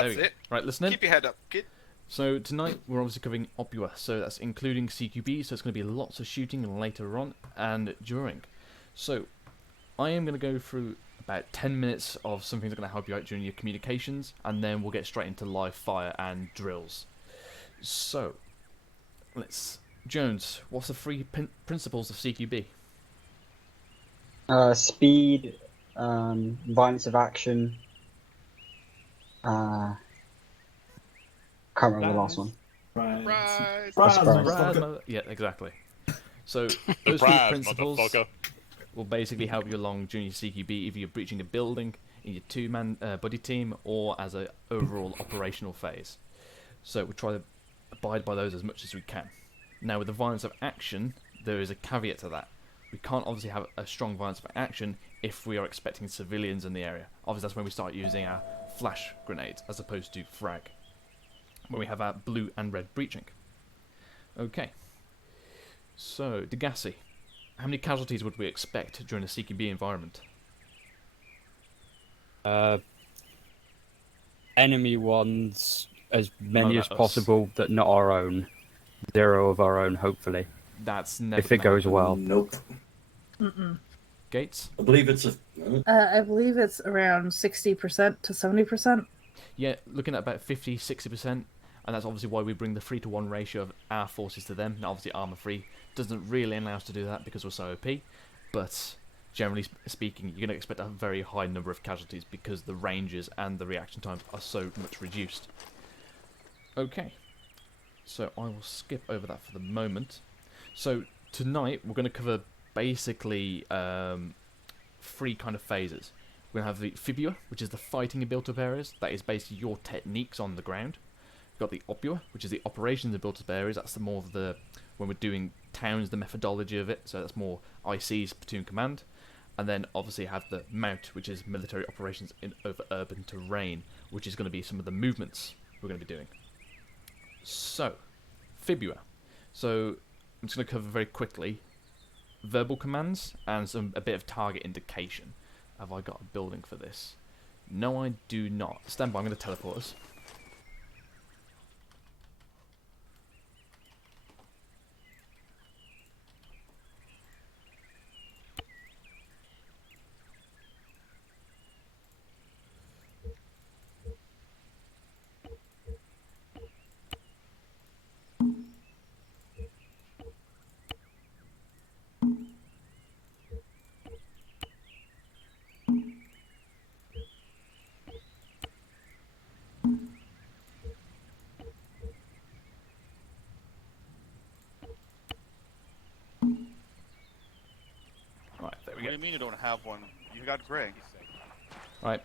That's it. Right, listen in. Keep your head up, kid. So tonight we're obviously covering OBUA, so that's including CQB, so it's going to be lots of shooting later on and during. So I am going to go through about 10 minutes of something that's going to help you out during your communications, and then we'll get straight into live fire and drills. So, Jones, what's the three principles of CQB? Speed, violence of action. Can't remember the last one. Surprise! Surprise. Yeah, exactly. So those three Surprise, principles motherfucker. will basically help you along during your CQB, if you're breaching a building in your two-man buddy team or as an overall operational phase. So we'll try to abide by those as much as we can. Now with the violence of action, there is a caveat to that. We can't obviously have a strong violence of action if we are expecting civilians in the area. Obviously that's when we start using our flash grenades as opposed to frag, when we have our blue and red breaching. Okay. So, Degassi, how many casualties would we expect during a CQB environment? Enemy ones, as many No, as not us. possible, that not our own. 0 of our own, hopefully. That's never If it gonna goes happen. well. Nope. Gates? I believe it's I believe it's around 60% to 70%. Yeah, looking at about 50-60%, and that's obviously why we bring the 3-to-1 ratio of our forces to them. Now obviously ArmA 3 doesn't really allow us to do that because we're so OP, but generally speaking you're going to expect a very high number of casualties because the ranges and the reaction times are so much reduced. Okay, so I will skip over that for the moment. So tonight we're going to cover basically 3 kind of phases. We're going to have the FIBUA, which is the fighting in built-up areas. That is basically your techniques on the ground. We've got the OBUA, which is the operations in built-up areas. That's the more of the, when we're doing towns, the methodology of it. So that's more IC's platoon command. And then obviously have the MOUT, which is military operations in over urban terrain, which is going to be some of the movements we're going to be doing. So, FIBUA. So I'm just going to cover very quickly verbal commands and a bit of target indication. Have I got a building for this? No, I do not. Stand by, I'm going to teleport us. Right, there we What do go. you mean you don't have one? You got Greg. Right,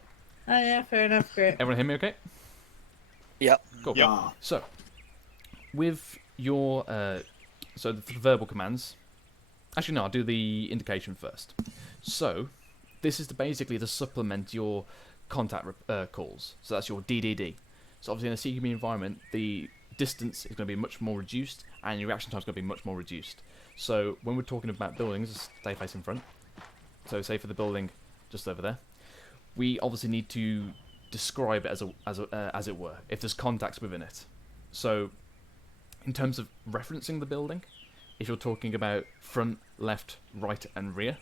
Oh yeah, fair enough, great. everyone hear me okay? Yep. Cool. Yeah. So, with your, so for the verbal commands, actually no, I'll do the indication first. So, this is basically to supplement your contact calls. So that's your DDD. So obviously in a CQB environment, the distance is going to be much more reduced, and your reaction time is going to be much more reduced. So when we're talking about buildings, stay facing front. So say for the building just over there, we obviously need to describe it as it were, if there's contacts within it. So in terms of referencing the building, if you're talking about front, left, right and rear,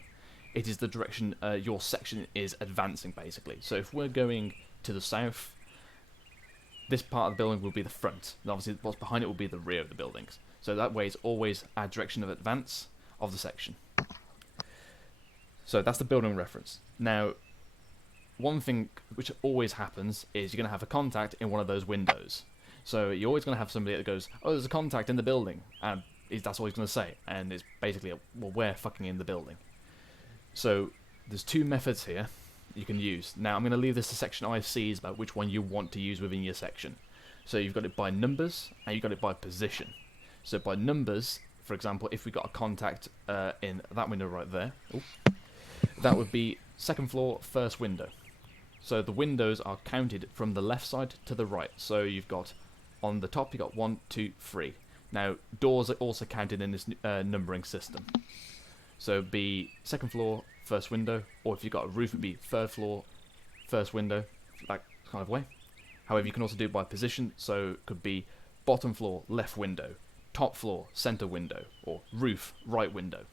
it is the direction your section is advancing basically. So if we're going to the south, this part of the building will be the front, and obviously what's behind it will be the rear of the buildings. So that way it's always our direction of advance of the section. So that's the building reference. Now, one thing which always happens is you're going to have a contact in one of those windows. So you're always going to have somebody that goes, oh, there's a contact in the building, and that's all he's going to say. And it's basically, well, we're fucking in the building. So there's 2 methods here you can use. Now I'm going to leave this to section ICs about which one you want to use within your section. So you've got it by numbers, and you've got it by position. So by numbers, for example, if we got a contact in that window right there, that would be second floor, first window. So the windows are counted from the left side to the right. So you've got, on the top, you've got 1, 2, 3. Now, doors are also counted in this numbering system. So it'd be second floor, first window, or if you've got a roof, it'd be third floor, first window, that kind of way. However, you can also do it by position, so it could be bottom floor, left window, top floor, centre window, or roof, right window.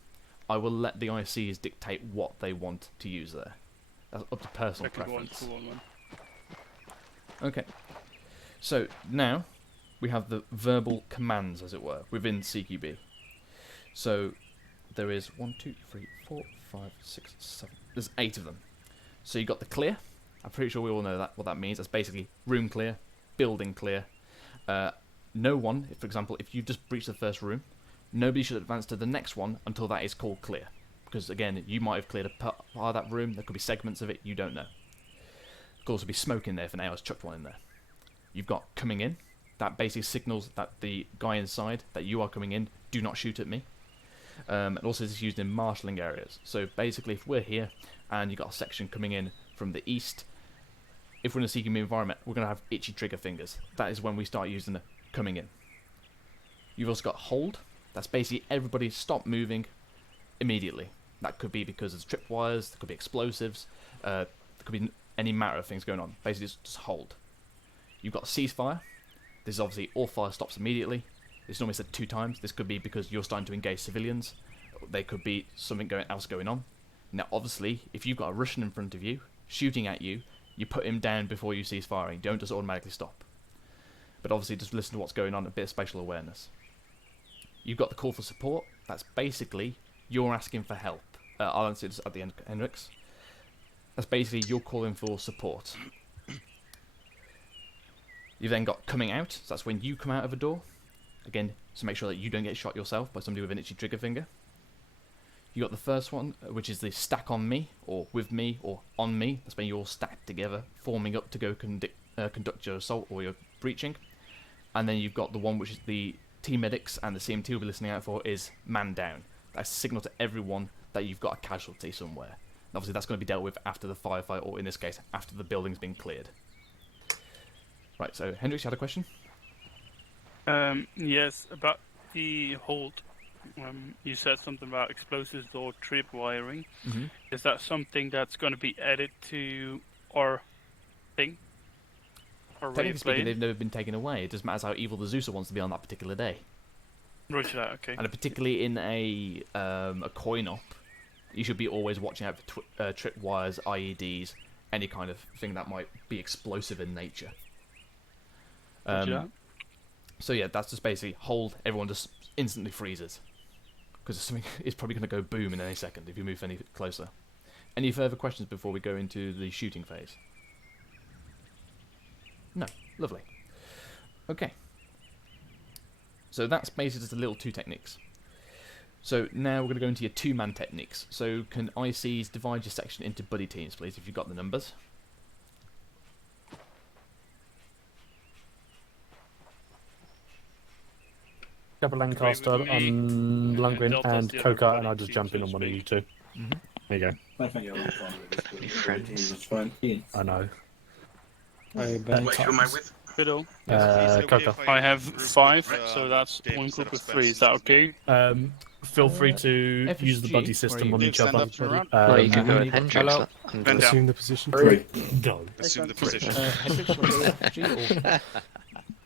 I will let the ICs dictate what they want to use there. That's up to personal preference. Okay, so now we have the verbal commands, as it were, within CQB. So there is 1, 2, 3, 4, 5, 6, 7. There's 8 of them. So you got the clear. I'm pretty sure we all know what that means. That's basically room clear, building clear. No one, for example, if you've just breached the first room, nobody should advance to the next one until that is called clear. Because again, you might have cleared a part of that room. There could be segments of it you don't know. There could also be smoke in there if an AO's chucked one in there. You've got coming in. That basically signals that the guy inside, that you are coming in, do not shoot at me. And also this is used in marshalling areas. So basically if we're here and you've got a section coming in from the east, if we're in a CQB environment, we're going to have itchy trigger fingers. That is when we start using the coming in. You've also got hold. That's basically everybody stop moving immediately. That could be because there's tripwires, there could be explosives, there could be any matter of things going on. Basically just hold. You've got ceasefire. This is obviously all fire stops immediately. It's normally said 2 times. This could be because you're starting to engage civilians. There could be something else going on. Now obviously, if you've got a Russian in front of you, shooting at you, you put him down before you cease firing. Don't just automatically stop. But obviously just listen to what's going on, a bit of spatial awareness. You've got the call for support. That's basically you're asking for help. I'll answer this at the end, Hendrix. That's basically you're calling for support. You've then got coming out. So that's when you come out of a door. Again, to make sure that you don't get shot yourself by somebody with an itchy trigger finger. You got the first one, which is the stack on me, or with me, or on me. That's when you're all stacked together, forming up to go conduct your assault or your breaching. And then you've got the one which is the team medics and the CMT will be listening out for is man down. That's a signal to everyone that you've got a casualty somewhere. And obviously that's going to be dealt with after the firefight, or in this case, after the building's been cleared. Right, so Hendrix, you had a question? Yes, about the hold. You said something about explosives or trip wiring. Mm-hmm. Is that something that's going to be added to our thing? Or Technically speaking, they've never been taken away. It doesn't matter how evil the Zeuser wants to be on that particular day. Roger that, okay. And particularly in a coin-op, you should be always watching out for trip wires, IEDs, any kind of thing that might be explosive in nature. So yeah, that's just basically hold, everyone just instantly freezes. Because something is probably going to go boom in any second if you move any closer. Any further questions before we go into the shooting phase? No. Lovely. Okay. So that's basically just the little 2 techniques. So now we're going to go into your 2-man techniques. So can ICs divide your section into buddy teams, please, if you've got the numbers? Double Lancaster on Lundgren and Coca, and I just jump in on one of you 2. Mm-hmm. There you go. Definitely friends. I know. Who am I with? Fiddle. Coca. I have 5, so that's one group of 3. Is that okay? Feel free to FSG, use the buddy system on Dave, each stand other. up, turn around. Well, you could go with Hello. Hendrix. Bend down. Assume the position. No. Assume the position. Hendrix, you want to go FSG, or...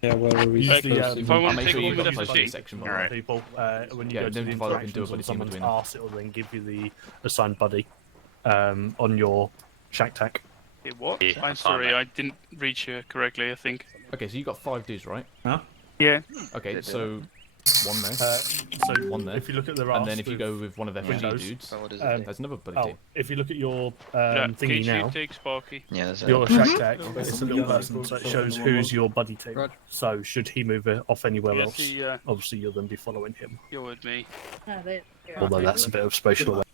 Yeah, where are we? Use the, if I I'll want to make take sure one you've with got close to the FSG. section. Alright. People, when you Yeah, go to don't the divide up into a interactions buddy on team someone's between arse, it will then give you the assigned buddy on your shack tack. Okay, what? Yeah, I'm sorry, I didn't reach you correctly, I think. Okay, so you got 5 dudes, right? Yeah. Okay, so 1 there. So One there. if you look at the And then if you go with one of FSG Windows. dudes, Oh, what is Um, it? there's another buddy Oh, team. if you look at your Yeah, thingy KG now, take Sparky. Yeah, there's a... your shack tack, it's a little person, so it shows who's your buddy team. So should he move off anywhere Yes, else, he, obviously you'll then be following him. you're with me. Although that's a bit of spatial awareness.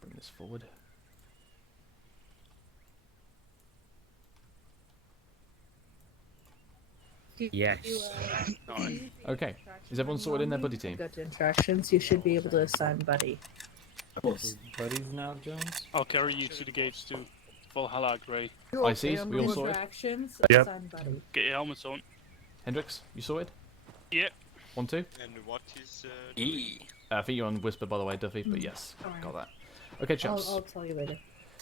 Bring this forward. Yes. Nice. Okay, is everyone sorted in their buddy team? Go to interactions, you should be able to assign buddy. Buddies now, Jones? I'll carry you to the gates to Valhalla, Grey. ICs, we all sorted? Interactions, Yep. assign buddy. Get your helmets on. Hendrix, you sorted? Yeah. 1, 2? And what is... E. I think you're on Whisper, by the way, Duffy, but yes, Alright. got that. Okay, chaps. I'll tell you later.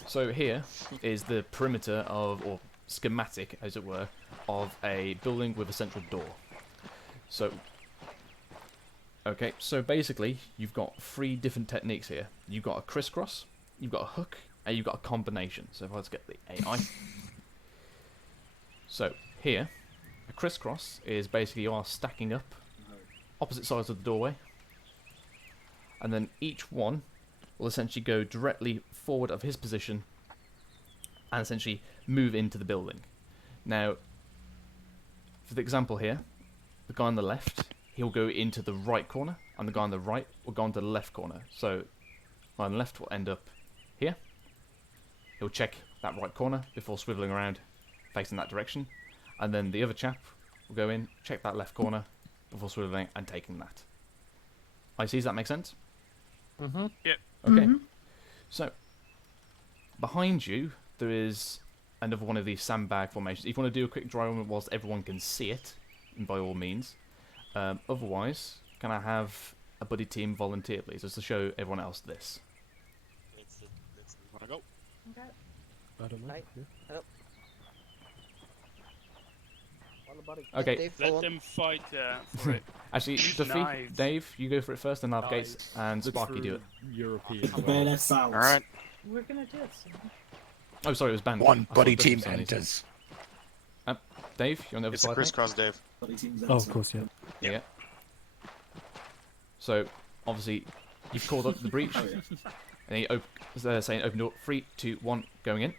So here is the perimeter of, or schematic, as it were, of a building with a central door. So, okay, so basically, you've got 3 different techniques here. You've got a crisscross, you've got a hook, and you've got a combination. So if I let's get the AI. So here, a crisscross is basically you are stacking up opposite sides of the doorway, and then each one will essentially go directly forward of his position and essentially move into the building. Now, for the example here, the guy on the left, he'll go into the right corner, and the guy on the right will go into the left corner. So, the guy on the left will end up here. He'll check that right corner before swiveling around, facing that direction. And then the other chap will go in, check that left corner before swiveling and taking that. I see, does that make sense? Mm-hmm. Yep. Okay. So, behind you, there is another one of these sandbag formations. If you want to do a quick dry run whilst everyone can see it, by all means. Otherwise, can I have a buddy team volunteer, please, just to show everyone else this? Wanna go? Okay. I don't know. Hi. Yeah. Hello. Okay. Dave, Let them fight for it. Actually, Use Duffy, knives. Dave, you go for it first, and I'll have Gates Knives. and Look Sparky do through it. European. Better sounds. Alright. We're gonna do it soon. Oh, sorry, it was banned. One I buddy thought Duffy team was saying it. enters. Dave, you're on the other It's a side, mate? crisscross, Dave. Oh, of course, yeah. Yeah. So, obviously, you've called up the breach, Oh, yeah. and you saying open door, 3, 2, 1, going in.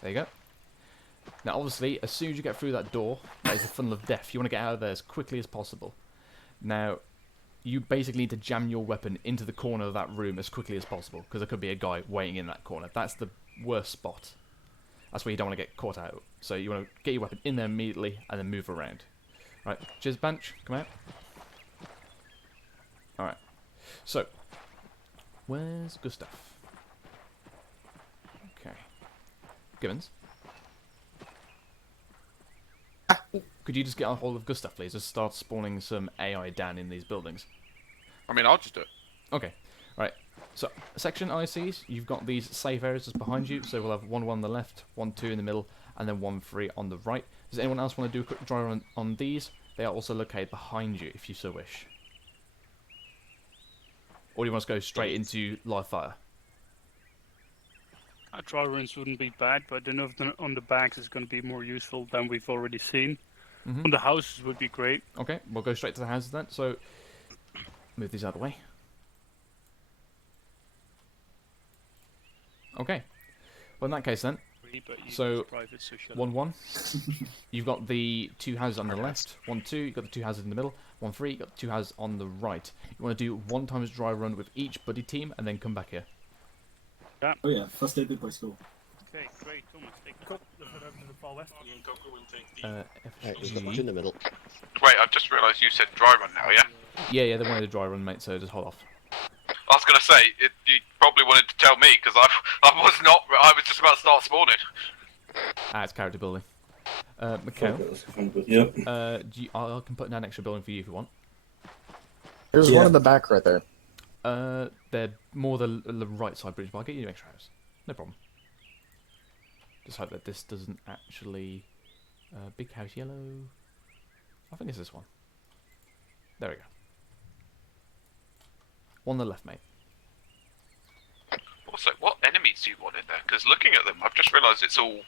There you go. Now, obviously, as soon as you get through that door, that is the funnel of death. You want to get out of there as quickly as possible. Now, you basically need to jam your weapon into the corner of that room as quickly as possible, because there could be a guy waiting in that corner. That's the worst spot. That's where you don't want to get caught out. So you want to get your weapon in there immediately, and then move around. Right, cheers, Bench, come out. Alright, so, where's Gustav? Okay. Gibbons? Could you just get a hold of Gustav, please? Just start spawning some AI down in these buildings. I mean, I'll just do it. Okay, right. So, section ICs, you've got these safe areas just behind you. So we'll have 1, 1 on the left, 1, 2 in the middle, and then 1, 3 on the right. Does anyone else want to do a quick dry run on these? They are also located behind you, if you so wish. Or do you want to go straight into live fire? Dry runs wouldn't be bad, but I don't know if on the bags is going to be more useful than we've already seen. On the houses would be great. Okay, we'll go straight to the houses then. So, move these out of the way. Okay. Well, in that case then, But you so use private, so shut up. 1, 1. You've got the 2 houses on the left. 1, 2. You've got the 2 houses in the middle. 1, 3. You've got the 2 houses on the right. You want to do 1 times dry run with each buddy team, and then come back here. Oh yeah, first day big boy school. Okay, great. Thomas, take the Cool. Let's head over to the far west. FG. in the middle. Wait, I've just realised you said dry run now, yeah? Yeah, they wanted a dry run, mate, so just hold off. I was going to say, you probably wanted to tell me, because I was just about to start spawning. It's character building. Mikhail, Yep. I can put down an extra building for you if you want. There's one in the back right there. They're more the right side bridge, but I'll get you an extra house. No problem. Just hope that this doesn't actually... big house yellow... I think it's this one. There we go. One on the left, mate. Also, what enemies do you want in there? Because looking at them, I've just realised it's all,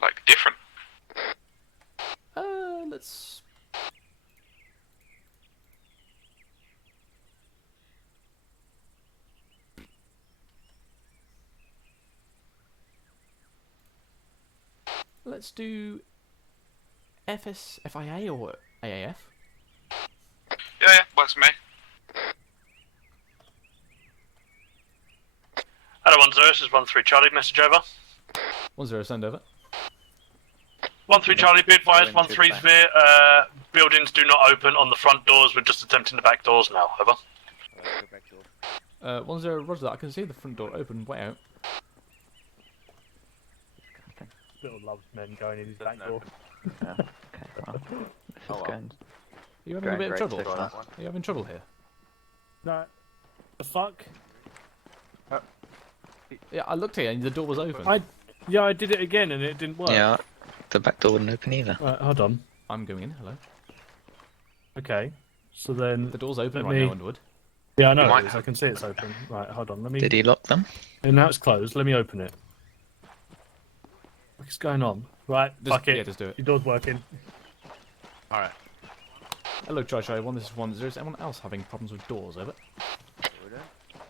like, different. Let's... Let's do FIA or AAF. Yeah, works for me. Hello, 10, this is 13 Charlie, message over. 10, send over. 13 Charlie, be advised, 13's there, buildings do not open on the front doors, we're just attempting the back doors now, over. 10, roger that, I can see the front door open, way out. Little loves men going in his back door. Yeah, okay, well, this is going you having a bit of trouble? Are you having trouble here? No. The fuck? Yeah, I looked here and the door was open. I did it again and it didn't work. Yeah, the back door wouldn't open either. Right, hold on. I'm going in. Hello. Okay. So then the door's open right now, Underwood. Yeah, I know it is. I can see it's open. Right, hold on. Let me. Did he lock them? And now it's closed. Let me open it. What's going on? Right, fuck it. Yeah, just do it. Your door's working. All right. Hello, Try 1. This is 1. Is anyone else having problems with doors? Over.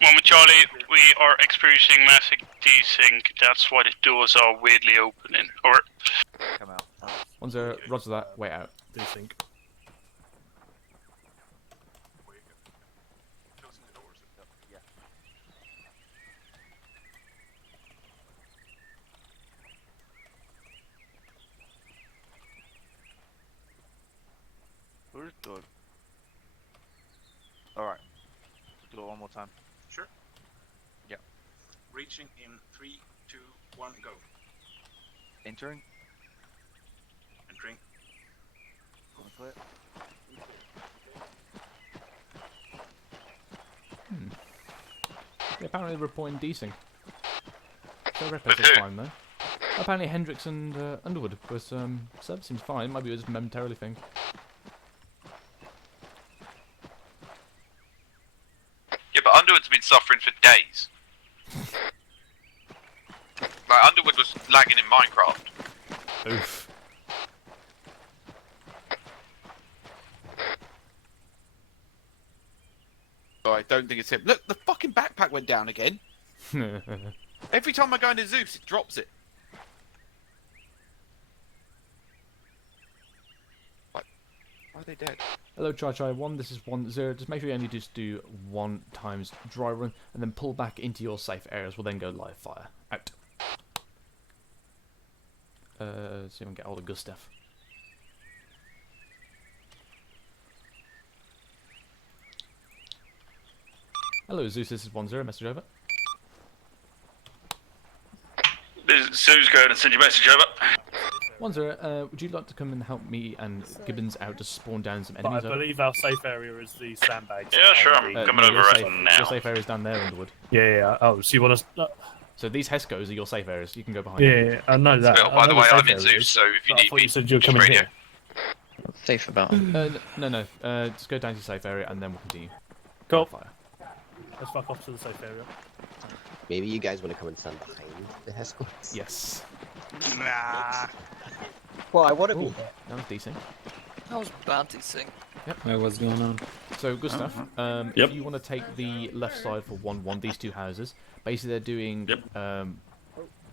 1 with Charlie, we are experiencing massive desync. That's why the doors are weirdly opening. Or. Come out. 1-0. Roger that. Wait out. Desync. Where's the door? Alright. Do it one more time. Sure. Yeah. Reaching in 3, 2, 1, go. Entering. Entering. Going clear. Yeah, apparently we're reporting desync. So Repos is fine though. Apparently Hendricks and Underwood was service seems fine. Maybe it was a momentarily thing. Yeah, but Underwood's been suffering for days. Like, Underwood was lagging in Minecraft. Oof. Oh, I don't think it's him. Look, the fucking backpack went down again. Every time I go into Zeus, it drops it. Why are they dead? Hello, Try 1. This is 1-0. Just make sure you only just do 1 times dry run and then pull back into your safe areas. We'll then go live fire. Out. See if I can get hold of Gustav. Hello, Zeus. This is 1-0. Message over. This is Sue's going to send you a message over. 1-0. Would you like to come and help me and Gibbons out to spawn down some enemies? But I believe our safe area is the sandbags. Yeah, sure. I'm coming over right now. Your safe area is down there, Underwood. Yeah. Oh, so you want us? So these Hescos are your safe areas. You can go behind. Yeah, I know that. Well, by the way, I'm in Zeus, so if you need me, you said you were coming radio. here. Safe about. No. Just go down to your safe area and then we'll continue. Cool. Fire. Let's fuck off to the safe area. Maybe you guys want to come and stand behind the Hescos? Yes. Nah. Well, I want to be Ooh, here. that was decent. That was bad desync. Yep. Wait, what's going on? So, Gustav, if you want to take the left side for 1-1, these two houses, basically they're doing...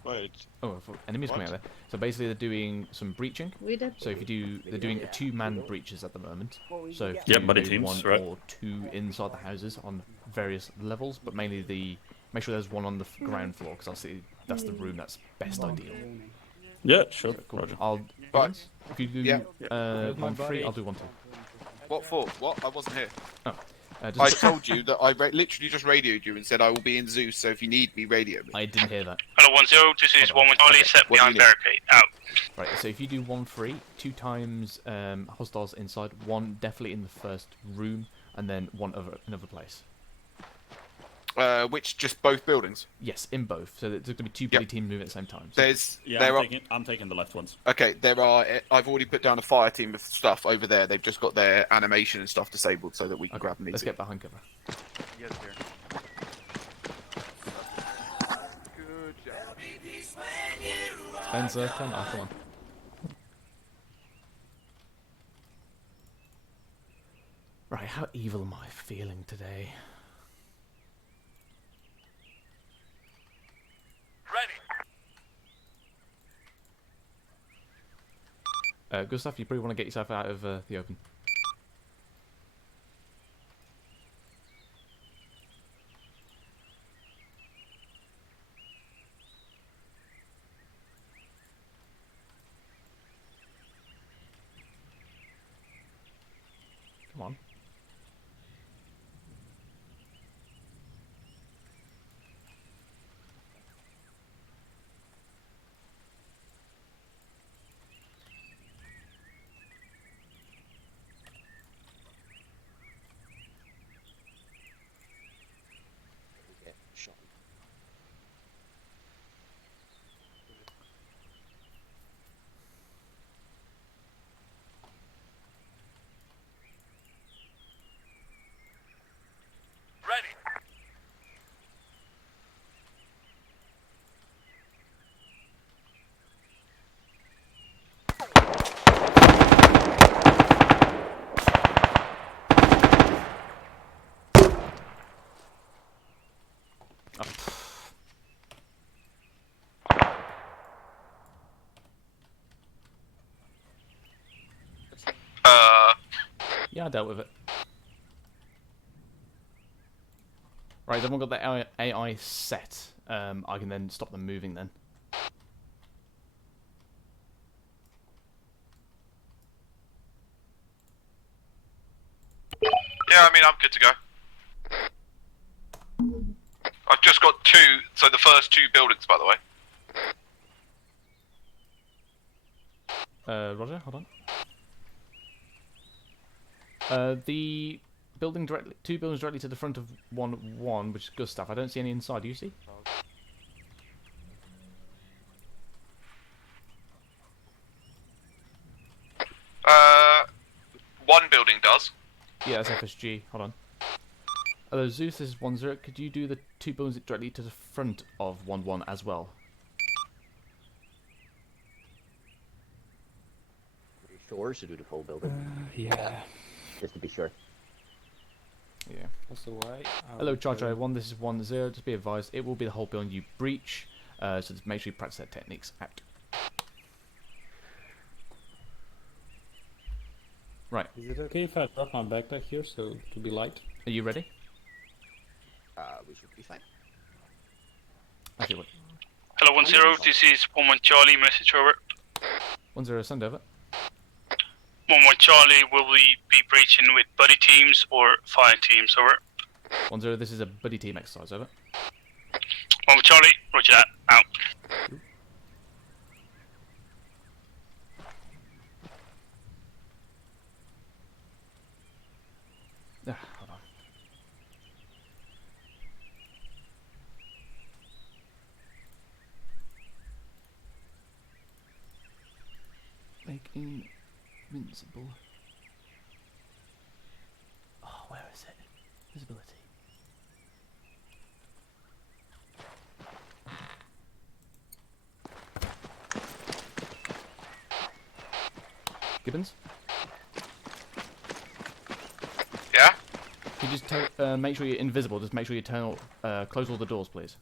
Wait. Oh, enemies coming out there. So basically they're doing some breaching. We did. So if you do... They're doing 2-man breaches at the moment. So if Yep, you buddy do teams, 1 right. or 2 inside the houses on various levels, but mainly the... Make sure there's 1 on the ground floor, because obviously that's the room that's best ideal. Yeah, sure. So, cool. Roger. I'll... Right. If you do Yeah. 1-3, I'll do 1-2. What for? What? I wasn't here. Oh. I Just... told you that I literally just radioed you and said I will be in Zeus, so if you need me, radio me. I didn't hear that. Hello, 1-0. This is 1 with Charlie. Set What do behind you need? barricade. Out. Right, so if you do 1-3, 2 times hostiles inside, 1 definitely in the first room, and then 1 over another place. Which, just both buildings? Yes, in both. So there's going to be 2 bloody teams moving at the same time. So I'm taking the left ones. Okay, I've already put down a fire team of stuff over there. They've just got their animation and stuff disabled so that we can grab them. Let's get behind cover. Yes, sir. Good job. Spencer, come on. Right, how evil am I feeling today? Gustav, you probably want to get yourself out of the open. Come on. Yeah, I dealt with it. Right, then we've got the AI set. I can then stop them moving then. Yeah, I mean, I'm good to go. I've just got 2, so the first 2 buildings, by the way. Roger, hold on. The building directly, 2 buildings directly to the front of 1-1, which is Gustav. I don't see any inside. Do you see? One building does. Yeah, that's FSG. Hold on. Hello, Zeus. This is 1-0. Could you do the 2 buildings directly to the front of 1-1 as well? Are you sure to do the full building? Yeah. Just to be sure. Yeah. That's the way. Hello, Charger 1. This is 1-0. Just be advised, it will be the whole building you breach. So just make sure you practice their techniques out. Right. Is it okay if I drop my backpack here so to be light? Are you ready? We should be fine. Actually, wait. Hello 1-0, this is 1-1 Charlie, message over. 1-0, send over. 1-1 Charlie, will we be breaching with buddy teams or fire teams, over? 1-0, this is a buddy team exercise, over. 1-1 Charlie, roger that, out. Hold on. Make invincible. Oh, where is it? Visibility. Gibbons? Yeah? Can you just make sure you're invisible? Just make sure you turn close all the doors, please.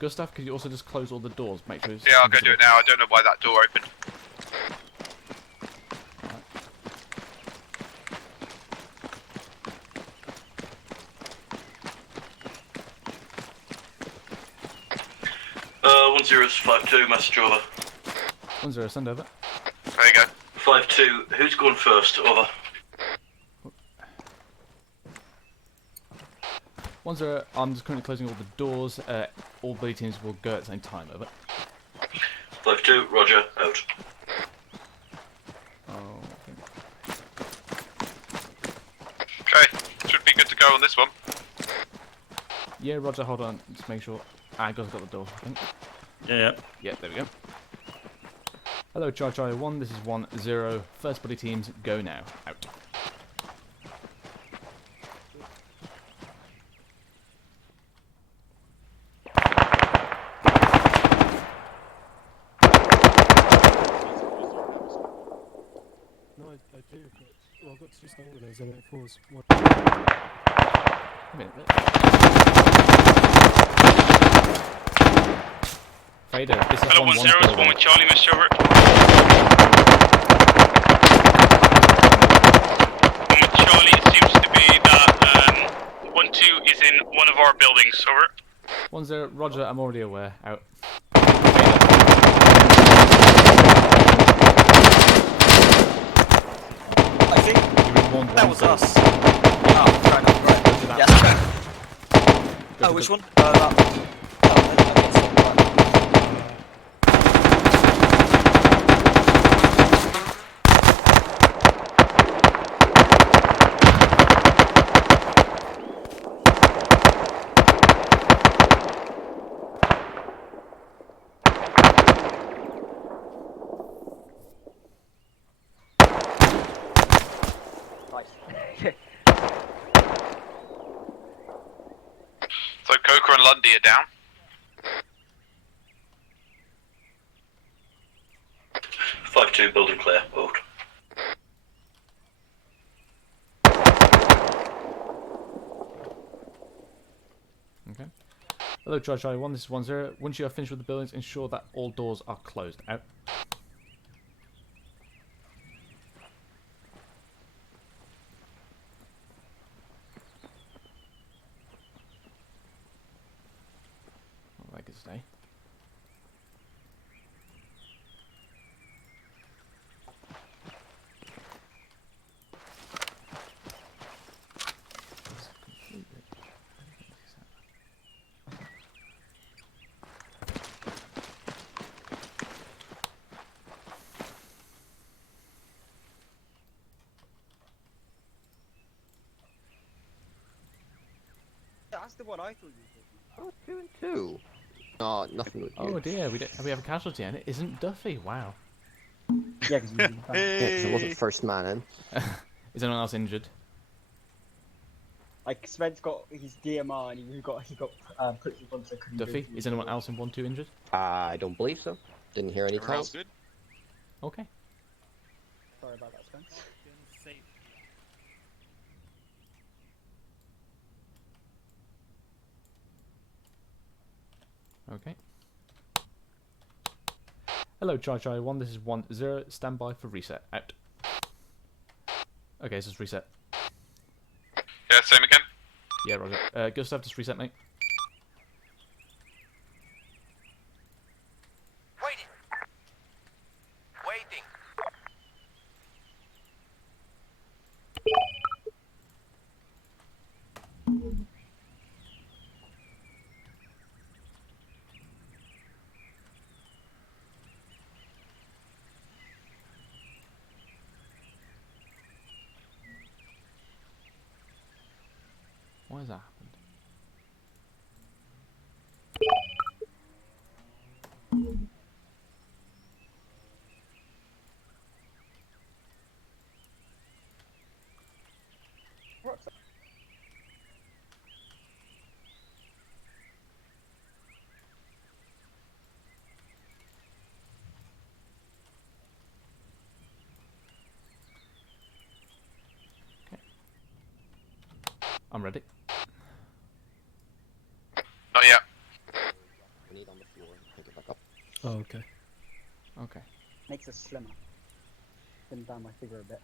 Gustav, could you also just close all the doors? Make sure it's Yeah, I'll go do it now. I don't know why that door opened. Uh, 1-0 is 5-2, message over. 1-0, send over. There you go. 5-2, who's going first? Over. 1-0, I'm just currently closing all the doors. All buddy teams will go at the same time, over. 5-2, roger, out. Oh, Okay, should be good to go on this one. yeah, Roger, hold on. Just make sure. Guy's got the door, I think. Yeah. Yeah, there we go. Hello, Charlie 1. This is 1-0. First buddy teams, go now. Out. No, I do. Well, I've got 2 snowballers and 4s. A minute. Fader, this is Hello 1-0, it's 1-1 Charlie, message over. 1-1 Charlie, it seems to be that 1-2 is in one of our buildings, over. 1-0, Roger, I'm already aware. Out. I think that was us. Oh, fair enough, right. Yes. Oh, which one? That. So Coker and Lundy are down. 5-2, building clear, out. Okay. Hello, Charlie 1. This is 1-0. Once you are finished with the buildings, ensure that all doors are closed. Out. That's the one I thought you were talking about. 2 and 2. No, nothing with you. Oh dear, we have a casualty and it isn't Duffy. Wow. Yeah, because I wasn't first man in. Is anyone else injured? like Sven's got his DMR and he got put to one so couldn't Duffy, go is anyone else in 1-2 injured? I don't believe so. Didn't hear any Everyone else calls. good? Okay. Sorry about that, Sven. Okay. Hello, Charlie 1. This is 1-0. Stand by for reset. Out. Okay, this is reset. Yeah, same again. Yeah, Roger. Gustav, just reset, mate. Waiting. Why has that happened? Okay. I'm ready. Not yet. We need on the floor. Pick it back up. Oh, okay. Okay. Makes us slimmer. Thin down my figure a bit.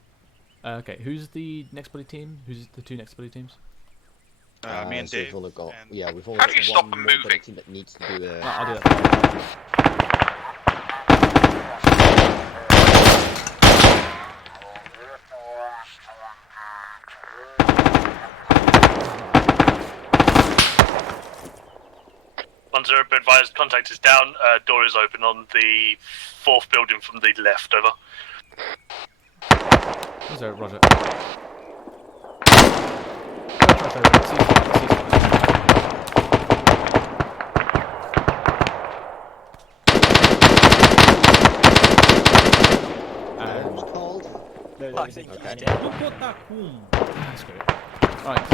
Okay, who's the next buddy team? Who's the two next buddy teams? Me and so Dave. We've only got, and- yeah, we've only How got do you stop one them more buddy moving? team that needs to do a... No, I'll do that. Be advised, contact is down. Door is open on the 4th building from the left. Over. Roger. Who's called? Okay. Okay. That's good. Right.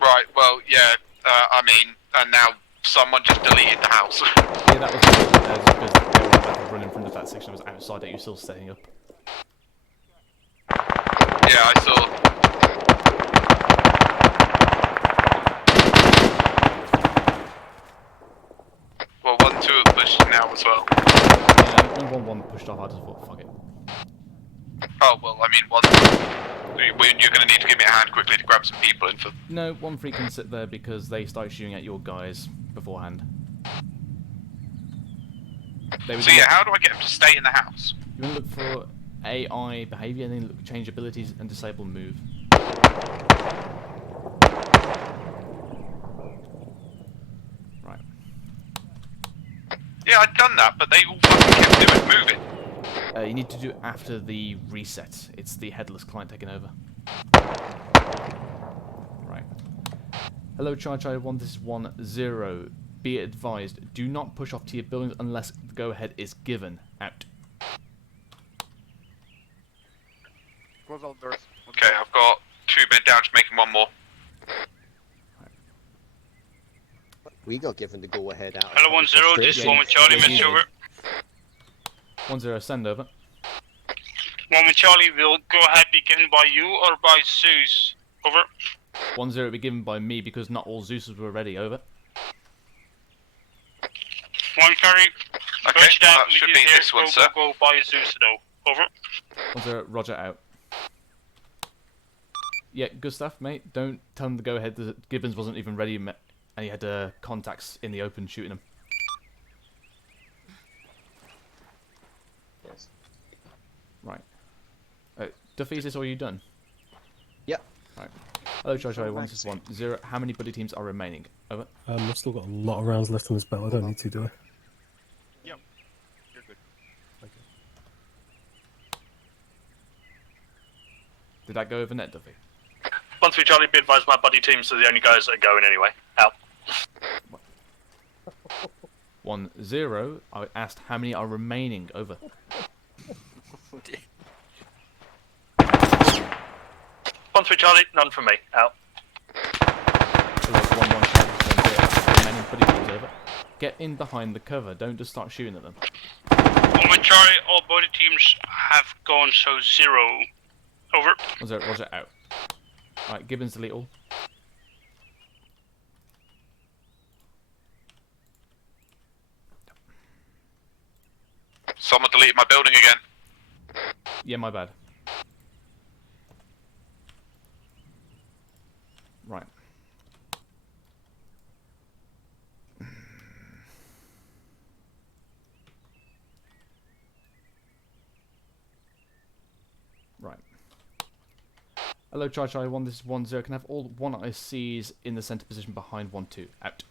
Right, well, yeah, I mean, and now someone just deleted the house. Yeah, that was just because they were about to run in front of that section that was outside that you're still setting up. Yeah, I saw. Well, 1-2 have pushed now as well. Yeah, when 1-1 pushed off, I just thought, fuck it. Oh, well, I mean, you're going to need to give me a hand quickly to grab some people in for... No, 1-3 can sit there because they started shooting at your guys beforehand. So yeah, how do I get them to stay in the house? You want to look for AI behavior and then look, change abilities and disable move. Right. Yeah, I'd done that, but they all fucking kept doing moving. You need to do it after the reset. It's the headless client taking over. Right. Hello, Charlie 1. This is 1-0. Be advised, do not push off to your buildings unless the go-ahead is given. Out. Close all the doors. Okay, I've got 2 men down, just making 1 more. We got given the go-ahead out. Hello, 1-0. This is 1 with Charlie. Message over. 1-0. Send over. 1 with Charlie. Will go ahead be given by you or by Zeus? Over. 1-0 will be given by me because not all Zeus's were ready. Over. 1 Curry. Okay, that should be this one, sir. Go by Zeus though. Over. 1-0. Roger. Out. Yeah, good stuff, mate. Don't tell him to go ahead. Gibbons wasn't even ready, and he had contacts in the open shooting him. Yes. Right. Duffy, is this all you done? Hello, Charlie 1, this is 1, 0. How many buddy teams are remaining? Over. I've still got a lot of rounds left on this belt. I don't need to, do I? Yep. You're good. Did that go over net, Duffy? 1-3 Charlie, be advised my buddy teams are the only guys that are going anyway. Out. 1, 0. I asked how many are remaining. Over. 1-3 Charlie, none from me. Out. Hello, 1, 1, Charlie, 1, 0. Remaining buddy teams. Over. Get in behind the cover. Don't just start shooting at them. 1-1 Charlie, all body teams have gone, so 0. Over. 1, 0. Roger. Out. Right, Gibbons delete all. Someone deleted my building again. Yeah, my bad. Right. Right. Hello, Charlie 1, this is 1, 0. Can I have all 1 ICs in the center position behind 1, 2. Out.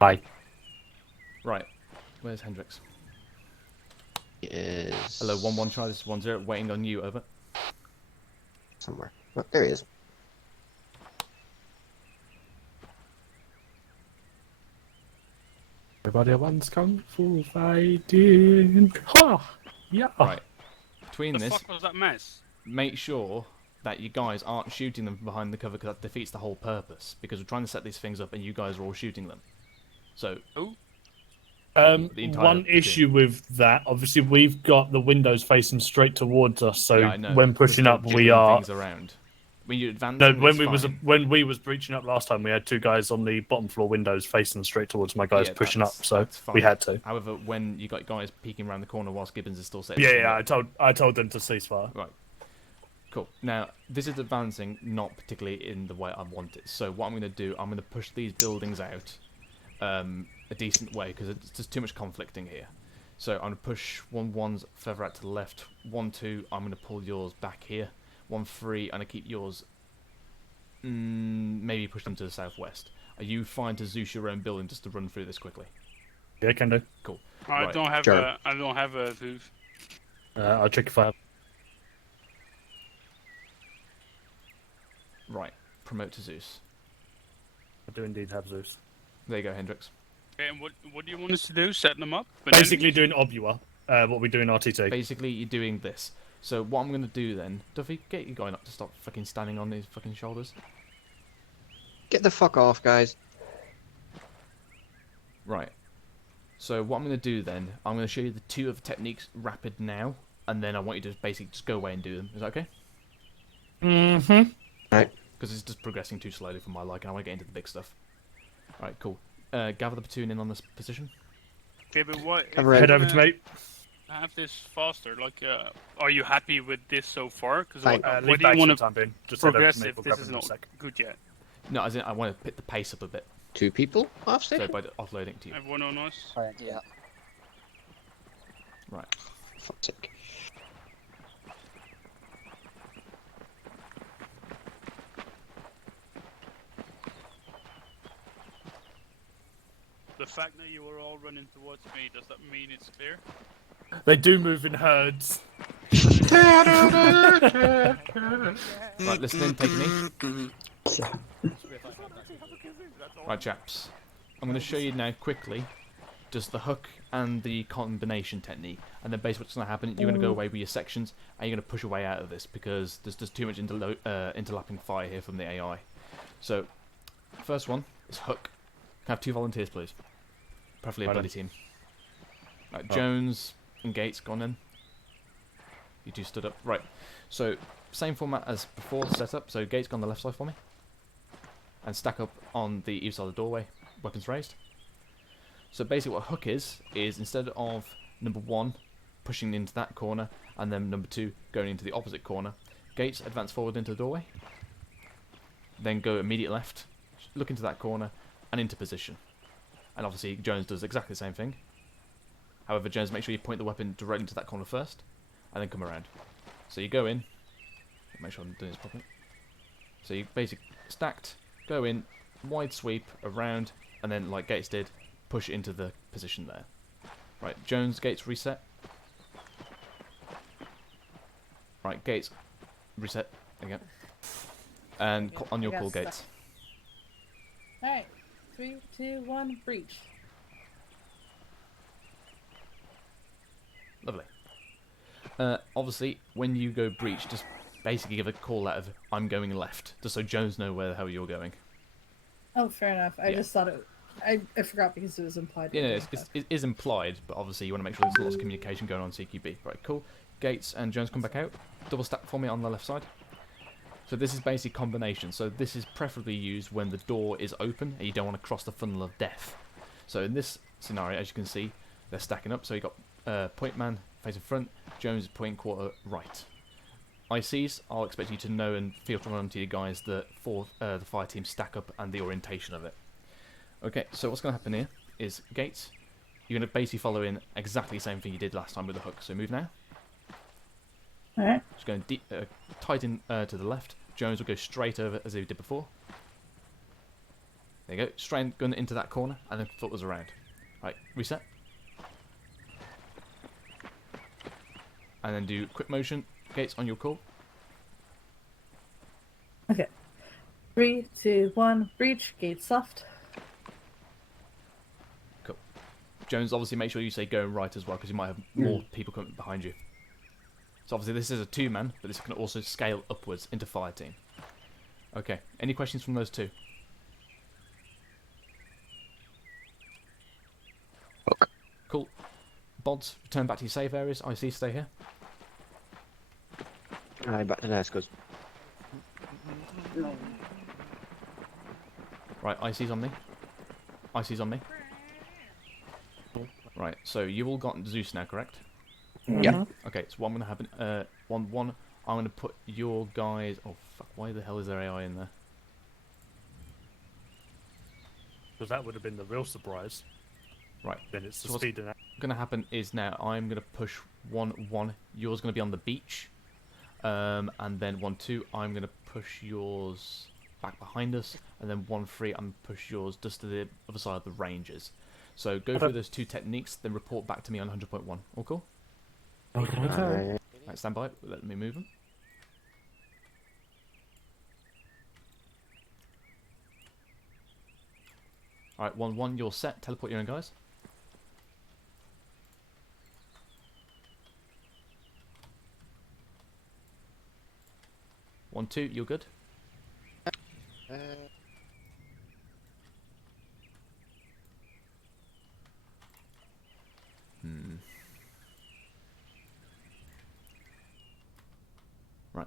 Hi. Right. Where's Hendrix? Is Hello, 1, 1 Charlie, this is 1, 0. Waiting on you. Over. somewhere. Oh, there he is. Everybody wants kung fu fighting. Ha! Yeah. Right. Between The this, fuck was that mess? make sure that you guys aren't shooting them from behind the cover, because that defeats the whole purpose. Because we're trying to set these things up and you guys are all shooting them. So, the entire One issue with that, obviously, we've got the windows facing straight towards us, so yeah, I know. when We're pushing still up, we jiggling are. things around. When you advance, No, when we was breaching up last time, we had 2 guys on the bottom floor windows facing straight towards my guys pushing up, so we had to. However, when you got guys peeking around the corner whilst Gibbons is still setting, Yeah, I told them to ceasefire. Right. Cool. Now, this is advancing not particularly in the way I want it. So what I'm going to do, I'm going to push these buildings out a decent way, because it's just too much conflicting here. So I'm going to push 1-1's further out to the left. 1-2, I'm going to pull yours back here. 1-3, I'm going to keep yours... maybe push them to the southwest. Are you fine to Zeus your own building just to run through this quickly? Yeah, can do. Cool. I Right. don't have Sure. I don't have a Zeus. I'll check if I have. Right. Promote to Zeus. I do indeed have Zeus. There you go, Hendrix. Okay, and what do you want us to do? Setting them up? With Basically doing OBUA, what we do in RTT. Basically, you're doing this. So what I'm going to do then... Duffy, get you going up to stop fucking standing on these fucking shoulders. Get the fuck off, guys. Right. So what I'm going to do then, I'm going to show you the 2 of the techniques rapid now, and then I want you to basically just go away and do them. Is that okay? Mm-hmm. Right. Because it's just progressing too slowly for my liking. I want to get into the big stuff. Alright, cool. Gather the platoon in on this position. Okay, but what... if Head you over to wanna me. Have this faster. Like, are you happy with this so far? Because Fine. what Leave do you back want for the time being. Just head over to progress me, if we'll this grab is them in a not sec. good yet? No, as in I want to pick the pace up a bit. 2 people off So station? by offloading to you. Everyone on us? Yeah. Right. Fuck's sake. The fact that you are all running towards me, does that mean it's clear? They do move in herds. Right, listen in, take a knee. Right, chaps. I'm going to show you now quickly just the hook and the combination technique. And then basically what's going to happen, you're going to go away with your sections, and you're going to push your way out of this, because there's just too much interlapping fire here from the AI. So, first one is hook. Can I have 2 volunteers, please? Preferably a Right buddy on. team. Right, Oh. Jones and Gates, gone in. You 2 stood up. Right, so same format as before, set up. So Gates go on the left side for me. And stack up on the either side of the doorway, weapons raised. So basically what hook is instead of number 1 pushing into that corner, and then number 2 going into the opposite corner, Gates, advance forward into the doorway. Then go immediate left, look into that corner, and into position. And obviously Jones does exactly the same thing. However, Jones, make sure you point the weapon directly into that corner first, and then come around. So you go in, make sure I'm doing this properly. So you basically stacked, go in, wide sweep, around, and then, like Gates did, push into the position there. Right, Jones, Gates, reset. Right, Gates, reset. There you go. And on your call, Gates. Alright. 3, 2, 1, breach. Lovely. Obviously, when you go breach, just basically give a call out of "I'm going left," just so Jones know where the hell you're going. Oh, fair enough. I just thought it. I forgot because it was implied. Yeah, it is implied, but obviously you want to make sure there's lots of communication going on CQB. Right, cool. Gates and Jones come back out. Double stack for me on the left side. So this is basically combination. So this is preferably used when the door is open and you don't want to cross the funnel of death. So in this scenario, as you can see, they're stacking up. So you got point man facing front, Jones point quarter right. ICs, I'll expect you to know and filter on to you guys the fire team stack up and the orientation of it. Okay, so what's going to happen here is Gates, you're going to basically follow in exactly the same thing you did last time with the hook. So move now. Alright. Just going tight in to the left. Jones will go straight over as he did before. There you go. Straight gun into that corner and then filters around. Right, reset. And then do quick motion. Gates on your call. Okay. 3, 2, 1, breach. Gates left. Cool. Jones, obviously make sure you say going right as well, because you might have more people coming behind you. So obviously this is a 2-man, but this can also scale upwards into fire team. Okay, any questions from those two? Okay. Cool. Bods, return back to your safe areas. IC, stay here. Aye, back to the Escos. Right, IC's on me. IC's on me. Right, so you all got Zeus now, correct? Yeah. Okay, so what I'm going to happen, I'm going to put your guys, oh fuck, why the hell is there AI in there? Because that would have been the real surprise. Right. Then it's the so speed and what's going to happen is now I'm going to push 1-1, yours going to be on the beach, and then 1-2, I'm going to push yours back behind us, and then 1-3, I'm going to push yours just to the other side of the ranges. So go through those two techniques, then report back to me on 100.1. All cool? Okay. Right, stand by. Let me move them. Alright, 1-1, you're set. Teleport your own guys. One, 2, you're good. Right.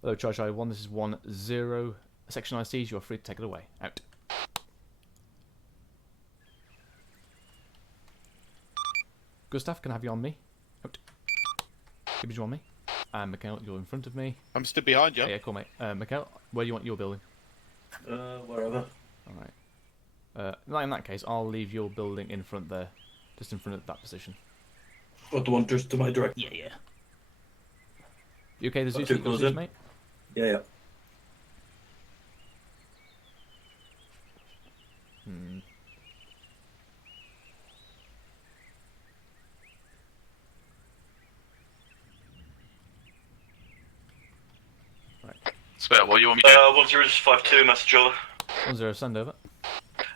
Hello, Charge I1. This is 1-0. Section ICs, you are free to take it away. Out. Gustav, can I have you on me? Out. Gibbs, you on me? And Mikhail, you're in front of me. I'm stood behind you. Oh, yeah, cool, mate. Mikhail, where do you want your building? Wherever. Alright. In that case, I'll leave your building in front there. Just in front of that position. What, the one just to my direct? Yeah. You okay, the Zeus? Two goes in. Mate? Yeah. Right. Spare, what you want me to do? 1052, message over. 1-0, send over.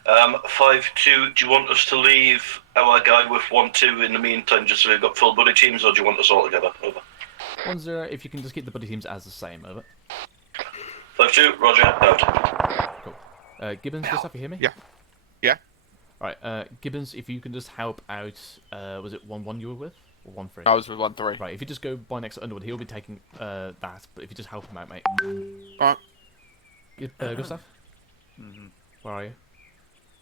5-2, do you want us to leave our guy with 1-2 in the meantime, just so we've got full buddy teams, or do you want us all together? Over. 1-0, if you can just keep the buddy teams as the same, over. 5-2, roger, out. Cool. Gibbons, Gustav, you hear me? Yeah. Alright, Gibbons, if you can just help out, was it 1-1 you were with? Or 1-3? I was with 1-3. Right, if you just go by next to Underwood, he'll be taking that, but if you just help him out, mate. Alright. Gustav? Where are you?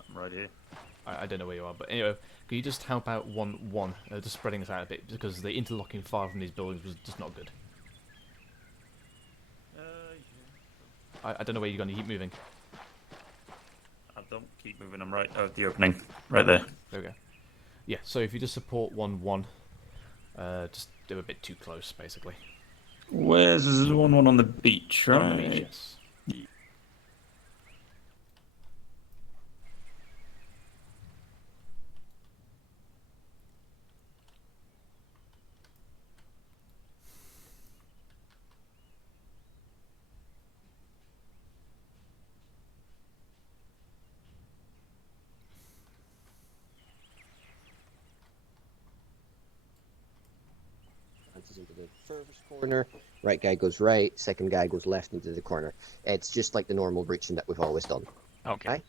I'm right here. I don't know where you are, but anyway, can you just help out 1-1, just spreading us out a bit, because the interlocking fire from these buildings was just not good. I don't know where you're going to keep moving. Don't keep moving. I'm right at the opening. Right there. There we go. Yeah, so if you just support 1-1, just do a bit too close, basically. Where's the one on the beach, right? On the beach, yes. Into the furthest corner, right guy goes right, second guy goes left into the corner. It's just like the normal breaching that we've always done. Okay.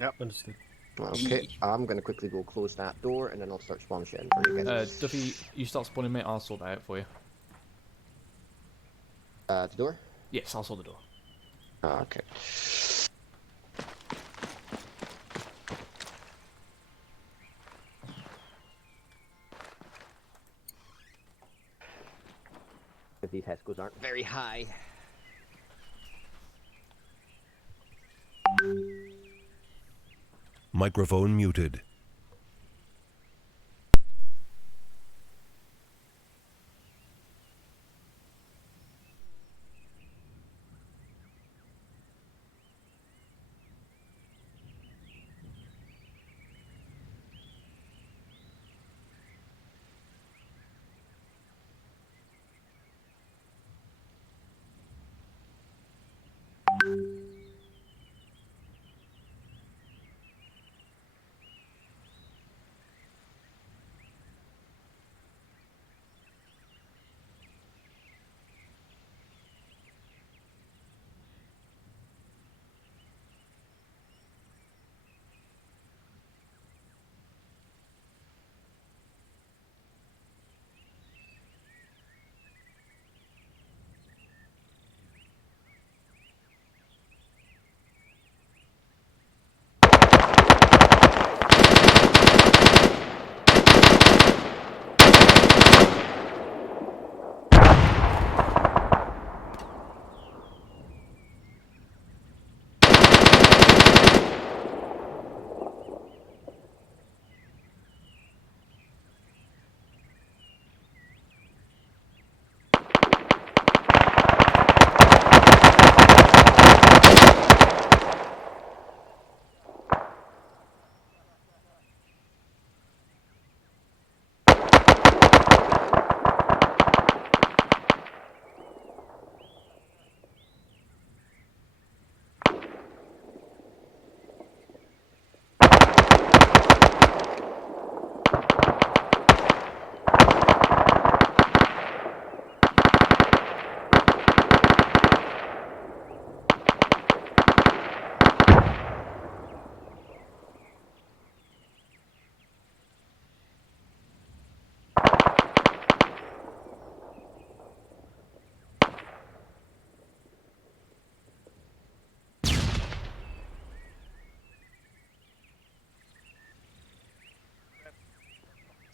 Yep, understood. Okay, I'm going to quickly go close that door and then I'll start spawn shitting for you guys. Duffy, you start spawning, mate. I'll sort that out for you. The door? Yes, I'll sort the door. Okay. These Hescos aren't very high. Microphone muted.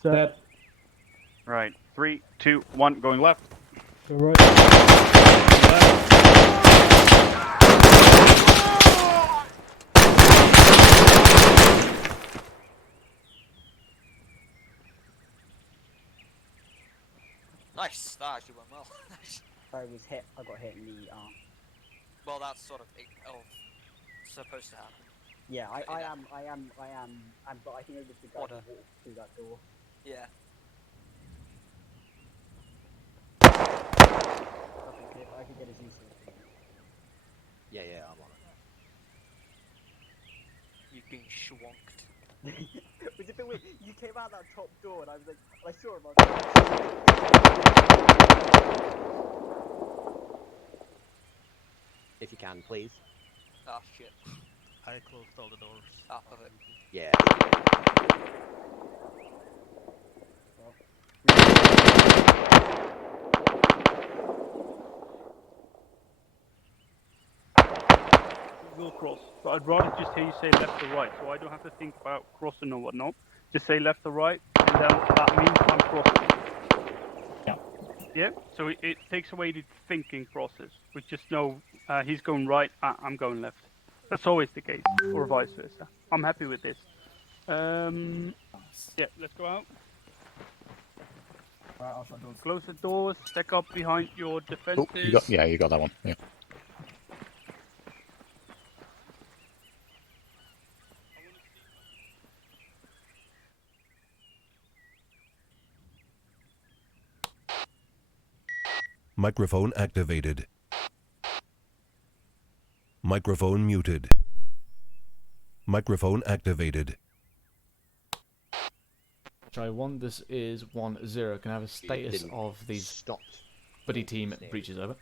Set. Right. 3, 2, 1. Going left. Go right. Nice. That actually went well. I was hit. I got hit in the arm. Well, that's sort of supposed to happen. Yeah, I am, but I think it was the guy who walked through that door. Yeah. I could get his usage. Yeah, I'm on it. You've been schwonked. Was it a bit weird? You came out that top door and I was like, I saw him. If you can, please. Ah, shit. I closed all the doors. Ah, perfect. Yeah. We'll cross, but I'd rather just hear you say left or right, so I don't have to think about crossing or whatnot. Just say left or right, and then that means I'm crossing. Yeah. Yeah, so it takes away the thinking process. We just know he's going right, I'm going left. That's always the case, or vice versa. I'm happy with this. Yeah, let's go out. Right, I'll shut doors. Close the doors, stack up behind your defenses. Oh, you got that one. Yeah. Microphone activated. Microphone muted. Microphone activated. Try 1, this is 1-0. Can I have a status of these buddy team breaches, over?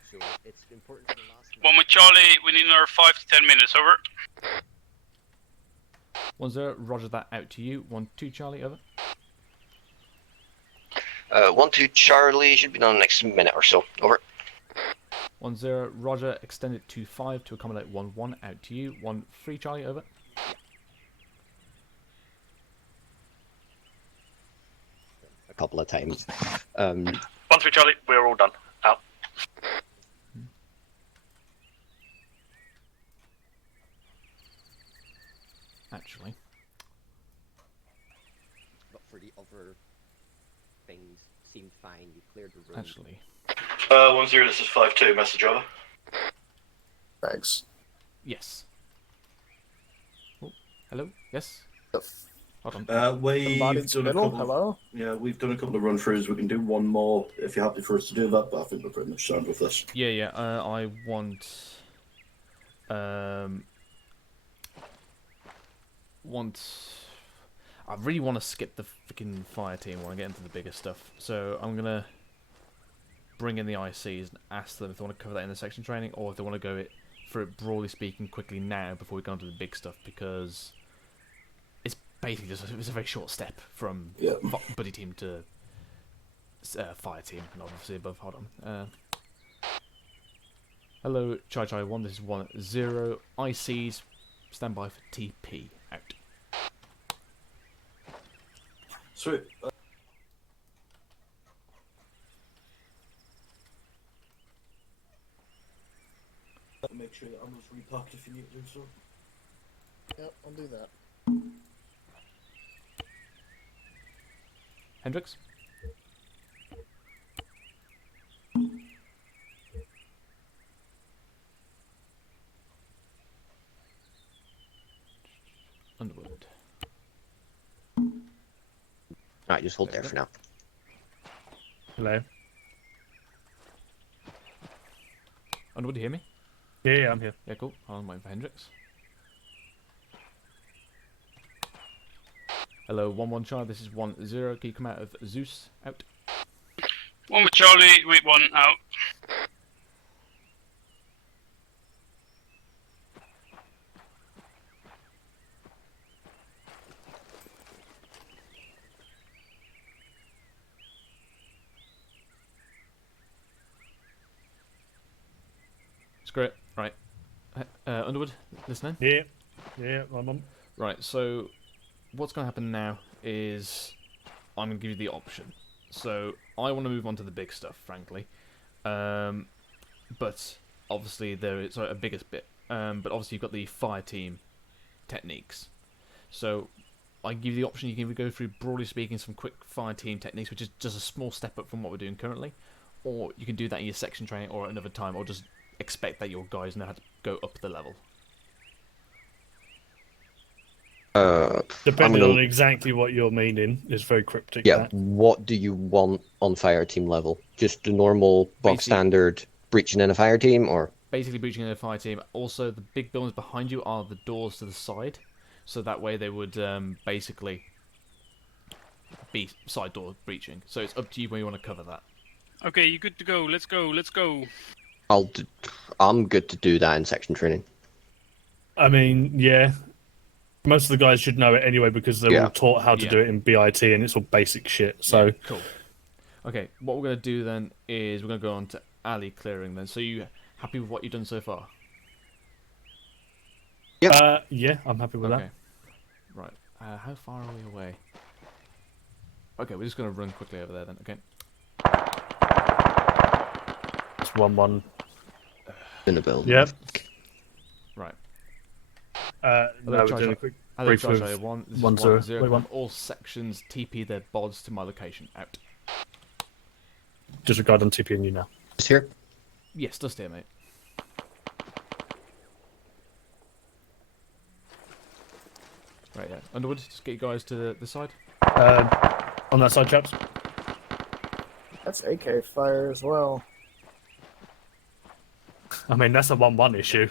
It's important for the last 1 with Charlie, we need another 5 to 10 minutes, over. 1-0, roger that, out to you. 1-2 Charlie, over. 1-2 Charlie, should be done in the next minute or so. Over. 1-0, roger, extend it to 5 to accommodate 1-1, out to you. 1-3 Charlie, over. A couple of times. 1-3 Charlie, we're all done. Out. Actually. But for the other things, seemed fine. You cleared the room. Actually. 1-0, this is 5-2, message over. Thanks. Yes. Oh, hello? Yes? Hold on. We've done a couple. Hello? Yeah, we've done a couple of run-throughs. We can do one more if you're happy for us to do that, but I think we're pretty much sound with this. Yeah, I want... I really want to skip the freaking fire team when I get into the bigger stuff. So I'm going to bring in the ICs and ask them if they want to cover that in the section training, or if they want to go for it, broadly speaking, quickly now before we go on to the big stuff, because it's basically just it's a very short step from buddy team to fire team, and obviously above. Hold on. Hello, Chai 1, this is 1-0. ICs, stand by for TP, out. Sweet. Make sure that ammo's repacked if you need to do so. Yep, I'll do that. Hendricks? Underwood. Alright, just hold there for now. Hello. Underwood, you hear me? Yeah, I'm here. Yeah, cool. I'm waiting for Hendricks. Hello, 1-1 Charlie, this is 1-0. Can you come out of Zeus? Out. 1 with Charlie, wait 1, out. Screw it. Right. Underwood, listening? Yeah, I'm on. Right, so what's going to happen now is I'm going to give you the option. So I want to move on to the big stuff, frankly. But obviously there is a biggest bit. But obviously you've got the fire team techniques. So I give you the option. You can either go through, broadly speaking, some quick fire team techniques, which is just a small step up from what we're doing currently. Or you can do that in your section training or at another time, or just expect that your guys know how to go up the level. Depending on exactly what you're meaning, it's very cryptic. Yeah, that. what do you want on fire team level? Just the normal bog standard breaching in a fire team, or? Basically breaching in a fire team. Also, the big buildings behind you are the doors to the side, so that way they would basically be side door breaching. So it's up to you where you want to cover that. Okay, you good to go. Let's go. Let's go. I'm good to do that in section training. I mean, yeah. Most of the guys should know it anyway because they're all taught how to do it in BIT, and it's all basic shit. So cool. Okay, what we're going to do then is we're going to go on to alley clearing then. So you happy with what you've done so far? Yeah, I'm happy with that. Right. How far are we away? Okay, we're just going to run quickly over there then. Okay. 1-1. In the building. Yep. Right. No, we're doing a quick brief with 1-0. Wait, one. All sections TP their bods to my location. Out. Disregard on TPing you now. Just here? Yes, just here, mate. Right, yeah. Underwood, just get you guys to the side. On that side, chaps. That's AK fire as well. I mean, that's a 1-1 issue.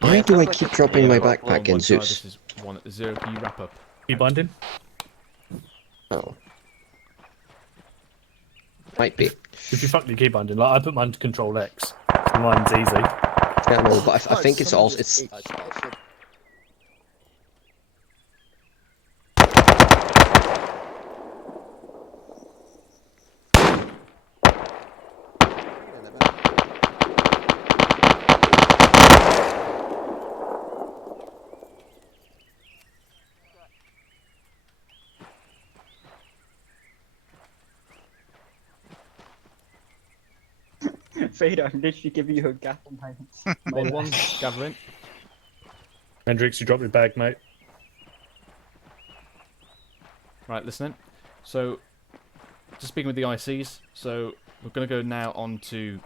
Why do I keep dropping my backpack in This Zeus? is 1-0. Can you wrap up? You binding? Oh. Might be. If you fuck your key binding, like I put mine to Control X, so mine's easy. Yeah, no, but I think it's also it's. Vader, I'm literally giving you a gap on my 1-1, gathering. Hendrix, you dropped your bag, mate. Right, listening. So, just speaking with the ICs, so we're going to go now on to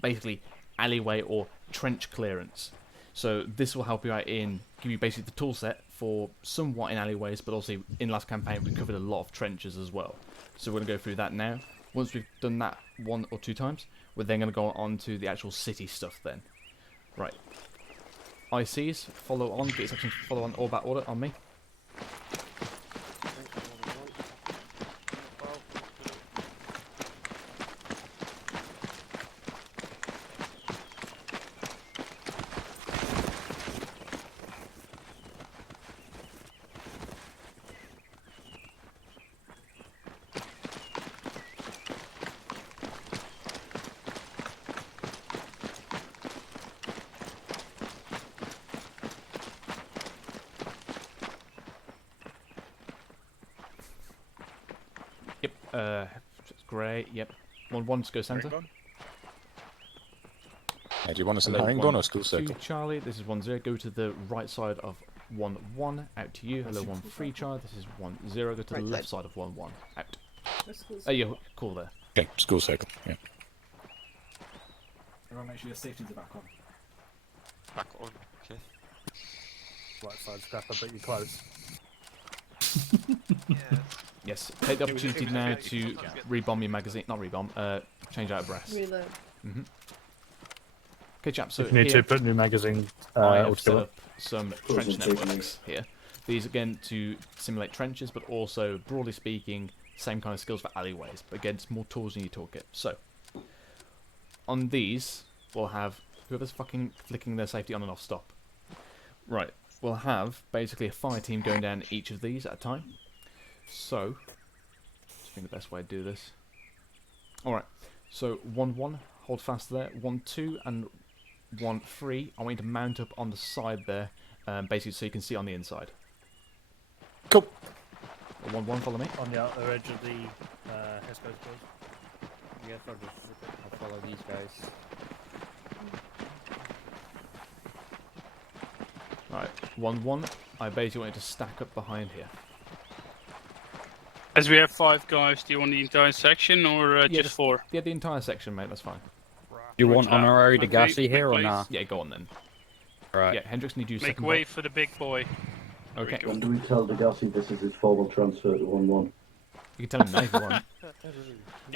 basically alleyway or trench clearance. So this will help you out in, give you basically the tool set for somewhat in alleyways, but also in last campaign we covered a lot of trenches as well. So we're going to go through that now. Once we've done that 1 or 2 times, we're then going to go on to the actual city stuff then. Right. ICs, follow on, get section follow on all that order on me. It's great, yep. 1-1 to go centre. Do you want us in herringbone or school circle? Charlie, this is 1-0. Go to the right side of 1-1. Out to you. Hello, 1-3 Charlie. This is 1-0. Go to the left side of 1-1. Out. Oh, you're cool there. Okay, school circle. Yeah. Everyone, make sure your safeties are back on. Back on. Okay. Right side scrapper, but you're close. Yes, take the opportunity now to rebomb your magazine. Not rebomb, change out of brass. Reload. Okay, chaps, so if you need here, to put new magazine I have set altogether. up some trench networks here. These again to simulate trenches, but also, broadly speaking, same kind of skills for alleyways. But again, it's more tools in your toolkit. So, on these, we'll have whoever's fucking flicking their safety on and off stop. Right, we'll have basically a fire team going down each of these at a time. So, I think the best way to do this. Alright, so 1-1, hold fast there. 1-2 and 1-3. I want you to mount up on the side there, basically so you can see on the inside. Cool. 1-1, follow me. On the outer edge of the Hesco's build. Yes, I'll follow these guys. Right, 1-1. I basically want you to stack up behind here. As we have 5 guys, do you want the entire section or just 4? Yeah, the entire section, mate, that's fine. You want honorary Degassi here or not? Yeah, go on then. Right. Yeah, Hendrix need you Make way for the big boy. Okay. When do we tell Degassi this is his formal transfer to 1-1? You can tell him now if you want.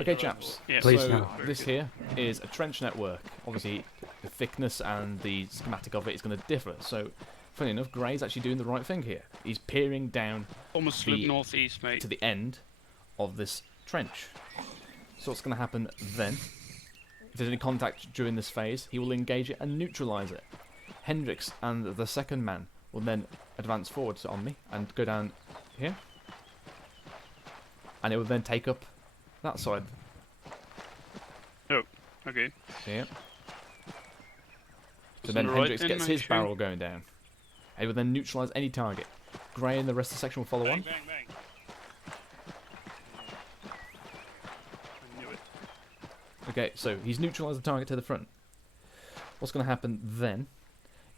Okay, chaps. Yeah. Please so this here is a trench network. Obviously, the thickness and the schematic of it is going to differ. So, funny enough, Gray's actually doing the right thing here. He's peering down almost look northeast, mate, to the end of this trench. So what's going to happen then? If there's any contact during this phase, he will engage it and neutralise it. Hendrix and the second man will then advance forward on me and go down here. And it will then take up that side. Oh, okay. Yeah. So On then the right Hendrix then, gets are his you sure? barrel going down. He will then neutralise any target. Gray and the rest of the section will follow on. Bang, bang. I knew it. Okay, so he's neutralised the target to the front. What's going to happen then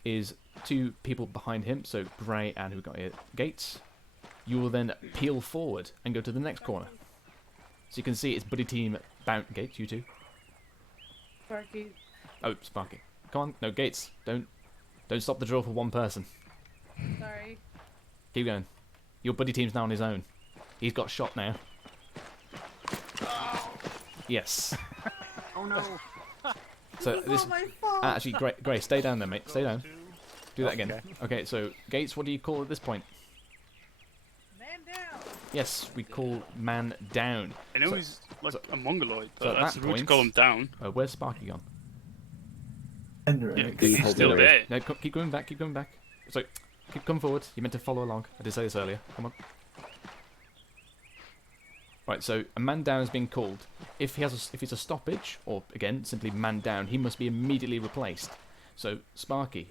is two people behind him, so Grey and who we got here, Gates. You will then peel forward and go to the next corner. So you can see it's buddy team Gates, you two. Sparky. Oh, Sparky. Come on, no Gates. Don't stop the drill for one person. Sorry. Keep going. Your buddy team's now on his own. He's got shot now. Yes. Oh no. So this my fault. actually, Gray, stay down there, mate. Stay down. Do that again. Okay, so Gates, what do you call at this point? Man down. Yes, we call man down. I know he's like a mongoloid, So but at that's that the route to point, call him down. Where's Sparky gone? Yeah, he's still there. No, keep going back. Keep going back. So, come forward. You meant to follow along. I did say this earlier. Come on. Right, so a man down is being called. If it's a stoppage, or again simply man down, he must be immediately replaced. So Sparky,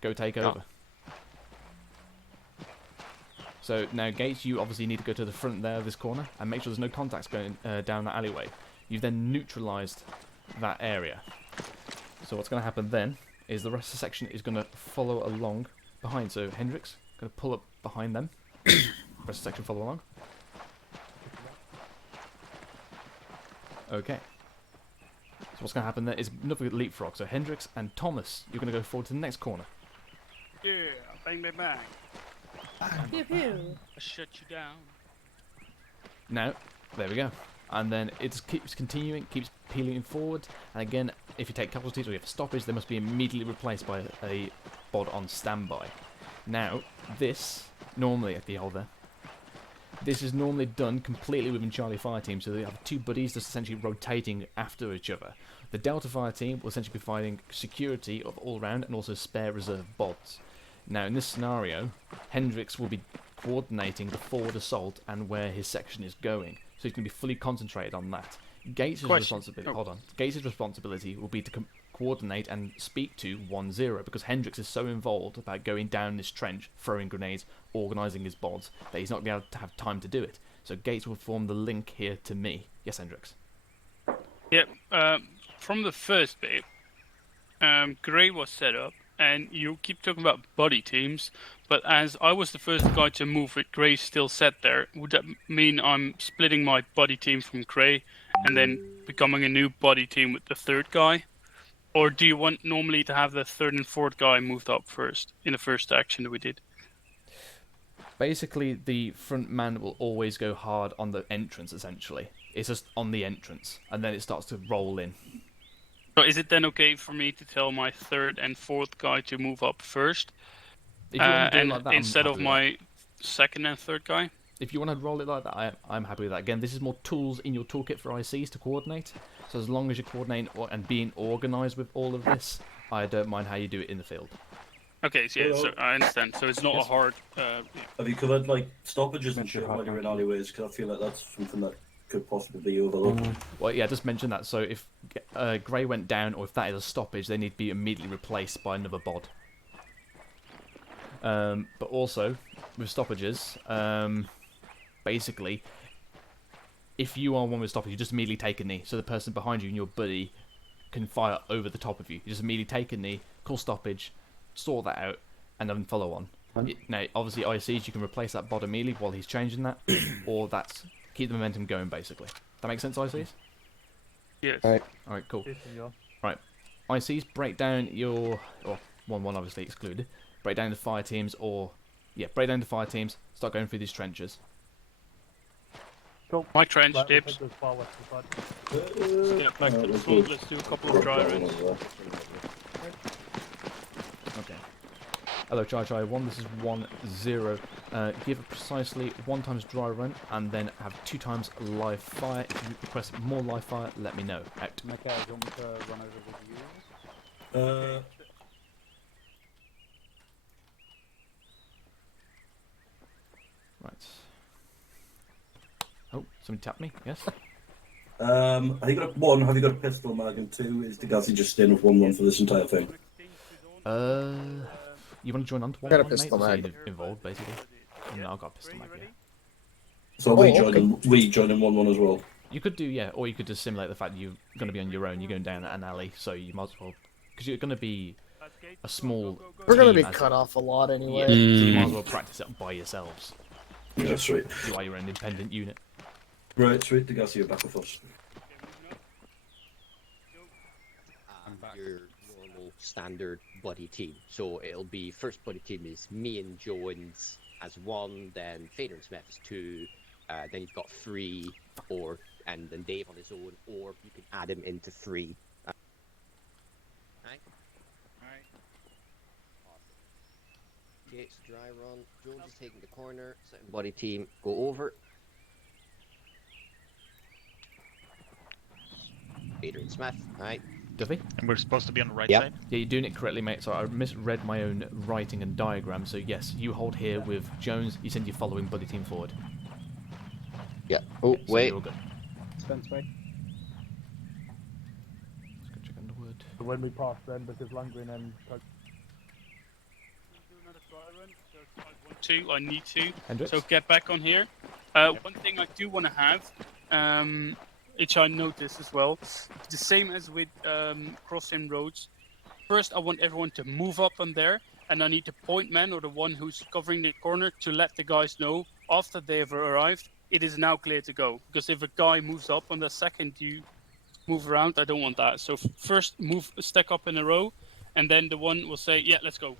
go take over. So now Gates, you obviously need to go to the front there of this corner and make sure there's no contacts going down that alleyway. You've then neutralised that area. So what's going to happen then is the rest of the section is going to follow along behind. So Hendrix, going to pull up behind them. Rest of the section follow along. Okay. So what's going to happen there is another leapfrog. So Hendrix and Thomas, you're going to go forward to the next corner. Yeah, bang, bang, bang. Pew pew. I shut you down. Now, there we go. And then it keeps continuing, keeps peeling forward. And again, if you take casualties or you have a stoppage, they must be immediately replaced by a bod on standby. Now, this, normally, if you hold there, this is normally done completely within Charlie Fire Team, so they have two buddies just essentially rotating after each other. The Delta Fire Team will essentially be providing security of all round and also spare reserve bods. Now, in this scenario, Hendrix will be coordinating the forward assault and where his section is going, so he's going to be fully concentrated on that. Gates' responsibility will be to coordinate and speak to 1-0 because Hendrix is so involved about going down this trench, throwing grenades, organising his bods that he's not going to have time to do it. So Gates will form the link here to me. Yes, Hendrix. Yep. From the first bit, Grey was set up, and you keep talking about buddy teams, but as I was the first guy to move with Grey still set there, would that mean I'm splitting my buddy team from Grey and then becoming a new buddy team with the third guy? Or do you want normally to have the third and fourth guy moved up first in the first action that we did? Basically, the front man will always go hard on the entrance, essentially. It's just on the entrance, and then it starts to roll in. So is it then okay for me to tell my third and fourth guy to move up first? If you want to do it and like that, instead of my second and third guy? If you want to roll it like that, I'm happy with that. Again, this is more tools in your toolkit for ICs to coordinate. So as long as you're coordinating and being organised with all of this, I don't mind how you do it in the field. Okay, so, yeah, so I understand. So it's not a hard... Have you covered like stoppages and shit while you're in alleyways? Because I feel like that's something that could possibly be overlooked. Well, yeah, just mention that. So if Grey went down, or if that is a stoppage, they need to be immediately replaced by another bod. But also, with stoppages, basically, if you are one with stoppage, you just immediately take a knee. So the person behind you and your buddy can fire over the top of you. You just immediately take a knee, call stoppage, sort that out, and then follow on. Now, obviously, ICs, you can replace that bod immediately while he's changing that, or that's keep the momentum going, basically. That makes sense, ICs? Yes. Alright, cool. Right, ICs, break down your... Or 1-1 obviously excluded. Break down the fire teams, or... Yeah, break down the fire teams, start going through these trenches. Cool. My trench, Dibs. Let's get back to the front, let's do a couple of dry runs. Okay. Hello, Chai 1, this is 1-0. Give it precisely 1 times dry run, and then have 2 times live fire. If you request more live fire, let me know. Out. Okay, do you want me to run over with you? Right. Oh, somebody tapped me, yes? Have you got have you got a pistol mag, and 2 is the Gazzy just staying with 1-1 for this entire thing? You want to join on to 1-1, I got a mate? pistol So mag. you're involved, basically. No, I've got a pistol mag, yeah. So we join in 1-1 as well. You could do, yeah, or you could just simulate the fact that you're going to be on your own. You're going down an alley, so you might as well, because you're going to be a small. We're gonna be team as cut off a lot anyway. Yeah, so you might as well practice it by yourselves. Yeah, sweet. You are your own independent unit. Right, sweet. The guys here back with us. Your normal standard buddy team. So it'll be first buddy team is me and Jones as 1, then Fader and Smith as 2, then you've got 3, and then Dave on his own, or you can add him into 3. Okay, so dry run. Jones is taking the corner. Second buddy team, go over. Fader and Smith, right? Duffy? And we're supposed to be on the right Yep. side? Yeah, you're doing it correctly, mate. So I misread my own writing and diagram. So yes, you hold here with Jones. You send your following buddy team forward. Yeah. Oh, okay, so wait. You're all good. Spence way. Let's go check Underwood. So when we pass them, because Lundgren and I need to. Hendricks? So get back on here. One thing I do want to have, which I noticed as well, the same as with crossing roads. First, I want everyone to move up on there, and I need the point man or the one who's covering the corner to let the guys know after they have arrived, it is now clear to go. Because if a guy moves up on the second you move around, I don't want that. So first, stack up in a row, and then the one will say, yeah, let's go.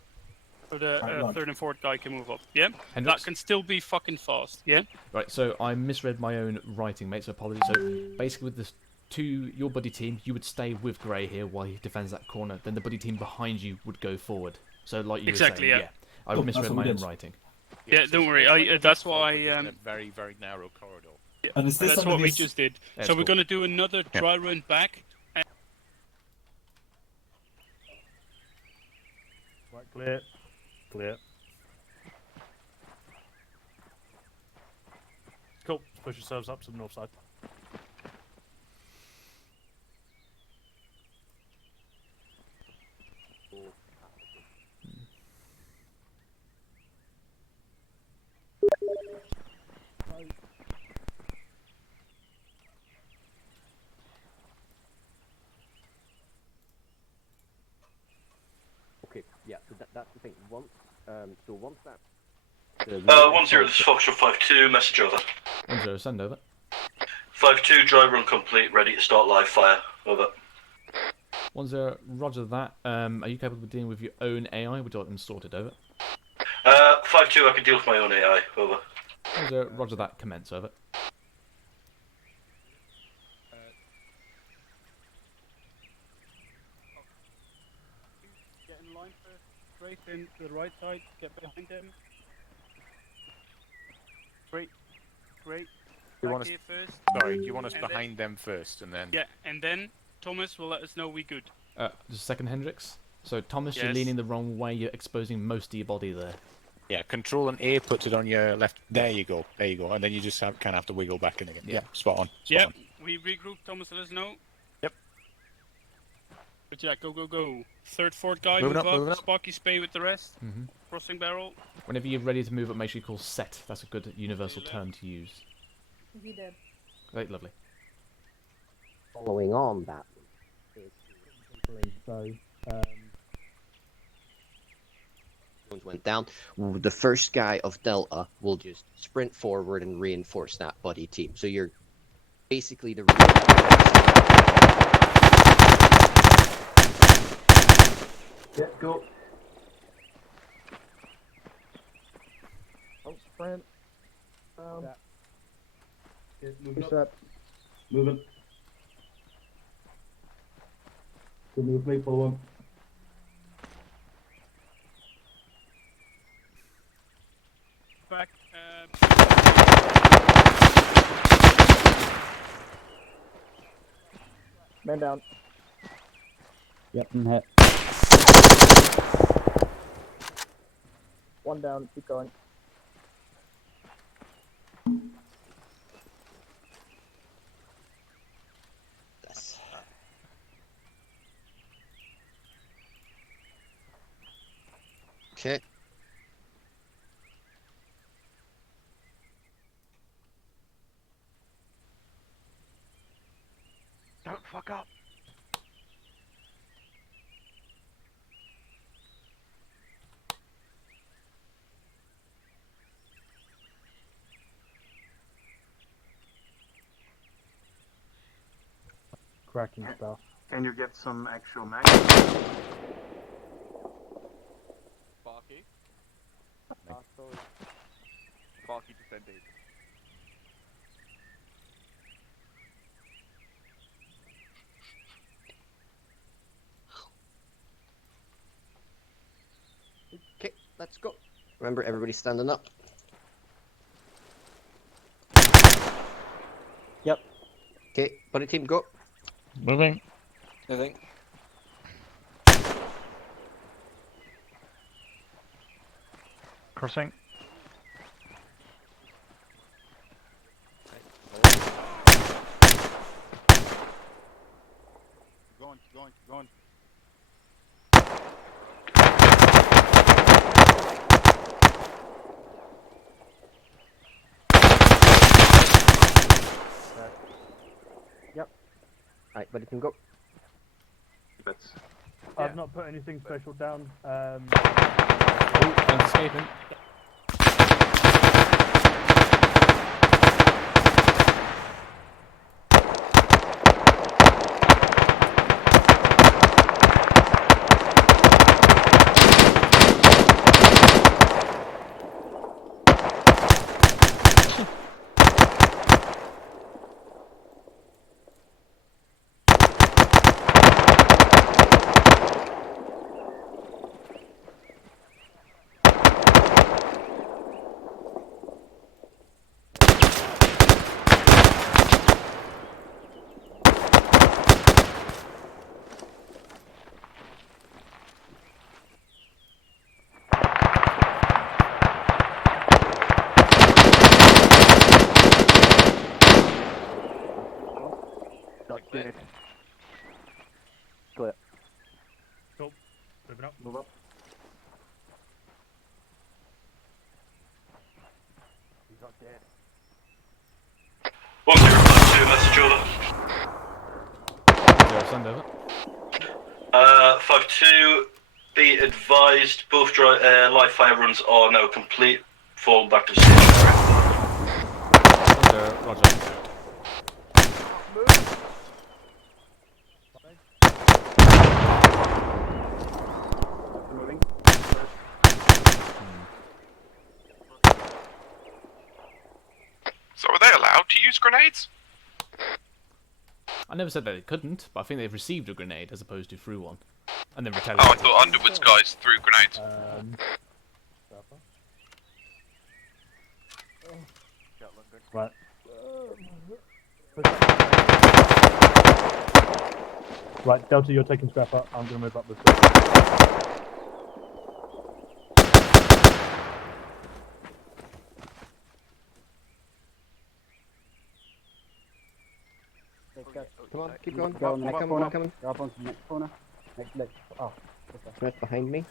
So the third and fourth guy can move up. Yeah, Hendricks? that can still be fucking fast. Yeah. Right, so I misread my own writing, mate. So apologies. So basically, with this your buddy team, you would stay with Gray here while he defends that corner. Then the buddy team behind you would go forward. So like you Exactly, were saying, yeah. I misread my own writing. Yeah, don't worry. That's why. In a very, very narrow corridor. Yeah, And is this that's what we something just did. That's So we're cool. going to do another dry run back. And right, clear, clear. Cool. Push yourselves up to the north side. Okay, yeah, so that's the thing. Once that... 1-0, this is Foxtrot 5-2, message over. 1-0, send over. 5-2, dry run complete, ready to start live fire, over. 1-0, roger that. Are you capable of dealing with your own AI? Would you like them sorted over? 5-2, I can deal with my own AI, over. 1-0, roger that, commence over. Get in line first, straight in to the right side, get behind him. Great. You Back want us, here first. sorry, you want us And then- behind them first, and then... yeah, and then Thomas will let us know we good. Just a second, Hendricks. So Thomas, you're Yes. leaning the wrong way. You're exposing most of your body there. Yeah, Control and A puts it on your left. There you go. And then you just kind of have to wiggle back in again. Yeah, spot on. Yep, we regroup. Thomas, let us know. Yep. Roger that. Go. Third, fourth guy, Moving move up, moving up. Sparky Spay with the rest. Mhm. Crossing barrel. Whenever you're ready to move up, make sure you call set. That's a good universal term to use. He did. Right, lovely. Following on that. So, Jones went down. The first guy of Delta will just sprint forward and reinforce that buddy team. So you're basically the... Yeah, go. Don't sprint. Yeah, moving Push up. up. Moving. Good move, me, follow on. Back. Man down. Yep, I'm hit. One down. Keep going. Yes. Okay. fuck up. Cracking stuff. Can you get some actual magazines? Sparky? Sparky descended. Okay, let's go. Remember, everybody's standing up. Yep. Okay, buddy team, go. Moving. Moving. Crossing. Keep going. Yep. Alright, buddy team, go. I've not put anything special down. One's escaping. Dead. Clear. Cool. Moving up. Move up. He's not dead. 1052, message order. Zero, send over. 52, be advised, both live fire runs are now complete. Fall back to station. Roger. Moving. So are they allowed to use grenades? I never said that they couldn't, but I think they've received a grenade as opposed to threw one. And then Oh, I retaliated. thought Underwood's guys threw grenades. Right. Right, Delta, you're taking scrap up. I'm going to move up with Come on, keep going. Go on the next I'm corner. coming. Go up onto the next corner. Next leg. Oh. Okay. Smith behind me.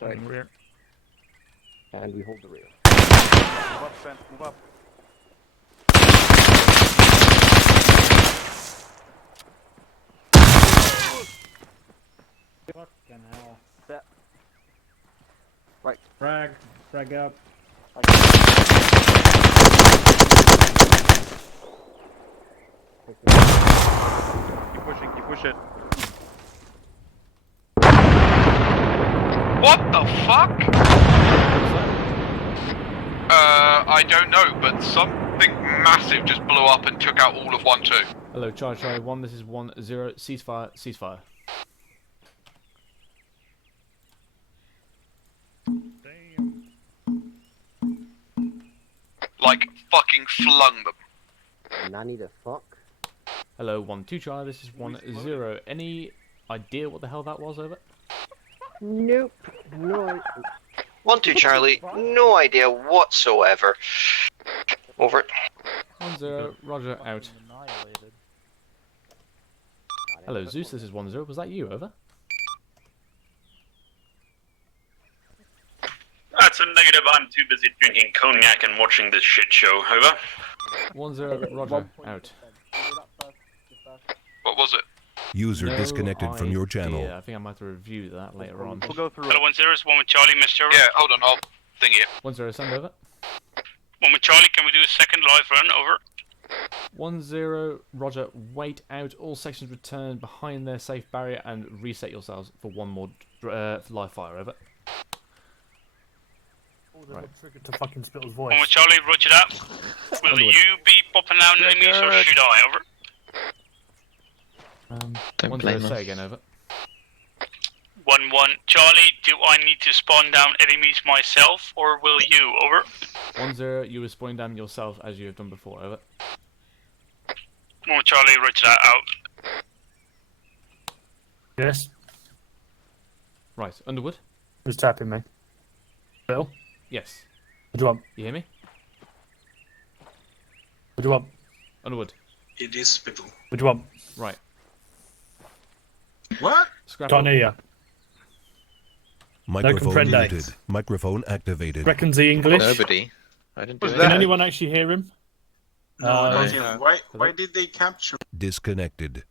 Sorry. Rear. And we hold the rear. Move up, Sven. Move up. Fucking hell. Set. Right. Frag up. Keep pushing. What the fuck? I don't know, but something massive just blew up and took out all of 1-2. Hello, Charlie 1, this is 1-0, ceasefire. Like, fucking flung them. Nanny the fuck? Hello, 1-2 Charlie, this is 1-0. Any idea what the hell that was, over? Nope. No. 1-2 Charlie, no idea whatsoever. Over it. 1-0, Roger, out. Hello, Zeus, this is 1-0. Was that you, over? That's a negative. I'm too busy drinking cognac and watching this shit show. Over. 1-0, Roger, out. What was it? User No disconnected from your channel. idea. I think I might have to review that later on. We'll go through Hello, 1-0 is 1 with Charlie, missed over. Yeah, hold on, I'll thing it. 1-0, send over. 1 with Charlie, can we do a second live run? Over. 1-0, Roger. Wait out. All sections return behind their safe barrier and reset yourselves for one more live fire. Over. Right. Triggered to fucking Spittle's voice. 1 with Charlie, roger that. Will Underwood. you be popping out enemies or should I? Over. 1-0, say again. Over. 1-1. Charlie, do I need to spawn down enemies myself or will you? Over. 1-0, you will spawn down yourself as you have done before. Over. 1 with Charlie, roger that. Out. Yes. Right, Underwood. Who's tapping me? Bill? Yes. What do you want? You hear me? What do you want? Underwood. It is Spittle. What do you want? Right. What? Can't hear you. Microphone comprende. muted. Microphone activated. Reckons he English? Nobody. I didn't do Can that. anyone actually hear him? No, No. no. Why did they capture? Disconnected.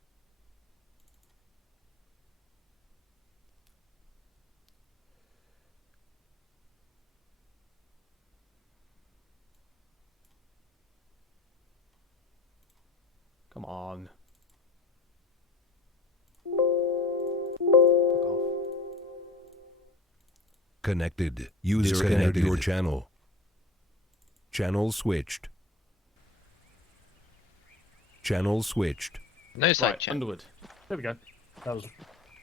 Come on. Connected. User disconnected your channel. Channel switched. Channel switched. No side Right, chat. Underwood. There we go. That was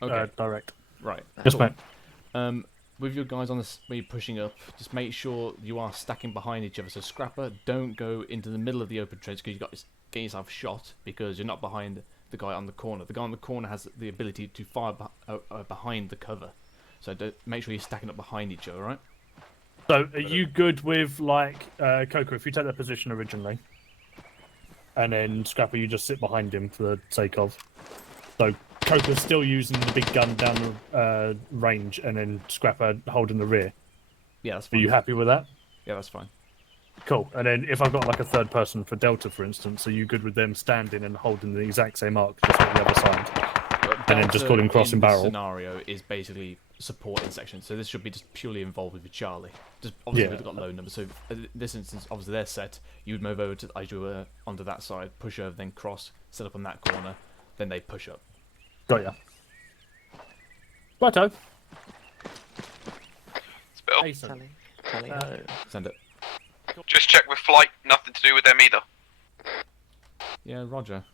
Okay. direct. Right. Yes, cool. mate. With your guys on this, when you're pushing up, just make sure you are stacking behind each other. So Scrapper, don't go into the middle of the open trench because you got get yourself shot because you're not behind the guy on the corner. The guy on the corner has the ability to fire behind the cover. So make sure you're stacking up behind each other, right? So, are you good with, like, Coco, if you take that position originally, and then Scrapper, you just sit behind him for the sake of... So, Coco's still using the big gun down the range, and then Scrapper holding the rear. Yeah, that's Are fine. you happy with that? Yeah, that's fine. Cool. And then if I've got, like, a third person for Delta, for instance, are you good with them standing and holding the exact same arc, just on the other side? And then just calling cross and barrel? This scenario is basically supporting section, so this should be just purely involved with Charlie. Just obviously we've got low numbers, so in this instance, obviously they're set. You would move over to Ijua onto that side, push over, then cross, set up on that corner, then they push up. Got ya. Righto. Spill. Hey, son. Send it. Just check with flight, nothing to do with them either. Yeah, Roger.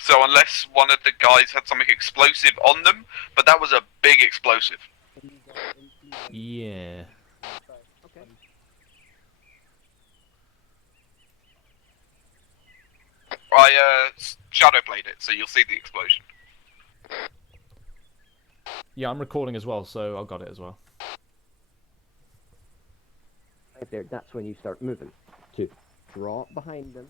So unless one of the guys had something explosive on them, but that was a big explosive. Yeah. I shadow played it, so you'll see the explosion. Yeah, I'm recording as well, so I've got it as well. Right there, that's when you start moving. To drop behind them,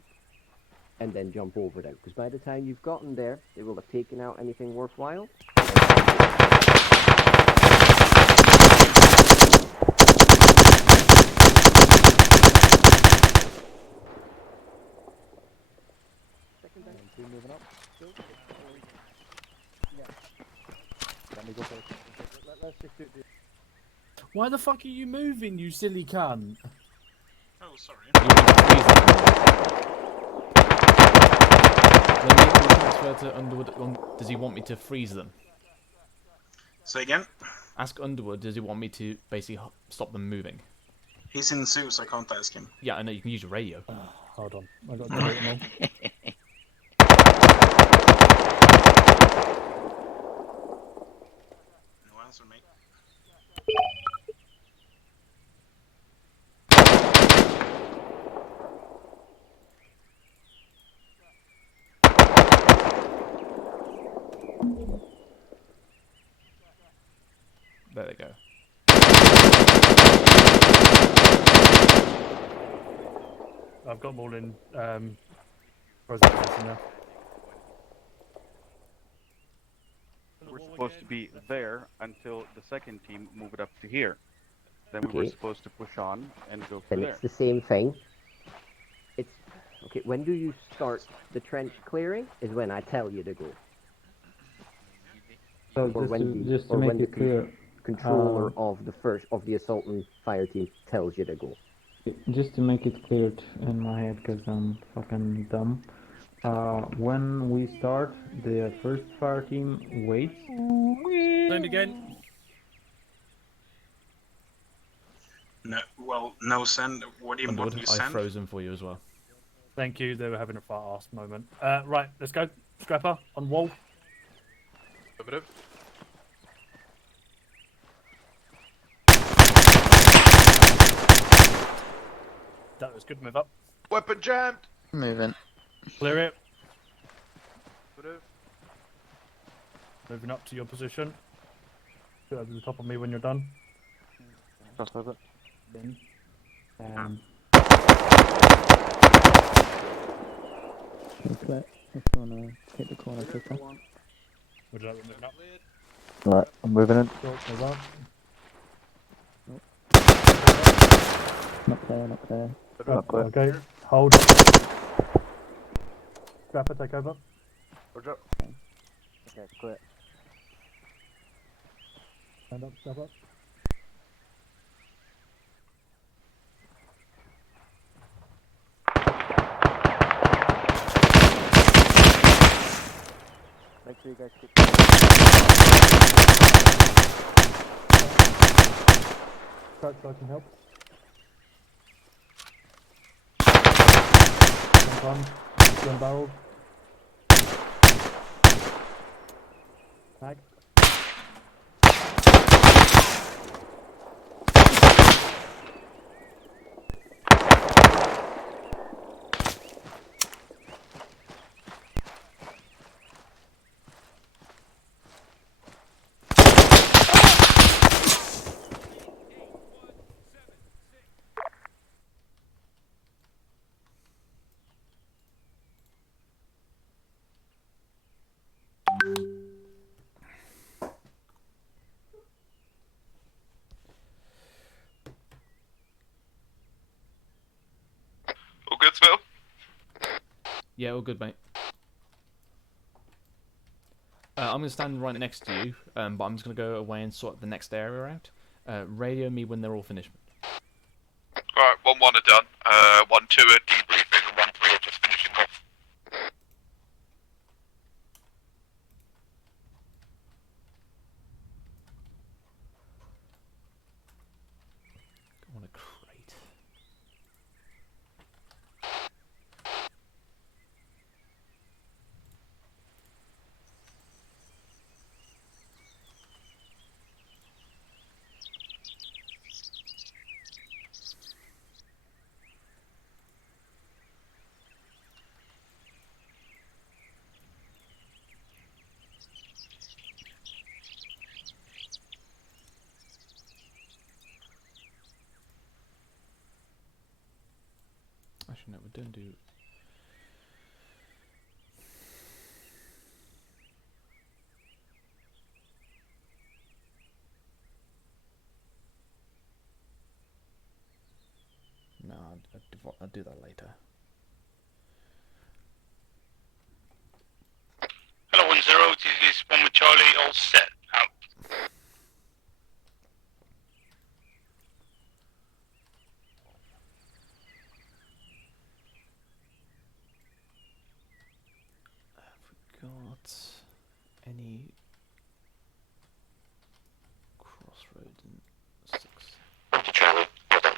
and then jump over them. Because by the time you've gotten there, they will have taken out anything worthwhile. Moving up. Yeah. Let me go first. Let's just do this. Why the fuck are you moving, you silly cunt? Oh, sorry. When you transfer to Underwood, does he want me to freeze them? Say again? Ask Underwood, does he want me to basically stop them moving? He's in Zeus, I can't ask him. Yeah, I know, you can use your radio. Hold on, I got the written on. No answer, mate. There they go. I've got them all in presentation now. We're supposed to be there until the second team move it up to here. Then we were Okay. supposed to push on and go Then through there. it's the same thing. It's Okay, when do you start the trench clearing? Is when I tell you to go. So Or just to make it clear, controller of the assault and fire team tells you to go. just to make it clear in my head, because I'm fucking dumb. When we start, the first fire team waits. Send again. No, well, no send. What do you want me to I send? froze them for you as well. Thank you. They were having a fart-ass moment. Right, let's go. Scrapper on wall. That was good. Move up. Weapon jammed. Moving. Clear it. Moving up to your position. Go over the top of me when you're done. Cross over. Then, okay, let's go on hit the corner quicker. Would you like me moving up? Right, I'm moving in. Sure, move up. Not there, not there. Not clear. Okay, hold. Scrapper, take over. Roger. Okay, clear. Stand up, step up. Make sure you guys keep. Crouch so I can help. Gun barrel. Mag. All good, Phil? Yeah, all good, mate. I'm going to stand right next to you, but I'm just going to go away and sort the next area out. Radio me when they're all finished. Alright, 1-1 are done. 1-2 are debriefing, and 1-3 are just finishing off. I want a crate. Actually, no, we don't do. No, I'll do that later. Hello, 1-0. This is 1 with Charlie. All set. Out. Got any crossroads in 6? Charlie, well done.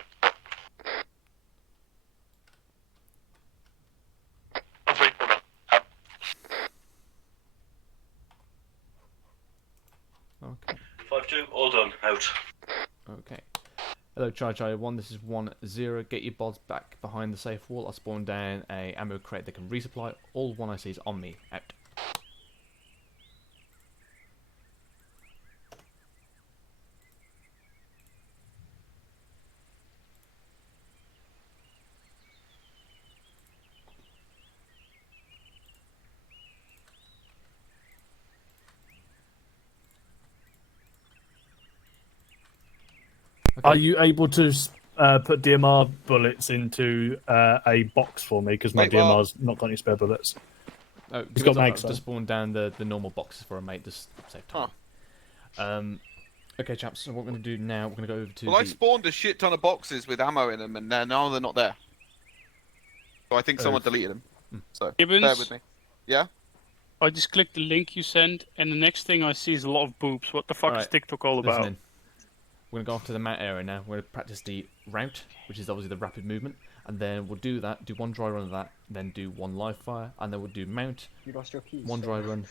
Okay. 5-2, all done, out. Okay. Hello, Charlie 1. This is 1-0. Get your bods back behind the safe wall. I spawned down a ammo crate that can resupply. All one I see is on me. Out. Are you able to put DMR bullets into a box for me because my Wait, what? DMR's not got any spare bullets. Oh, It's give got it up, mags I've though. just spawned down the normal boxes for a mate, just save time. Okay, chaps, so what we're going to do now, we're going to go over to Well, I spawned a shit ton of boxes with ammo in them, and now they're not there. So I think someone deleted them. So Gibbons? bear with me. Yeah? I just clicked the link you sent, and the next thing I see is a lot of boobs. What the fuck is Alright, TikTok all listen about? in. We're going to go off to the mount area now. We're going to practice the route, which is obviously the rapid movement. And then we'll do that, do one dry run of that, then do one live fire, and then we'll do mount, You lost your keys. one dry run,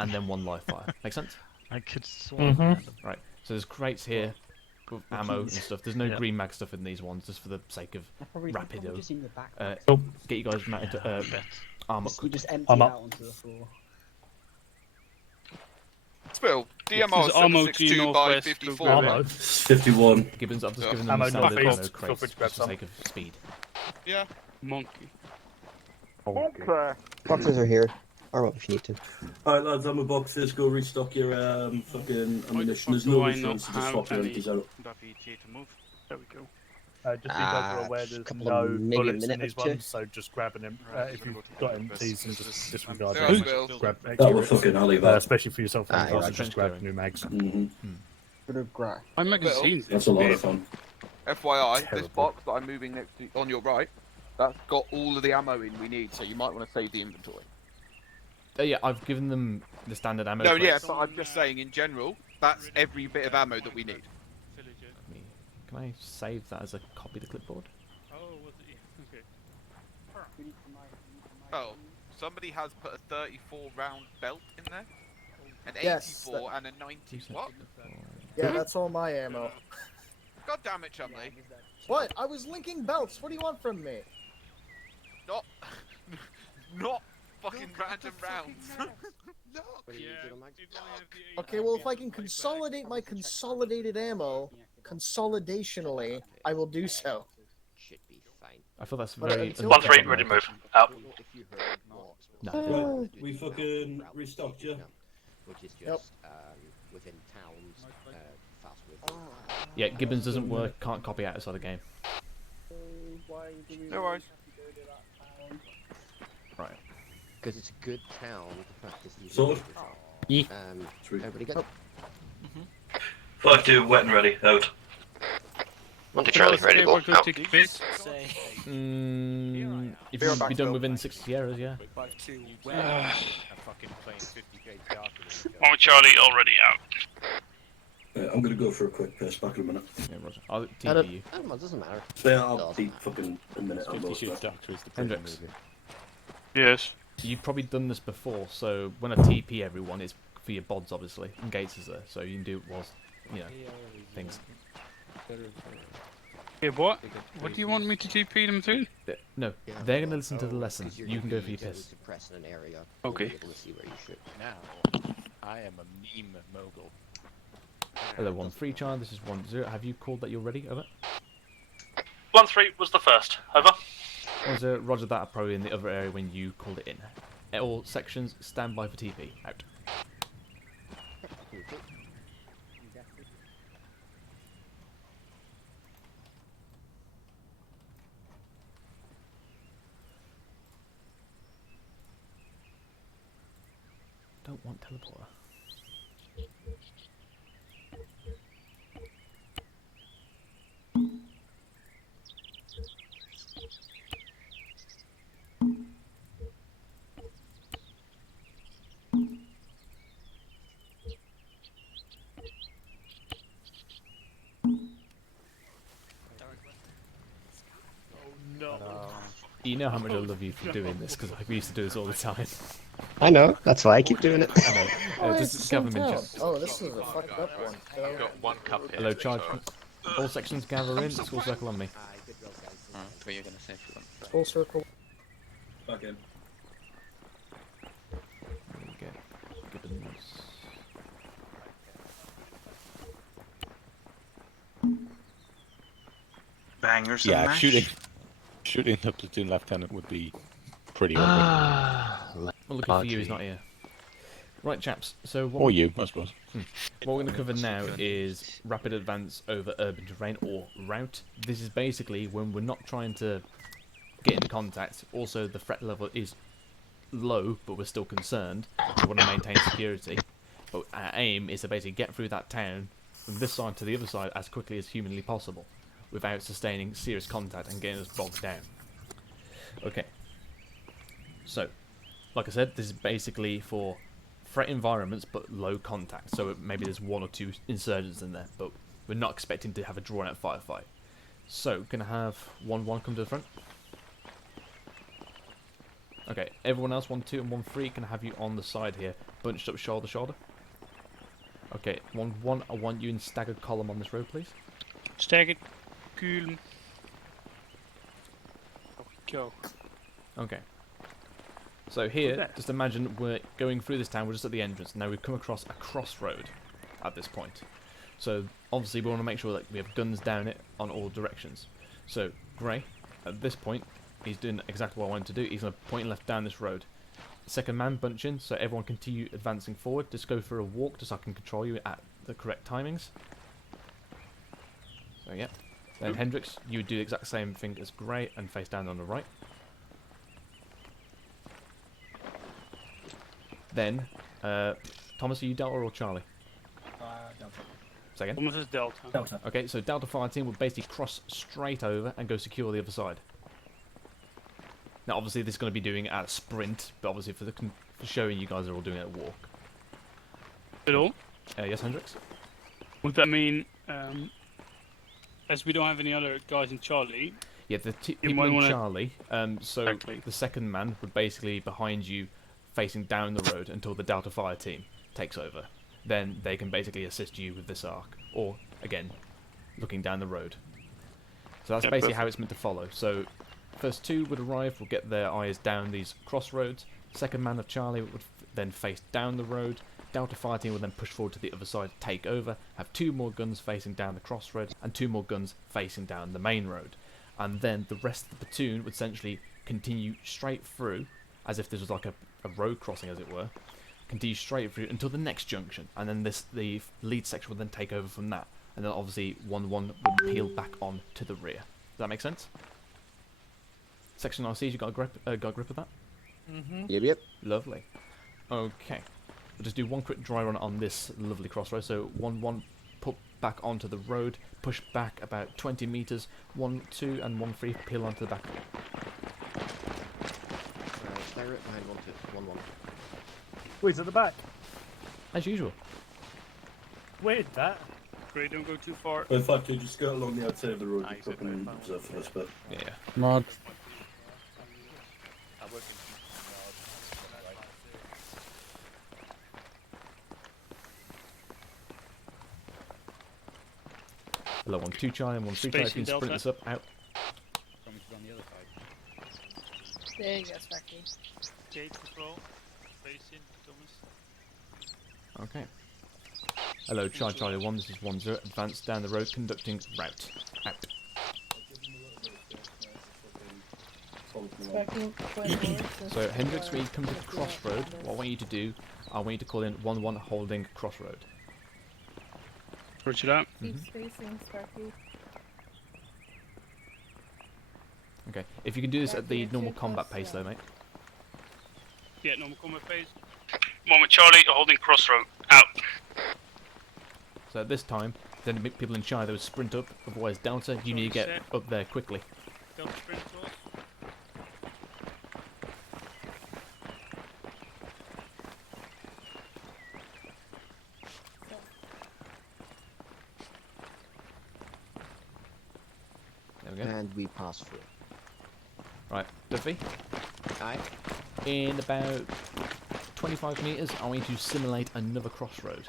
and then one live fire. Make sense? I could swear. Right, so there's crates here with ammo and stuff. There's no green mag stuff in these ones, just for the sake of rapido. Get you guys mounted armor. You just empty armor. out onto the floor. Spill. DMR There's ammo to 762 by northwest, 54. Ammo. 51. Gibbons, I've just given them Ammo standard northeast. ammo Feel crates free to grab just for some. sake of speed. Yeah. Monkey. Boxes are here. ArmA if you need to. Alright, lads, ammo boxes. Go restock your fucking ammunition. There's no do I refunds, not just swap your have empties out. There we go. Just so you guys are aware, there's couple no of maybe a bullets in minute these or two. ones, so just grabbing them. If you've got empties, and just disregard Yeah, them. Will. Just grab That extra, will fucking alley that. especially for yourself. Ah, and yeah, just grab new mags. Bit of grass. My magazine's That's a lot of fun. FYI, this Terrible. box that I'm moving next to on your right, that's got all of the ammo in we need, so you might want to save the inventory. Yeah, I've given them the standard ammo No, crates. yeah, but I'm just saying in general, that's every bit of ammo that we need. Can I save that as a copy of the clipboard? Oh, was it? Okay. Oh, somebody has put a 34 round belt in there, an 84 Yes, and a 90. What? Yeah, that's all my ammo. God damn it, Chumley. What? I was linking belts. What do you want from me? Not, not fucking random rounds. Okay, well, if I can consolidate my consolidated ammo consolidationally, I will do so. Should be fine. I feel that's But very... until 1-3, ready to move. Out. No. We fucking restocked you. Which is Yep. just within towns, fast with. Yeah, Gibbons doesn't work, can't copy out outside the game. No worries. Right. Because it's a good town to practice these. Sword? Yeah. Everybody good? 5-2, wet and ready, out. 1-2, Charlie, ready to go. Out. If you be done within 60 errors, yeah. 5-2. One Charlie, already out. I'm gonna go for a quick piss. Back in a minute. Yeah, Roger. I'll TP you. I don't know, it doesn't matter. Yeah, I'll be fucking a minute. I'll 50 go Shades for it. Doctor is the Hendrix. movie. Yes. You've probably done this before, so when I TP everyone, it's for your bods, obviously, and Gates is there, so you can do it whilst, you know, things. Yeah, what? What do you want me to TP them to? No, they're going to listen to the lesson. You can go for your piss. To press in an area. Okay. You'll be able to see where you should. Now, I am a meme mogul. Hello, 1-3 child, this is 1-0. Have you called that you're ready? Over. 1-3 was the first. Over. 1-0, Roger that, probably in the other area when you called it in. All sections, stand by for TP. Out. Don't want teleporter. You know how much I love you for doing this, because I used to do this all the time. I know, that's why I keep doing it. I know. Oh, This it's is sent government out. chat. Oh, this is a fucked up one. I've got one cup here. Hello, charge. All sections gather in, school circle on me. What are you going to say for them? Full circle. Back in. Gibbons. Bangers and Yeah, mash. shooting the platoon lieutenant would be pretty awkward. Well, looking for you, he's not here. Right, chaps. So what Or you, I suppose. What we're going to cover now is rapid advance over urban terrain, or route. This is basically when we're not trying to get into contact. Also, the threat level is low, but we're still concerned. We want to maintain security. But our aim is to basically get through that town from this side to the other side as quickly as humanly possible, without sustaining serious contact and getting us bogged down. Okay. So, like I said, this is basically for threat environments but low contact. So maybe there's 1 or 2 insurgents in there, but we're not expecting to have a drawn-out firefight. So, gonna have 1-1 come to the front. Okay, everyone else 1-2 and 1-3 can have you on the side here, bunched up shoulder to shoulder. Okay, 1-1, I want you in staggered column on this road, please. Staggered column. Go. Okay. So here, just imagine we're going through this town, we're just at the entrance. Now we've come across a crossroad at this point. So obviously we want to make sure that we have guns down it on all directions. So Grey, at this point, he's doing exactly what I wanted to do. He's going to point left down this road. Second man, bunch in, so everyone continue advancing forward. Just go for a walk, just so I can control you at the correct timings. So yeah. Then Hendrix, you would do the exact same thing as Grey and face down on the right. Then, Thomas, are you Delta or Charlie? Delta. Second. Thomas is Delta. Delta. Okay, so Delta Fire Team will basically cross straight over and go secure the other side. Now, obviously, this is going to be doing it at a sprint, but obviously for showing you guys are all doing it at a walk. At all? Yes, Hendrix? Would that mean, as we don't have any other guys in Charlie... Yeah, the people in Charlie, so exactly. The second man would basically behind you, facing down the road until the Delta Fire Team takes over. Then they can basically assist you with this arc, or, again, looking down the road. So that's basically how it's meant to follow. So, first 2 would arrive, will get their eyes down these crossroads. Second man of Charlie would then face down the road. Delta Fire Team will then push forward to the other side, take over, have 2 more guns facing down the crossroad, and 2 more guns facing down the main road. And then the rest of the platoon would essentially continue straight through, as if this was like a road crossing, as it were, continue straight through until the next junction, and then the lead section will then take over from that, and then obviously 1-1 would peel back on to the rear. Does that make sense? Section RCs, you got a grip of that? Yep. Lovely. Okay, we'll just do one quick dry run on this lovely crossroad. So 1-1, put back onto the road, push back about 20 meters, 1-2 and 1-3 peel onto the back. Direct behind 1-1. Where's at the back? As usual. Weird that. Great, don't go too far. In fact, you just go along the outside of the road and fucking observe for this bit. Yeah. Mod. Hello, 1-2 Charlie and 1-3 Charlie. You can sprint this up, out. There you go, Sparky. Gate control. Facing Thomas. Okay. Hello, Charlie 1, this is 1-0. Advance down the road, conducting route. Out. So, Hendrix, when you come to the crossroad, what I want you to do, I want you to call in 1-1 holding crossroad. Roger that. Keep spacing, Sparky. Okay, if you can do this at the normal combat pace though, mate. Yeah, normal combat pace. Moment, Charlie, holding crossroad. Out. So at this time, then the people in China, they would sprint up, otherwise Delta, you need to get up there quickly. Delta sprint to us. There we go. And we pass through. Right, Duffy. Aye. In about 25 meters, I want you to simulate another crossroad.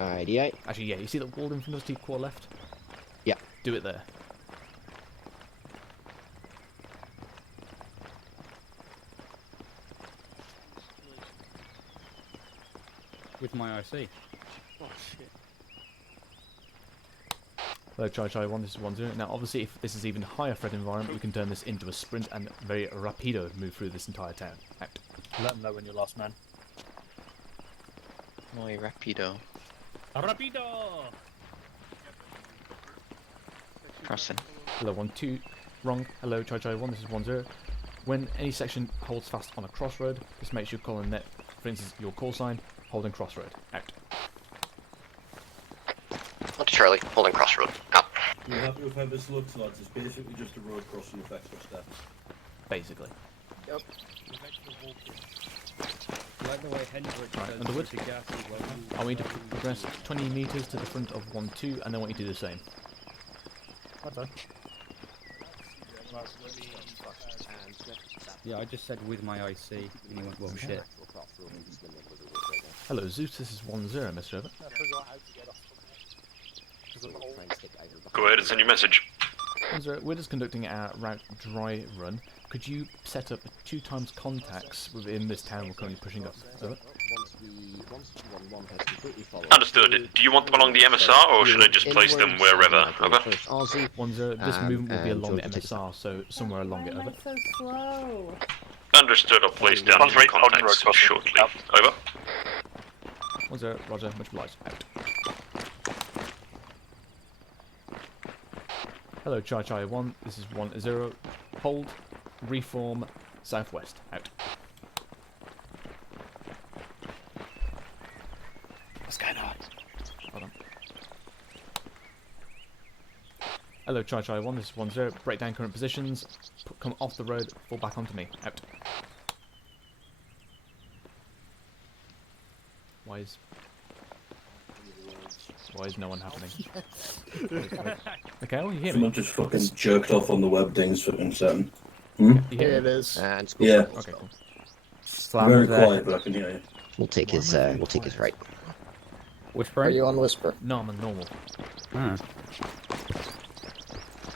Idea. Actually, yeah, you see that wall in front of us to your core left? Yeah. Do it there. With my IC. Oh shit. Hello, Charlie 1, this is 1-0. Now, obviously, if this is even higher threat environment, we can turn this into a sprint and very rapido move through this entire town. Out. Let them know when you're last man. Muy rapido. Rapido! Crossing. Hello, 1-2. Wrong. Hello, Chai 1, this is 1-0. When any section holds fast on a crossroad, this makes your call and net, for instance, your call sign, holding crossroad. Out. On to Charlie, holding crossroad. Out. You're happy with how this looks, lads? It's basically just a road crossing with extra steps. Basically. Yep. Like the way Hendrik Right, does Underwood. the gas as well. I want you to progress 20 metres to the front of 1-2, and I want you to do the same. Okay. Yeah, I just said with my IC, and he went, well, shit. Hello, Zeus, this is 1-0, Mr. Over. Go ahead and send your message. 1-0, we're just conducting our route dry run. Could you set up 2 times contacts within this town we're currently pushing up? Over. Understood. Do you want them along the MSR, or should I just place them wherever? Over. 1-0, this movement will be along the MSR, so somewhere along it. Why am Over. I so slow? Understood. I'll place down some contacts shortly. Over. 1-0, roger, much obliged. Out. Hello, Chai 1, this is 1-0. Hold, reform, southwest. Out. What's going on? Hold on. Hello, Chai 1, this is 1-0. Break down current positions. Come off the road, fall back onto me. Out. Why is no one happening? Okay, well, you hear me? Someone just fucking jerked off on the web things fucking setting. Hmm? You hear It me? is. Yeah. Okay, cool. Very quiet, but I can hear you. We'll take his right. Whisper? Are you on whisper? No, I'm on normal. Can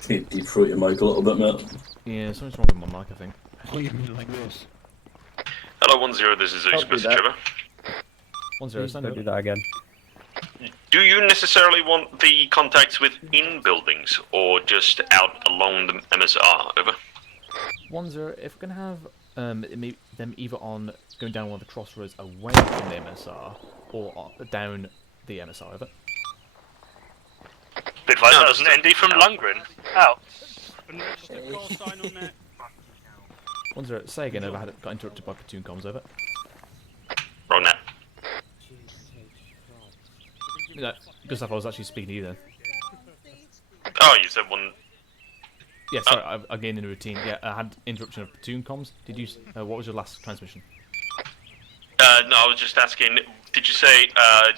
you deep throat your mic a little bit, mate? Yeah, something's wrong with my mic, I think. What do you mean like this? Hello, 1-0. This is Zeus. I'll do Message that. over. 1-0, stand Don't up. do that again. Do you necessarily want the contacts within buildings, or just out along the MSR? Over. 1-0, if we're going to have them either on going down one of the crossroads away from the MSR, or down the MSR, over. Bit like that was an ND from Lundgren. Out. 1-0, say again, over. Got interrupted by platoon comms, over. Wrong that. No, good stuff, I was actually speaking to you then. Oh, you said one. Yeah, sorry, I gained in a routine. Yeah, I had interruption of platoon comms. Did you? What was your last transmission? No, I was just asking. Did you say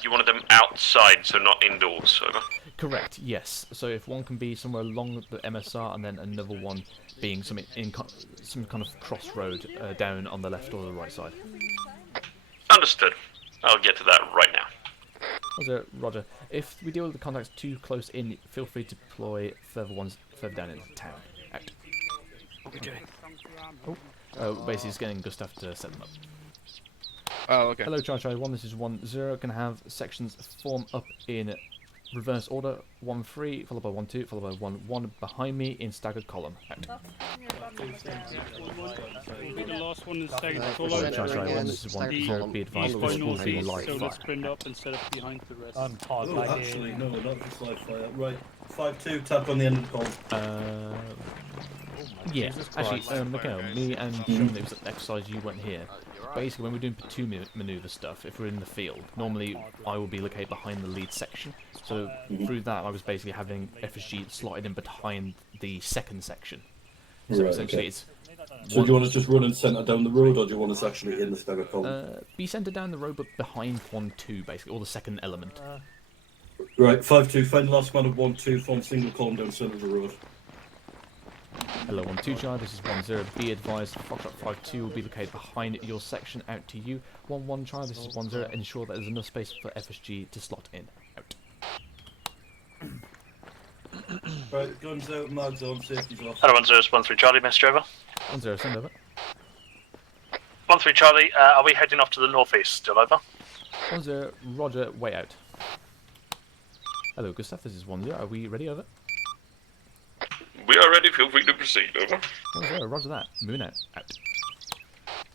you wanted them outside, so not indoors? Over. Correct. Yes. So if one can be somewhere along the MSR, and then another one being some kind of crossroad down on the left or the right side. Understood. I'll get to that right now. Roger. If we deal with the contacts too close in, feel free to deploy further ones further down into the town. Out. What are we doing? Basically, just getting Gustav to set them up. Oh, okay. Hello, Chai 1. This is 1-0. Can have sections form up in reverse order. 1-3, followed by 1-2, followed by 1-1 behind me in staggered column. Out. Will be the last one in staggered Hello, column. Chai 1. This is 1-0. Be advised, East by this will be northeast, light so let's fire. sprint up instead of behind the rest. Oh, actually, no, not just live fire. Right, 5-2, tap on the end of the call. Yeah, actually, Miguel, me and Sean, it was an exercise you weren't here. Basically, when we're doing platoon maneuver stuff, if we're in the field, normally I will be located behind the lead section. So through that, I was basically having FSG slotted in behind the second section. So Right, essentially, okay. it's. So do you want us just run and centre down the road, or do you want us actually in the staggered column? Be centred down the road, but behind 1-2, basically, or the second element. Right, 5-2, find the last man of 1-2, form single column down centre of the road. Hello, 1-2 Chai, this is 1-0. Be advised, Foxtrot 5-2 will be located behind your section out to you. 1-1 Chai, this is 1-0. Ensure that there's enough space for FSG to slot in. Out. Right, guns out, mags on, safety's off. Hello, 1-0, 1-3 Charlie, message over. 1-0, send over. 1-3 Charlie, are we heading off to the northeast? Still over? 1-0, roger, way out. Hello, Gustav, this is 1-0. Are we ready, over? We are ready, feel free to proceed, over. 1-0, roger that. Moving out. Out.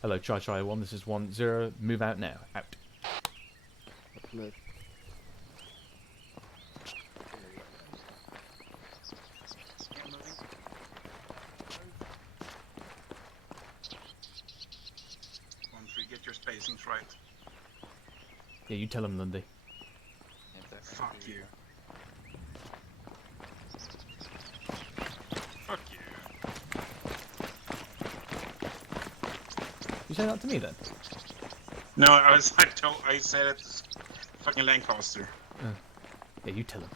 Hello, Chai 1, this is 1-0. Move out now. Out. Move. 1-3, get your spacings right. Yeah, you tell him, Lundy. Fuck you. Fuck you. You say that to me then? No, I said it to fucking Lancaster. Yeah, you tell him.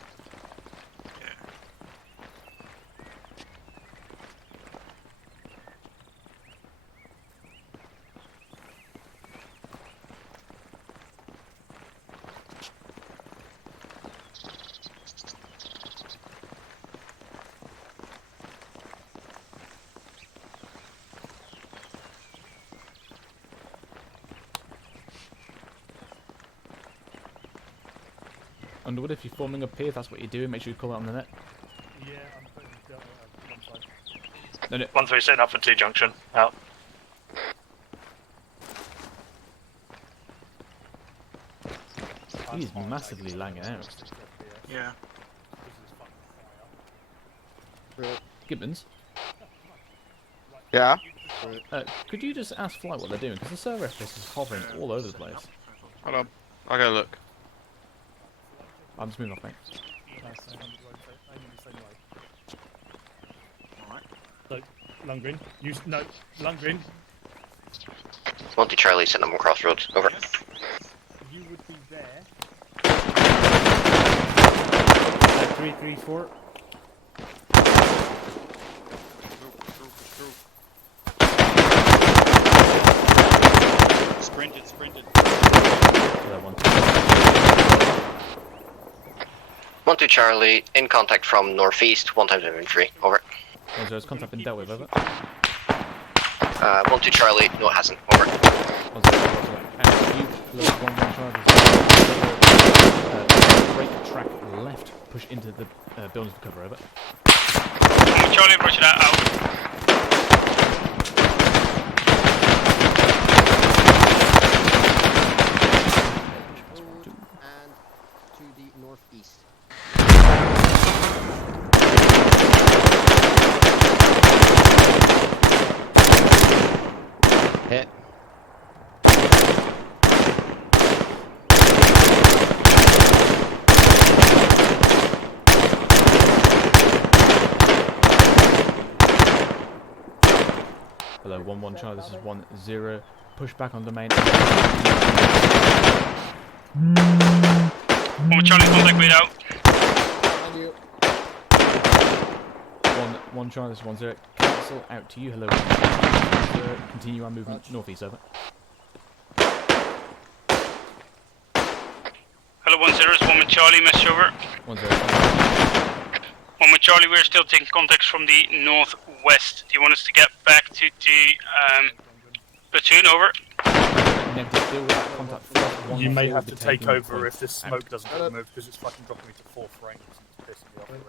Underwood, if you're forming up here, if that's what you're doing, make sure you call it on the net. Yeah, I'm putting one side. No, no. 1-3 setting up for T junction. Out. He's massively lagging out. Yeah. Gibbons? Yeah? Could you just ask Flight what they're doing? Because the server FPS is hovering all over the place. Hold on. I'll go look. I'm just moving off, mate. Alright. So, Lundgren, Lundgren. 1-2 Charlie, setting up on crossroads. Over. You would be there. 334. Sprinted. Yeah, 1-2 Charlie, in contact from northeast, 1 times infantry. Over. 1-0 has contact been dealt with, over. 1-2 Charlie, no it hasn't. Over. 1-0, break track left, push into the buildings for cover, over. Charlie, roger that, out. And to the northeast. Hit. Hello, 1-1 Charlie, this is 1-0. Push back on domain. 1 Charlie, contact made out. 1 Charlie, this is 1-0. Cancel out to you. Hello, 1-0. Continue our movement northeast, over. Hello, 1-0, it's 1 Charlie, message over. 1-0. 1 Charlie, we're still taking contacts from the northwest. Do you want us to get back to the platoon, over? You may have to take over if this smoke doesn't get removed because it's fucking dropping me to 4th rank. It's pissing me off already.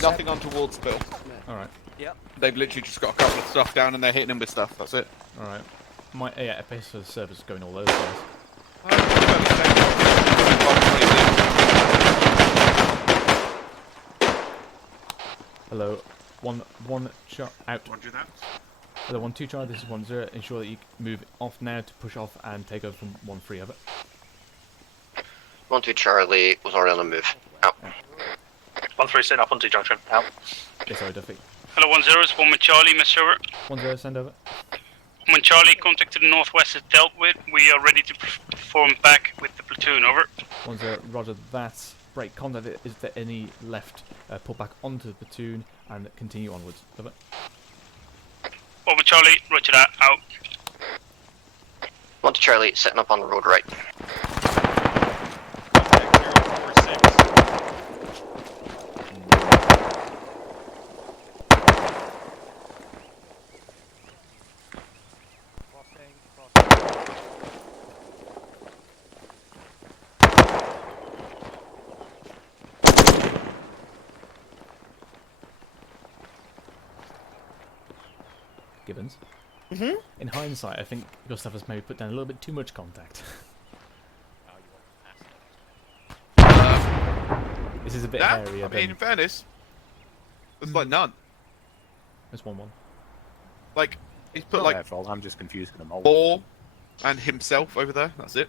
Nothing on towards Bill. Alright. Yep. They've literally just got a couple of stuff down and they're hitting him with stuff, that's it. Alright. My FPS for the server's going all over the place. Hello, 1 out. Roger that. Hello, 1-2 Charlie, this is 1-0. Ensure that you move off now to push off and take over from 1-3, over. 1-2 Charlie was already on the move. Out. 1-3 setting up on T junction. Out. Yeah, sorry, Duffy. Hello, 1-0, it's 1 Charlie, message over. 1-0, send over. 1 Charlie, contact to the northwest is dealt with. We are ready to form back with the platoon, over. 1-0, roger that. Break contact. Is there any left? Pull back onto the platoon and continue onwards. Over. 1 Charlie, roger that, out. 1-2 Charlie, setting up on the road right. Gibbons. Mhm. In hindsight, I think Gustav has maybe put down a little bit too much contact. This is a bit hairier. I mean, in fairness, there's like none. There's 1-1. Like, he's put Not like their fault. I'm just confusing them all. 4 and himself over there. That's it.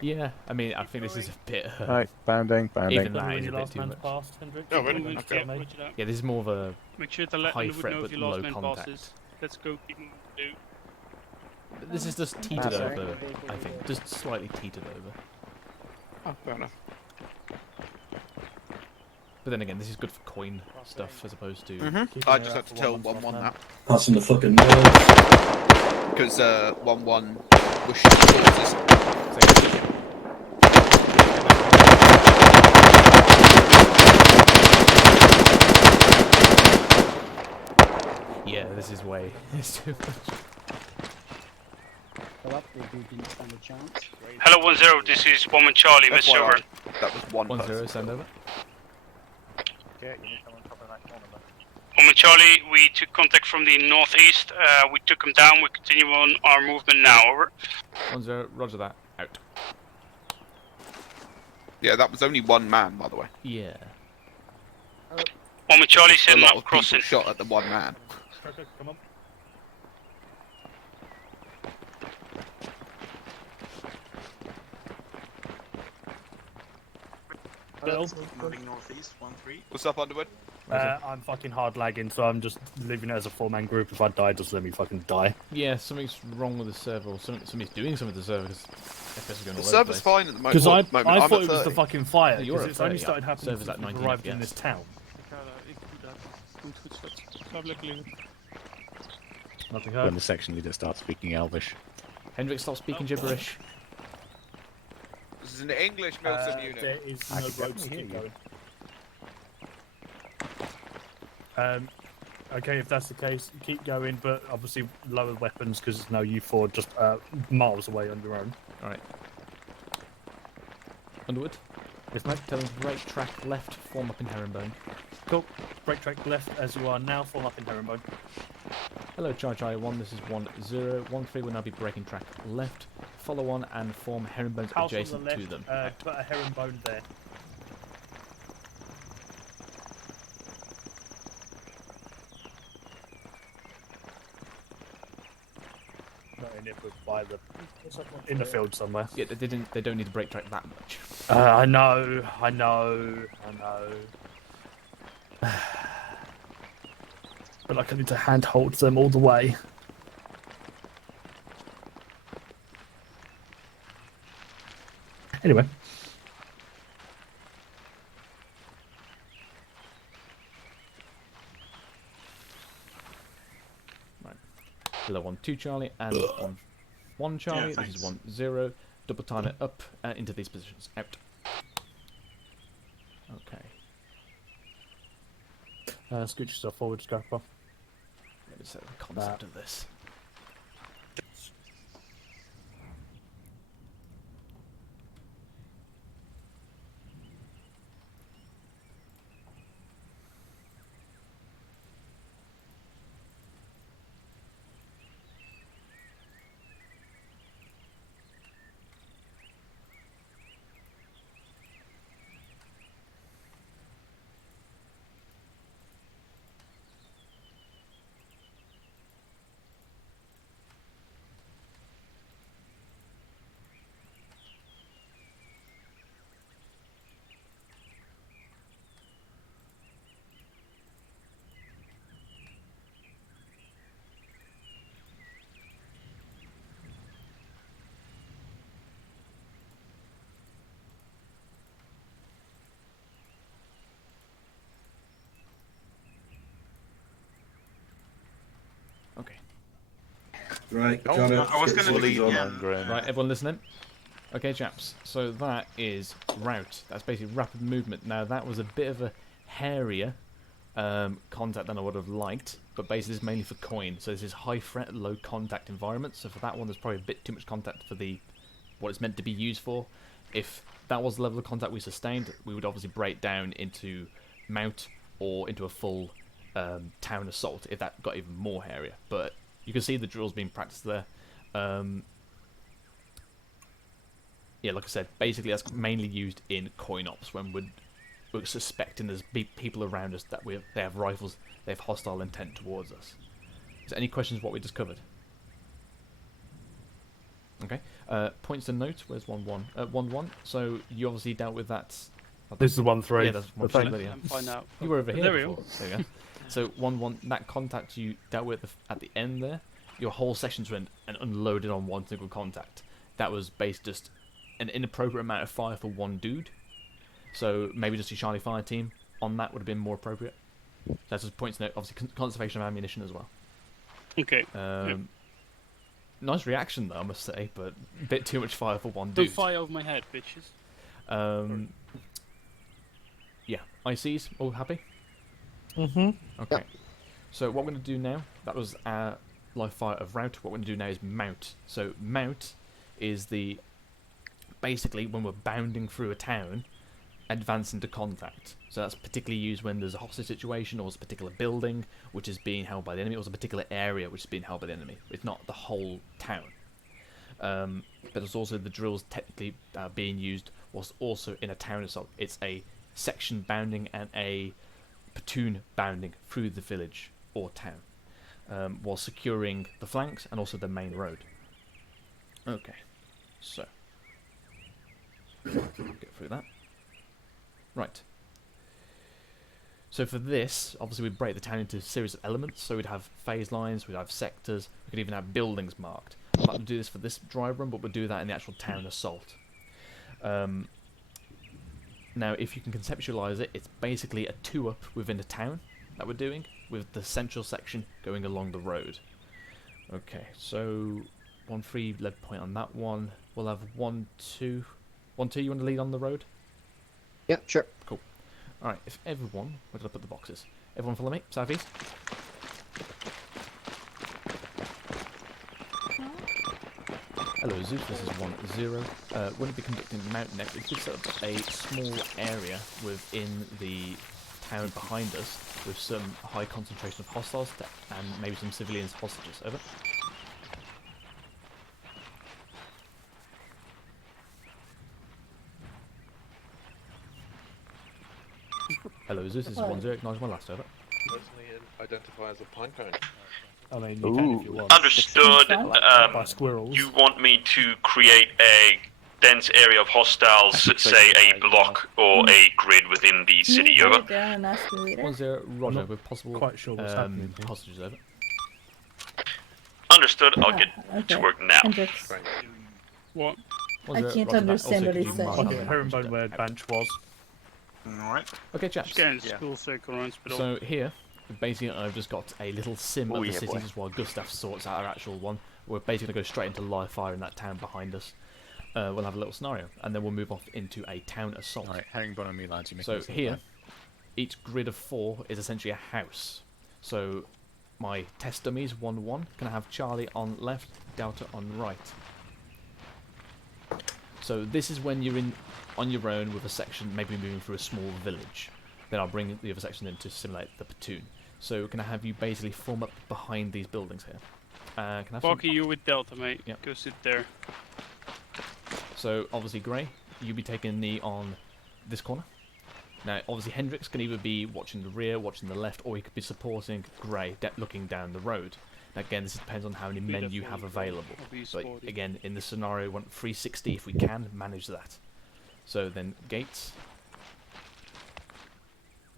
Yeah, I mean, I think this is a bit. Right, bounding. Even that When is a your bit last too man's much. passed, Hendrik? Oh, really? Movement, Okay. tell me. Yeah, this is more of a Make sure to let high Underwood fret know but if your last low man contact. passes. Let's go, keep moving. Do. But this is just teetered over, I think. Just slightly teetered over. Oh, fair enough. But then again, this is good for coin stuff as opposed to. I just had to tell 1-1 that. Passing the fucking nails. Because 1-1 was short. Yeah, this is way. It's too much. Hello, 1-0. This is Woman Charlie. Miss FYI, over. that was 1 1-0. Send over. Okay, you need someone covering that corner then. Woman Charlie, we took contact from the northeast. We took him down. We continue on our movement now. Over. 1-0. Roger that. Out. Yeah, that was only 1 man, by the way. Yeah. Woman Charlie A setting lot up of people crossing. shot at the 1 man. Okay, come on. Bill? Moving northeast, 1-3. What's up, Underwood? I'm fucking hard lagging, so I'm just leaving it as a 4-man group. If I die, just let me fucking die. Yeah, something's wrong with the server, or something's doing something with the server because FPS is going all The over server's the place. fine at the moment. Because I I'm thought at it was 30. the fucking fire. Yeah, you're Because at it's only 30, started yeah. happening Server's since at we've 19 arrived in FPS. this town. Nothing When heard. the section leader starts speaking Elvish. Hendrik, stop speaking gibberish. This is an English military There unit. is I no can roads to definitely keep hear you. going. Okay, if that's the case, keep going, but obviously lower weapons because now you four just miles away on your own. Alright. Underwood? Yes, mate. Tell them to break track left, form up in herringbone. Cool. Break track left as you are now, form up in herringbone. Hello, Charge I1, this is 1-0. 1-3 will now be breaking track left. Follow on and form herringbones House on the adjacent left, to them. put a herringbone there. Not in it, but by the in the field somewhere. Yeah, they don't need to break track that much. I know. But like I need to handhold them all the way. Anyway. Right. Hello, 1-2 Charlie and 1-1 Charlie. Yeah, this is 1-0. Double time it up into these positions. Out. Okay. Scoot yourself forward, Scrapper. Let me set the concept of this. Okay. Right, Oh, got it. I was Get gonna the leave, on. yeah. Right, everyone listening? Okay, chaps. So that is route. That's basically rapid movement. Now, that was a bit of a hairier contact than I would have liked, but basically this is mainly for coin. So this is high fret, low contact environment. So for that one, there's probably a bit too much contact for the what it's meant to be used for. If that was the level of contact we sustained, we would obviously break down into mount or into a full town assault if that got even more hairier. But you can see the drills being practiced there. Yeah, like I said, basically that's mainly used in coin ops when we're suspecting there's people around us that they have rifles, they have hostile intent towards us. Is there any questions what we just covered? Okay. Points to note. Where's 1-1? 1-1. So you obviously dealt with that. This is 1-3. Yeah, that's 1-3. Yeah. Find out. You were over here There we before. go. There we go. So 1-1. That contact you dealt with at the end there. Your whole sections went and unloaded on one single contact. That was based just an inappropriate amount of fire for one dude. So maybe just your Charlie Fire team on that would have been more appropriate. So that's just points to note. Obviously, conservation of ammunition as well. Okay. Nice reaction though, I must say, but a bit too much fire for one Don't dude. fire over my head, bitches. Yeah, ICs, all happy? Mm-hmm. Okay. Yep. So what we're going to do now, that was our live fire of route. What we're going to do now is mount. So mount is basically when we're bounding through a town, advance into contact. So that's particularly used when there's a hostage situation or there's a particular building which is being held by the enemy or there's a particular area which is being held by the enemy. It's not the whole town. But it's also the drills technically being used whilst also in a town assault. It's a section bounding and a platoon bounding through the village or town while securing the flanks and also the main road. Okay, so get through that. Right. So for this, obviously we'd break the town into a series of elements. So we'd have phase lines, we'd have sectors, we could even have buildings marked. I'm not going to do this for this drive run, but we'll do that in the actual town assault. Now, if you can conceptualize it, it's basically a 2-up within a town that we're doing, with the central section going along the road. Okay, so 1-3 lead point on that one. We'll have 1-2. 1-2, you want to lead on the road? Yeah, sure. Cool. Alright, if everyone... Where did I put the boxes? Everyone follow me, southeast. Hello Zeus, this is 1-0. We'll be conducting Mount next. It's just set up a small area within the town behind us with some high concentration of hostiles and maybe some civilians hostages. Over. Hello Zeus, this is 1-0. Acknowledge my last. Over. Personally identify as a pine cone. I mean, you can if you want. Understood. By squirrels. You want me to create a dense area of hostiles, say a block or a grid within the city, over? 1-0, Roger, with possible quite sure what's happening here. hostages, over. Understood, I'll get to work now. What? I can't understand what he's saying. Okay, herringbone where Banch was. Alright. Okay, chaps. Just getting school circle around Spittle. So here, basically I've just got a little sim of the cities while Gustav sorts out our actual one. We're basically going to go straight into live fire in that town behind us. We'll have a little scenario, and then we'll move off into a town assault. Alright, herringbone on me, lads. You make so here, each grid of 4 is essentially a house. So my test dummies, 1-1, can have Charlie on left, Delta on right. So this is when you're on your own with a section, maybe moving through a small village. Then I'll bring the other section in to simulate the platoon. So can I have you basically form up behind these buildings here? Can I have Barky, you with Delta, mate. Yep. Go sit there. So obviously Grey, you'll be taking a knee on this corner. Now obviously Hendrix can either be watching the rear, watching the left, or he could be supporting Grey, looking down the road. Now again, this depends on how many men you have available. But again, in the scenario, we want 360 if we can manage that. So then Gates.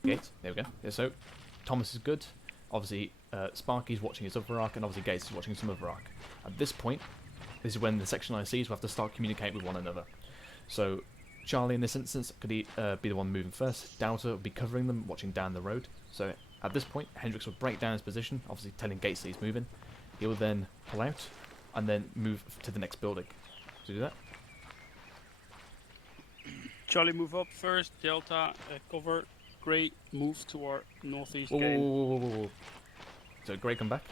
Gates, there we go. Yeah, so Thomas is good. Obviously Sparky's watching his other arc, and obviously Gates is watching some other arc. At this point, this is when the section ICs will have to start communicating with one another. So Charlie in this instance could be the one moving first. Delta will be covering them, watching down the road. So at this point, Hendrix will break down his position, obviously telling Gates that he's moving. He will then pull out and then move to the next building. So do that. Charlie, move up first. Delta, cover. Grey, move to our northeast Whoa, gain. whoa, whoa, whoa, whoa. So Grey, come back.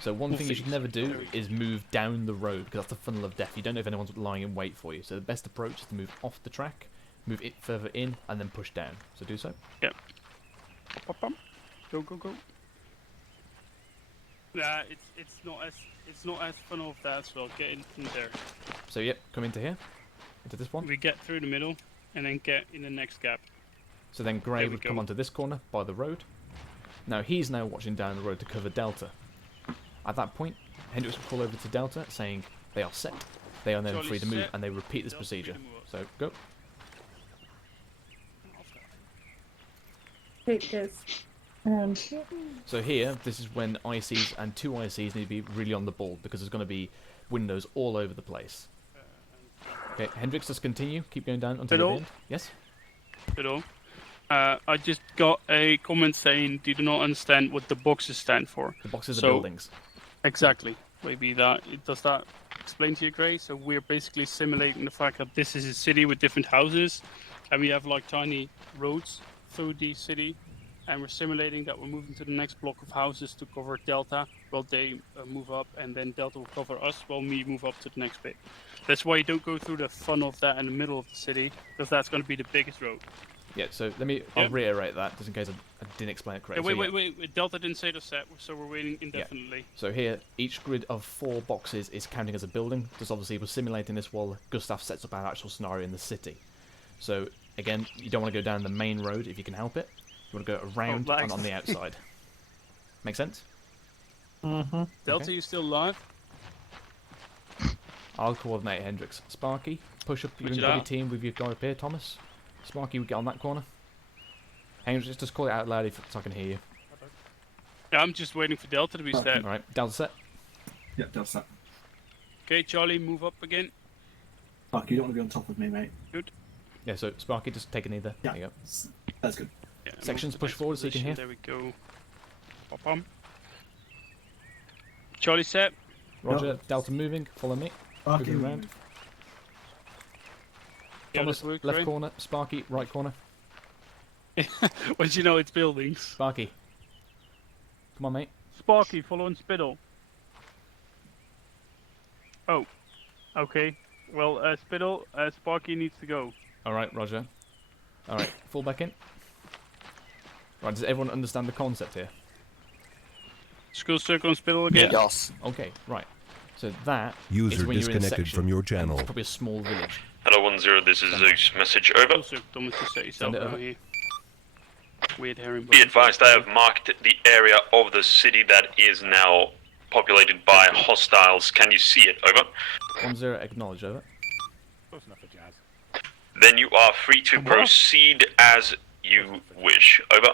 So one thing you should never do is move down the road, because that's the funnel of death. You don't know if anyone's lying in wait for you. So the best approach is to move off the track, move it further in, and then push down. So do so. Yep. Pop, pop. Go, go, go. Nah, it's not as fun of that as well. Get in there. So yep, come into here, into this one. We get through the middle, and then get in the next gap. So then Grey There we would come go. onto this corner by the road. Now he's now watching down the road to cover Delta. At that point, Hendrix will call over to Delta saying they are set. They are now Charlie's free to move, set, and they repeat this Delta's free procedure. to move up. So go. Take this. And So here, this is when ICs and 2 ICs need to be really on the ball because there's going to be windows all over the place. Okay, Hendrix, just continue. Keep going down until the Fiddle? end. Yes? Fiddle. I just got a comment saying, "Do you not understand what the boxes stand for?" The boxes are So- buildings. Exactly. Maybe does that explain to you, Gray? So we're basically simulating the fact that this is a city with different houses, and we have like tiny roads through the city, and we're simulating that we're moving to the next block of houses to cover Delta while they move up, and then Delta will cover us while we move up to the next bit. That's why you don't go through the funnel of that in the middle of the city, because that's going to be the biggest road. Yeah, so I'll reiterate that just in case I didn't explain it Yeah, correctly. wait. Delta didn't say the set, so we're waiting indefinitely. So here, each grid of 4 boxes is counting as a building. Just obviously we're simulating this while Gustav sets up our actual scenario in the city. So again, you don't want to go down the main road if you can help it. You want to go around and on the outside. Make sense? Mm-hmm. Delta, you still alive? I'll coordinate Hendrix. Sparky, push up your Roger buddy that. team with your guy up here, Thomas. Sparky, we get on that corner. Hendrix, just call it out loud so I can hear you. Yeah, I'm just waiting for Delta to be set. Alright, Delta set. Yeah, Delta set. Okay, Charlie, move up again. Fuck, you don't want to be on top of me, mate. Good. Yeah, so Sparky, just take a knee there. Yeah. There you go. That's good. Yeah, Sections move to push next forward so you can hear. position, There we go. Pop-pom. Charlie set. Roger, Yep. Delta moving, follow me. Sparky Moving around. moving. Yeah, Thomas, that works, left right? corner. Sparky, right corner. Once you know it's buildings. Sparky. Come on, mate. Sparky, following Spittle. Oh, okay. Well, Spittle, Sparky needs to go. Alright, Roger. Alright, fall back in. Right, does everyone understand the concept here? School circle on Spittle again? Yes. Okay, right. So that User is when you're in a disconnected section, from your and channel. it's probably a small village. Hello 1-0, this is Zeus. Message over. School circle, Thomas, just set yourself Send it out over. here. Weird herring. Be advised, I have marked the area of the city that is now populated by hostiles. Can you see it? Over. 1-0, acknowledge, over. Close enough for jazz. Then you are free to proceed as you wish. Over.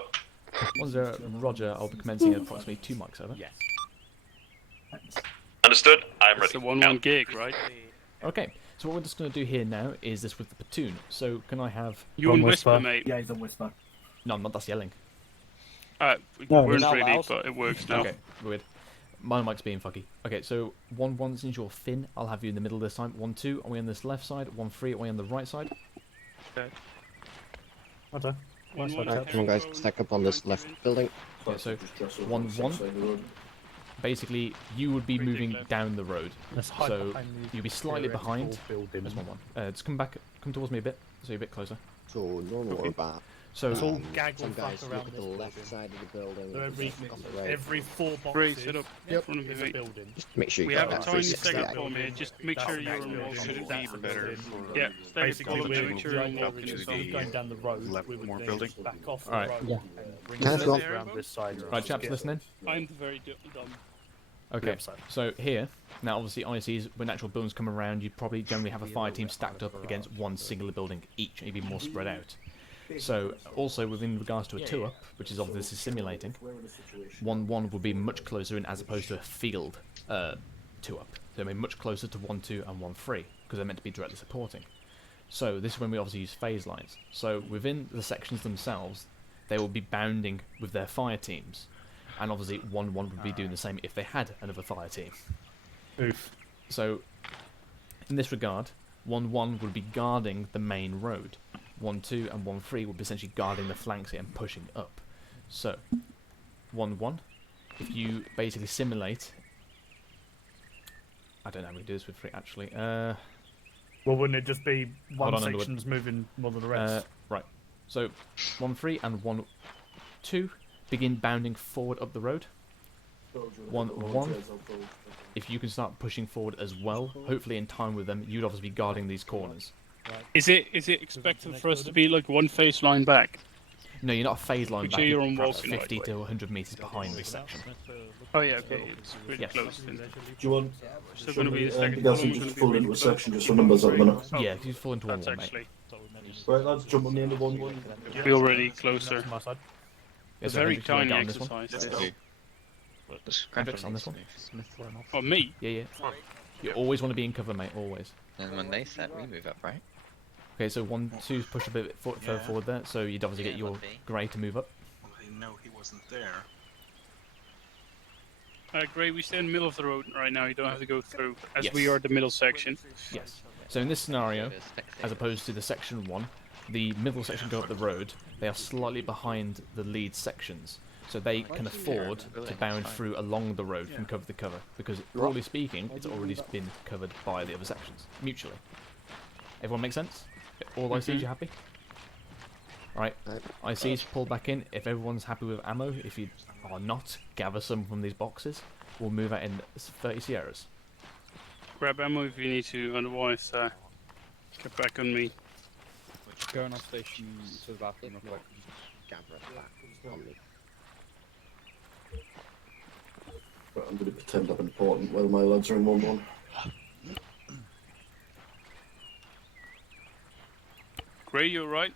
1-0, Roger, I'll be commencing at approximately 2 mics, over. Yes. Understood. I'm It's ready. the 1-1 gig, right? Okay, so what we're just going to do here now is this with the platoon. So can I have... You and Whisper, mate. Yeah, he's on Whisper. No, I'm not, that's yelling. We No, weren't not really, loud. but it works now. Okay, weird. My mic's being fucky. Okay, so 1-1 since you're Finn, I'll have you in the middle this time. 1-2, are we on this left side? 1-3, are we on the right side? Okay. Okay. Nice One, side. one. Come on, guys, stack up on this left building. Yeah, so Just dress up 1-1. on the side of the road. Basically, you would be Pretty moving left. down the road. Let's hide So behind the you'll be slightly theoretical behind. building. There's 1-1. Just come towards me a bit, so you're a bit closer. So normal or bad. So It's all Um, gaggle some guys fuck look around at the this left building. side of the building. So every, on the right. every 4 Great, boxes set up in in front of me, is a mate. building. Make sure you We got have a that tiny 360 second stack. for me. Just make That's sure the you're next on building. wall. Should it That's be the better building. for Yeah, stay Basically, close, we're make sure you're on wall. to instead the of going down the road, left we would more then building? back off the Alright. road Yeah. and bring Can I it go? around this side. Right, chaps, listening? I'm very dumb. Okay, Yep, so here, now obviously ICs, when natural buildings come around, you'd probably generally have a fire team stacked up against one singular building each, maybe more spread out. So, also within regards to a 2-up, which is obviously simulating, 1-1 would be much closer in as opposed to a field 2-up. So they're much closer to 1-2 and 1-3, because they're meant to be directly supporting. So this is when we obviously use phase lines. So within the sections themselves, they will be bounding with their fire teams. And obviously 1-1 would be doing the same if they had another fire team. Oof. So, in this regard, 1-1 would be guarding the main road. 1-2 and 1-3 would be essentially guarding the flanks here and pushing up. So, 1-1, if you basically simulate... I don't know how we do this with 3 actually. Well, wouldn't it just be one on, Underwood. section's moving more than the rest? Right. So, 1-3 and 1-2 begin bounding forward up the road. 1-1. If you can start pushing forward as well, hopefully in time with them, you'd obviously be guarding these corners. Is it expected for us to be like one phase line back? No, you're not a phase line Which back. are you on Perhaps walking 50 right to way? 100 meters behind this section. Oh yeah, okay, it's pretty Yes. close then. Do you want? Still going to be the second You guys column, can going just to be fall really into a close. section just for numbers at the minute. Oh, Yeah, if you fall into that's 1-1, mate. actually. Right, lads, jump on the end of 1-1. We're already closer. Yeah, It's so a very Hendrix, you wanna tiny get on this one? exercise. This. Hendrix, on this one? Oh, me? Yeah. You always want to be in cover, mate, always. And when they set, we move up, right? Okay, so 1-2 push a bit further forward there, so you'd obviously get your grey to move up. No, he wasn't there. Gray, we stay in the middle of the road right now. You don't have to go through, as Yes. we are the middle section. Yes. So in this scenario, as opposed to the section 1, the middle section go up the road, they are slightly behind the lead sections. So they can afford to bound through along the road from cover to cover, because broadly speaking, it's already been covered by the other sections, mutually. Everyone make sense? All ICs, you happy? Alright, ICs pull back in. If everyone's happy with ammo, if you are not, gather some from these boxes. We'll move out in 30 Sierras. Grab ammo if you need to, otherwise get back on me. Going off station to the bathroom real quick. Gather it back on me. Right, I'm going to pretend I'm important while my lads are in 1-1. Gray, you're right.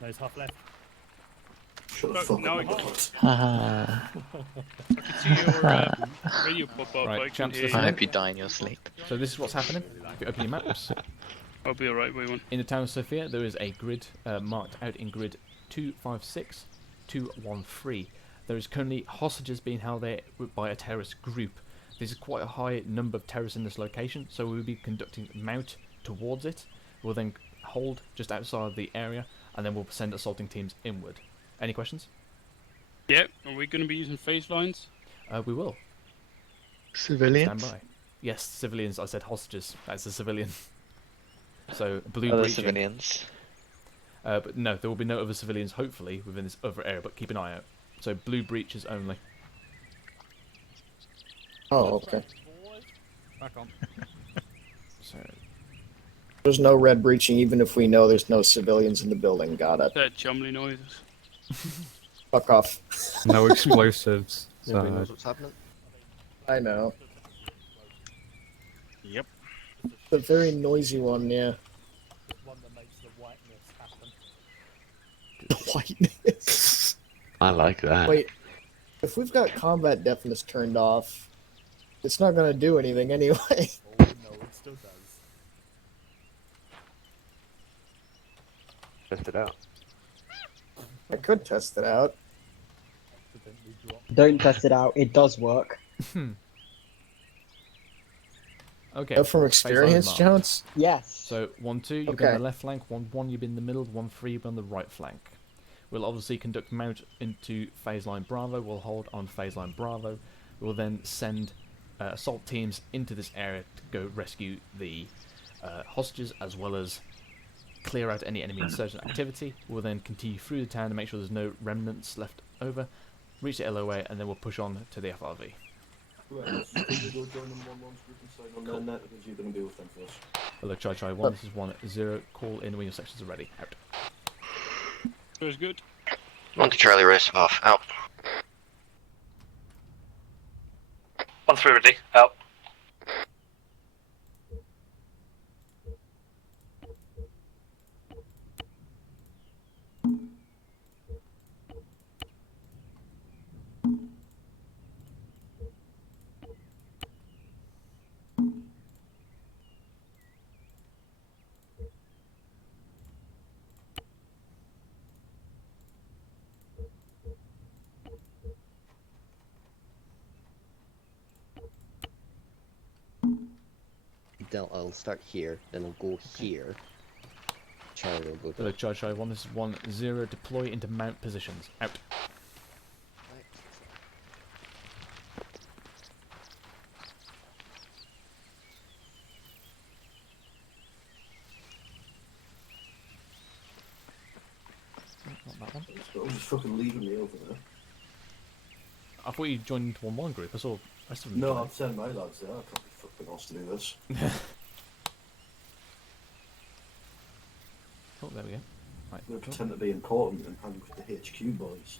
No, it's half left. Shut the Oh, fuck now up. Ah. I can see your radio pop up. Right, I can champs, hear listen I in. hope you die in your sleep. So this is what's happening. If you open your maps, I'll be alright, wait one. in the town of Sofia, there is a grid marked out in grid 256, 213. There is currently hostages being held there by a terrorist group. There's quite a high number of terrorists in this location, so we'll be conducting mount towards it. We'll then hold just outside the area, and then we'll send assaulting teams inward. Any questions? Yeah, are we going to be using phase lines? We will. Civilians? Stand by. Yes, civilians. I said hostages. That's a civilian. So, blue Other breaching. civilians. But no, there will be no other civilians, hopefully, within this other area, but keep an eye out. So, blue breaches only. Oh, okay. Back on. So, There's no red breaching, even if we know there's no civilians in the building. Got it. That jumbly noises. Fuck off. No explosives. Nobody So knows what's happening. I know. Yep. The very noisy one, yeah. One that makes the whiteness happen. The whiteness. I like that. Wait, if we've got combat deafness turned off, it's not gonna do anything anyway. Oh no, it still does. Test it out. I could test it out. Don't test it out. It does work. okay. Go from experience, Phase line marked. Jones? Yes. So 1-2, you'll be on Okay. the left flank. 1-1, you'll be in the middle. 1-3, you'll be on the right flank. We'll obviously conduct mount into phase line Bravo. We'll hold on phase line Bravo. We'll then send assault teams into this area to go rescue the hostages, as well as clear out any enemy insurgent activity. We'll then continue through the town to make sure there's no remnants left over. Reach the LOA, and then we'll push on to the FRV. Right, so you go join them 1-1 so we can sign on their net because you're going to be with them first. Hello, Chai 1. This is 1-0. Call in when your sections are ready. Out. Feels good. 1 to Charlie, race off. Out. 1-3 ready. Out. I'll start here, then I'll go here. Charlie will go Hello, Chai 1. This is 1-0. Deploy into mount positions. Out. Not that one. I'm just fucking leaving me over there. I thought you joined 1-1 group. I saw rest of them. No, I've sent my lads there. I can't be fucking asked to do this. Oh, there we go. Right, They pretend to be important and hang with the HQ boys.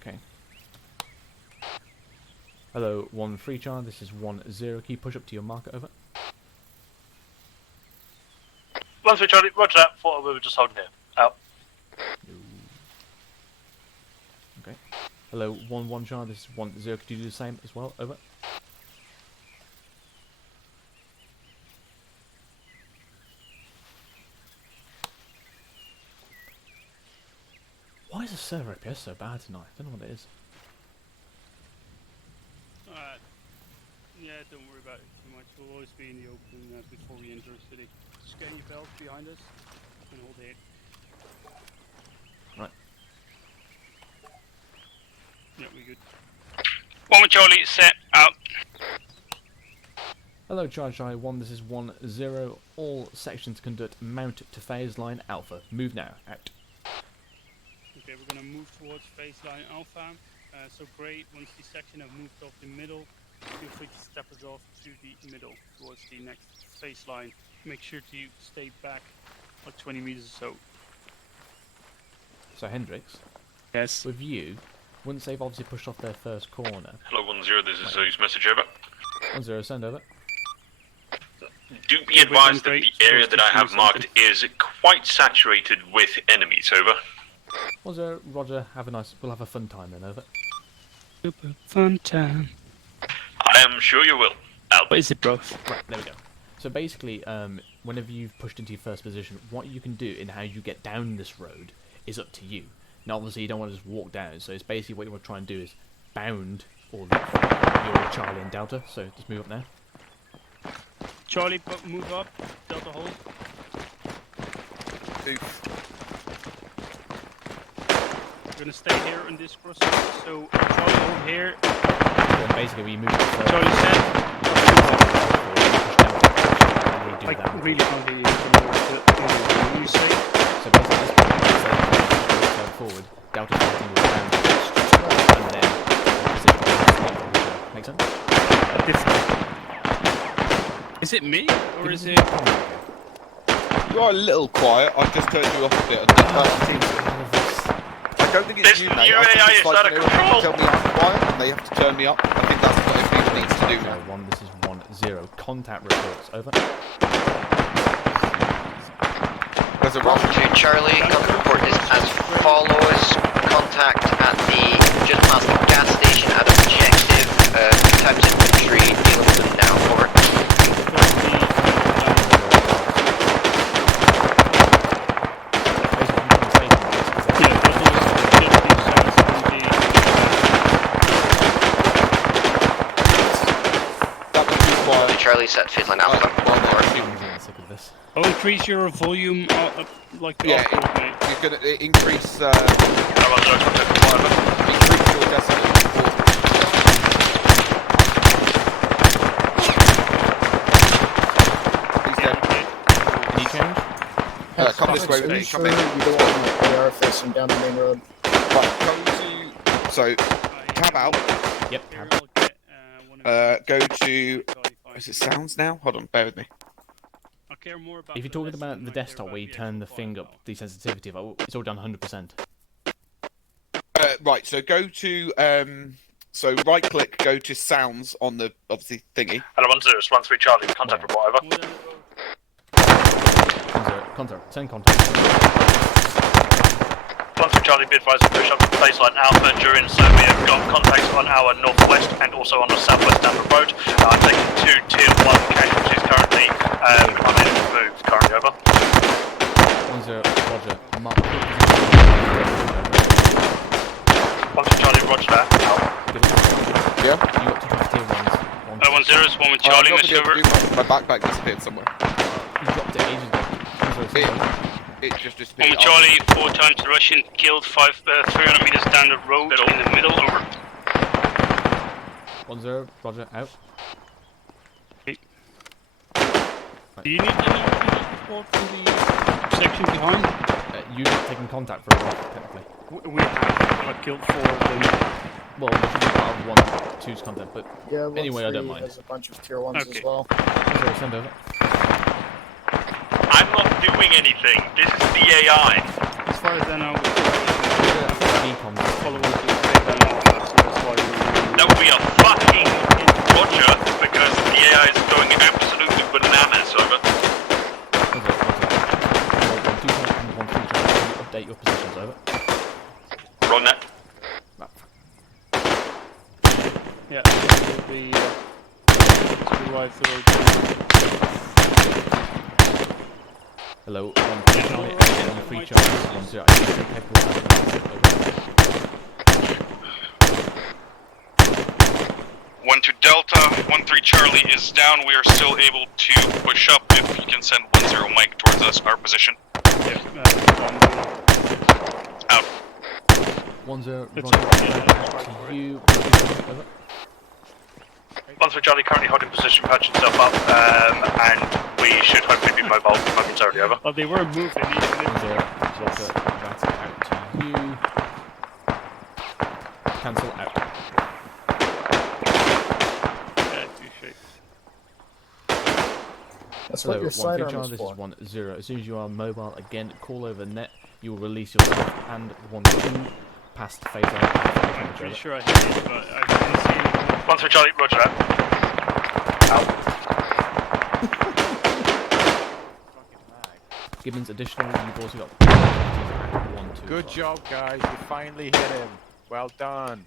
Okay. Hello, 1-3 Char. This is 1-0. Can you push up to your marker? Over. 1-3 Charlie, roger that. Thought we were just holding here. Out. Okay. Hello, 1-1 Char. This is 1-0. Could you do the same as well? Over. Why is the server FPS so bad tonight? I don't know what it is. Yeah, don't worry about it too much. We'll always be in the open before we enter the city. Scan your belt behind us and hold it. Right. Yeah, we good. 1 Charlie, set, out. Hello, Charge 1. This is 1-0. All sections conduct mount to phase line Alpha. Move now. Out. Okay, we're going to move towards phase line Alpha. So great, once the section have moved off the middle, feel free to step us off to the middle towards the next phase line. Make sure to stay back like 20 meters or so. So Hendrix. Yes. With you, once they've obviously pushed off their first corner. Hello 1-0, this is Zeus message over. 1-0, send over. Do be advised that the area that I have marked is quite saturated with enemies, over. 1-0, Roger. We'll have a fun time then, over. Super fun time. I am sure you will. Out. What is it, bro? Right, there we go. So basically, whenever you've pushed into your first position, what you can do in how you get down this road is up to you. Now, obviously, you don't want to just walk down, so it's basically what you want to try and do is bound all your Charlie and Delta. So just move up now. Charlie, move up. Delta hold. Oof. We're gonna stay here in this crossing. So Charlie hold here. Then basically, we move. Charlie set. I really can't hear you. What you say? So basically, going forward, Delta will down, and then make sense? Is it me or is it? You are a little quiet. I've just turned you off a bit. I don't think it's you, mate. I think it's like they tell me I'm quiet and they have to turn me up. I think that's what everybody needs to do now. This is 1-0. Contact reports. Over. There's a 1-2 Charlie. Contact report is as follows. Contact at the just past the gas station at objective. Times infantry dealing with them now. Over. Charlie set phase line Alpha. Oh, increase your volume like yeah, you're gonna increase. Increase your decibel. He's dead. Any change? Come this way with me. Come in. You don't want an AR facing down the main road. Right, come to. So, cab out. Yep. Cab. Go to. Is it sounds now? Hold on, bear with me. If you're talking about the desktop where you turn the thing up, the sensitivity, it's all done 100%. Right, so go to so right click, go to sounds on the obviously thingy. Hello 1-0, it's 1-3 Charlie. Contact report over. 1-0, contact. Send contact. 1-3 Charlie, be advised to push up to baseline Alpha during, so we have got contacts on our northwest and also on the southwest down the road. I'm taking 2 tier 1 casualties currently. I'm in move currently, over. 1-0, Roger. Mark. 1-3 Charlie, roger that. Yeah? You got to try tier 1s. 1-0 is 1 with Charlie, message over. My backpack disappeared somewhere. You dropped it ages ago. It just disappeared. 1 with Charlie, 4 times Russian, killed 300 meters down the road in the middle, over. 1-0, Roger, out. Do you need any report from the section behind? you're not taking contact for a while, technically. We have killed 4 of them. Well, we should be part of 1-2's contact, but Yeah, anyway, I don't 1-3 mind. has a bunch of tier 1s as well. So send over. I'm not doing anything. This is the AI. As far as I know, That would be a fucking Roger, because the AI is going absolutely bananas over. Update your positions, over. Wrong net. Yeah, it will be revive the road. Hello, 1 Charlie, 1 free Charlie, 1 0. I think over. 1-2 Delta, 1-3 Charlie is down. We are still able to push up if you can send 1-0 Mike towards us, our position. Out. 1-0, It's Roger, to you. 1-3 Charlie currently holding position, patch himself up, and we should hopefully be mobile momentarily, over. Oh, they were moving. That's out to you. Cancel out. That's Hello, what your 1 free sidearm Charlie, is this for. is 1-0. As soon as you are mobile again, call over net. You will release yourself and 1-2 past phase out. I'm pretty sure I hit it, but I didn't see it. 1-3 Charlie, roger that. Out. Gibbons additional, you've also got 1-2. Good job, guys. You finally hit him. Well done.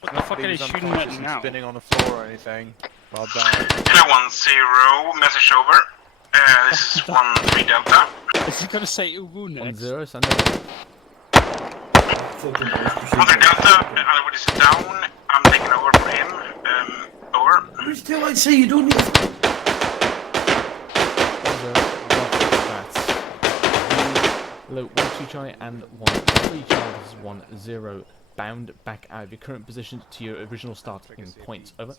What the fuck are they shooting at and now? spinning on the floor or anything. Well done. Hello, 1-0, message over. This is 1-3 Delta. Is he gonna say Ubu next? 1-0, send over. 1-3 Delta, Hollywood is down. I'm taking over for him. Over. Still, I'd say you don't need to... Hello, 1-2 Charlie and 1-3 Charlie. This is 1-0. Bound back out of your current position to your original starting point. Over.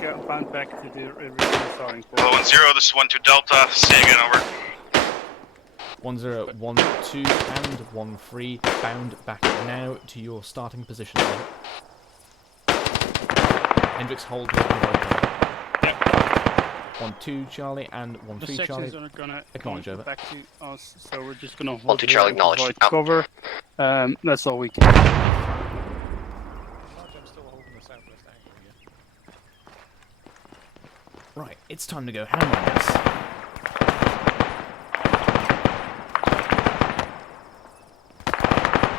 Get bound back to the original starting point. Hello, 1-0, this is 1-2 Delta. Say again, over. 1-0, 1-2 and 1-3. Bound back now to your starting position. Over. Hendricks, hold. 1-2 Charlie and 1-3 Charlie. The sections are gonna acknowledge, over. Back to us, so we're just gonna hold 1-2 Charlie, here and acknowledged. provide cover. That's all we can. I'm still holding the southwest angle, yeah. Right, it's time to go ham on this.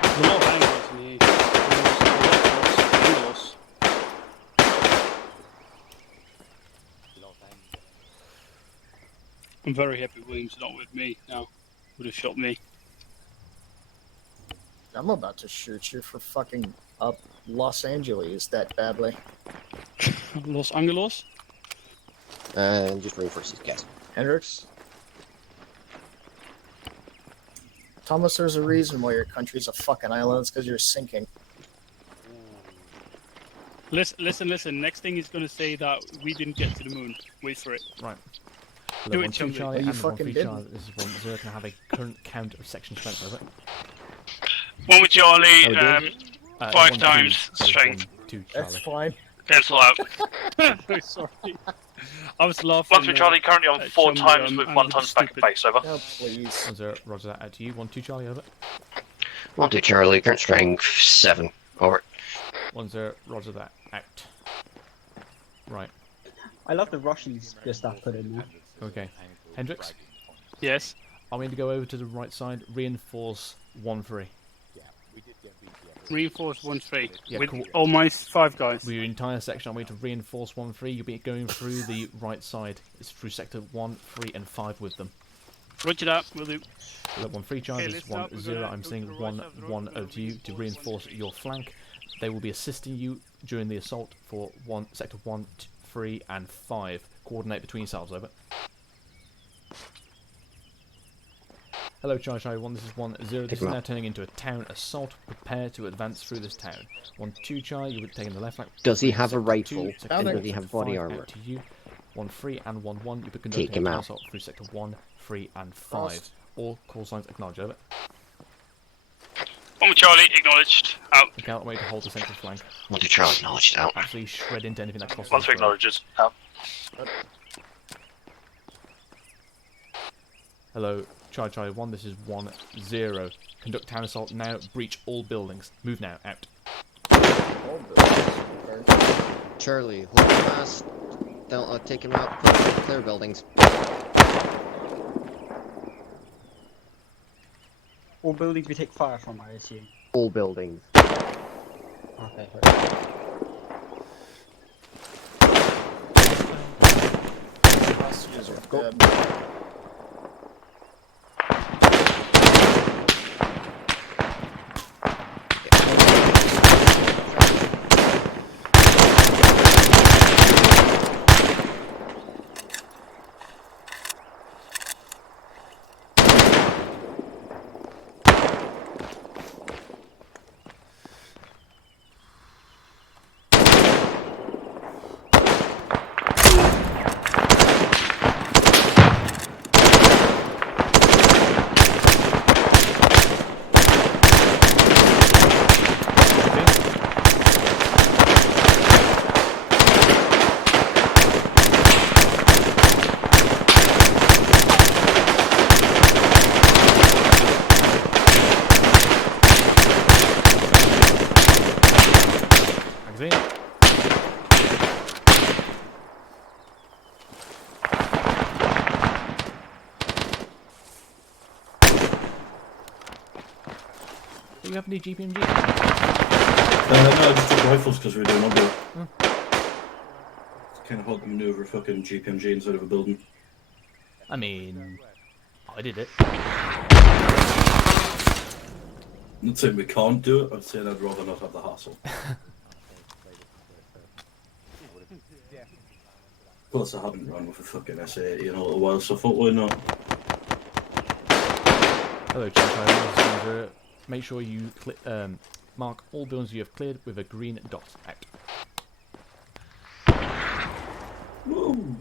There's a lot of angles in the east. I'm very happy William's not with me now. Would have shot me. I'm about to shoot you for fucking up Los Angeles that badly. Los Angeles? And just reinforce his gas. Hendricks? Thomas, there's a reason why your country's a fucking island. It's because you're sinking. Listen. Next thing he's gonna say that we didn't get to the moon. Wait for it. Right. Do it, 1-2 Chumley. Charlie You and fucking 1-3 didn't. Charlie. This is 1-0. Can have a current count of section strength, over. 1 with Charlie, Oh, we did? 5 1-2, times so strength. 1-2 That's Charlie. fine. Cancel out. I'm sorry. I was laughing. 1-3 Charlie currently on 4 times with 1 times back in base, over. Oh, please. 1-0, roger that out to you. 1-2 Charlie, over. 1-2 Charlie, current strength 7. Over. 1-0, roger that out. Right. I love the Russians just put in there. Okay. Hendricks? Yes. I'm going to go over to the right side, reinforce 1-3. Reinforce 1-3 Yeah, with cool. all my 5 guys. With your entire section, I'm going to reinforce 1-3. You'll be going through the right side. It's through sector 1, 3, and 5 with them. Roger that, will do. Look, 1-3 charges, listen up, we're 1-0. gonna I'm go seeing to the right 1-1 side of the road, over to you to reinforce your flank. They will be assisting you during the assault for sector 1, 3, and 5. Coordinate between yourselves, over. Hello, Charlie 1, this is 1-0. This is now turning into a town assault. Prepare to advance through this town. 1-2 Charlie, you would take in the left flank. Does he have a Sector rifle? 2, sector And four, does he have sector body 5 armor? out to you. 1 3 and 1 1. You'll be Take conducting him an out. assault through sector 1, 3 and 5. Crossed. All call signs acknowledge, over. 1 Charlie, acknowledged. Out. Okay, I'll wait to hold the central flank. 1 to Charlie, acknowledged, out. Absolutely shred into anything that crosses. 1 3 acknowledges. Out. Hello, Charlie 1, this is 1 0. Conduct town assault now, breach all buildings. Move now, out. Charlie, hold fast. Delta, take him out. Clear buildings. All buildings we take fire from, I assume. All buildings. Okay. Hostages are dead. Do you have any GPMG? No, I just took rifles because we were doing OBUA. It's kind of hard to maneuver a fucking GPMG inside of a building. I mean, I did it. I'm not saying we can't do it, I'm saying I'd rather not have the hassle. Plus, I haven't run with a fucking SA in a little while, so I thought, why not? Hello, Charlie. Make sure you mark all buildings you have cleared with a green dot out. Woo.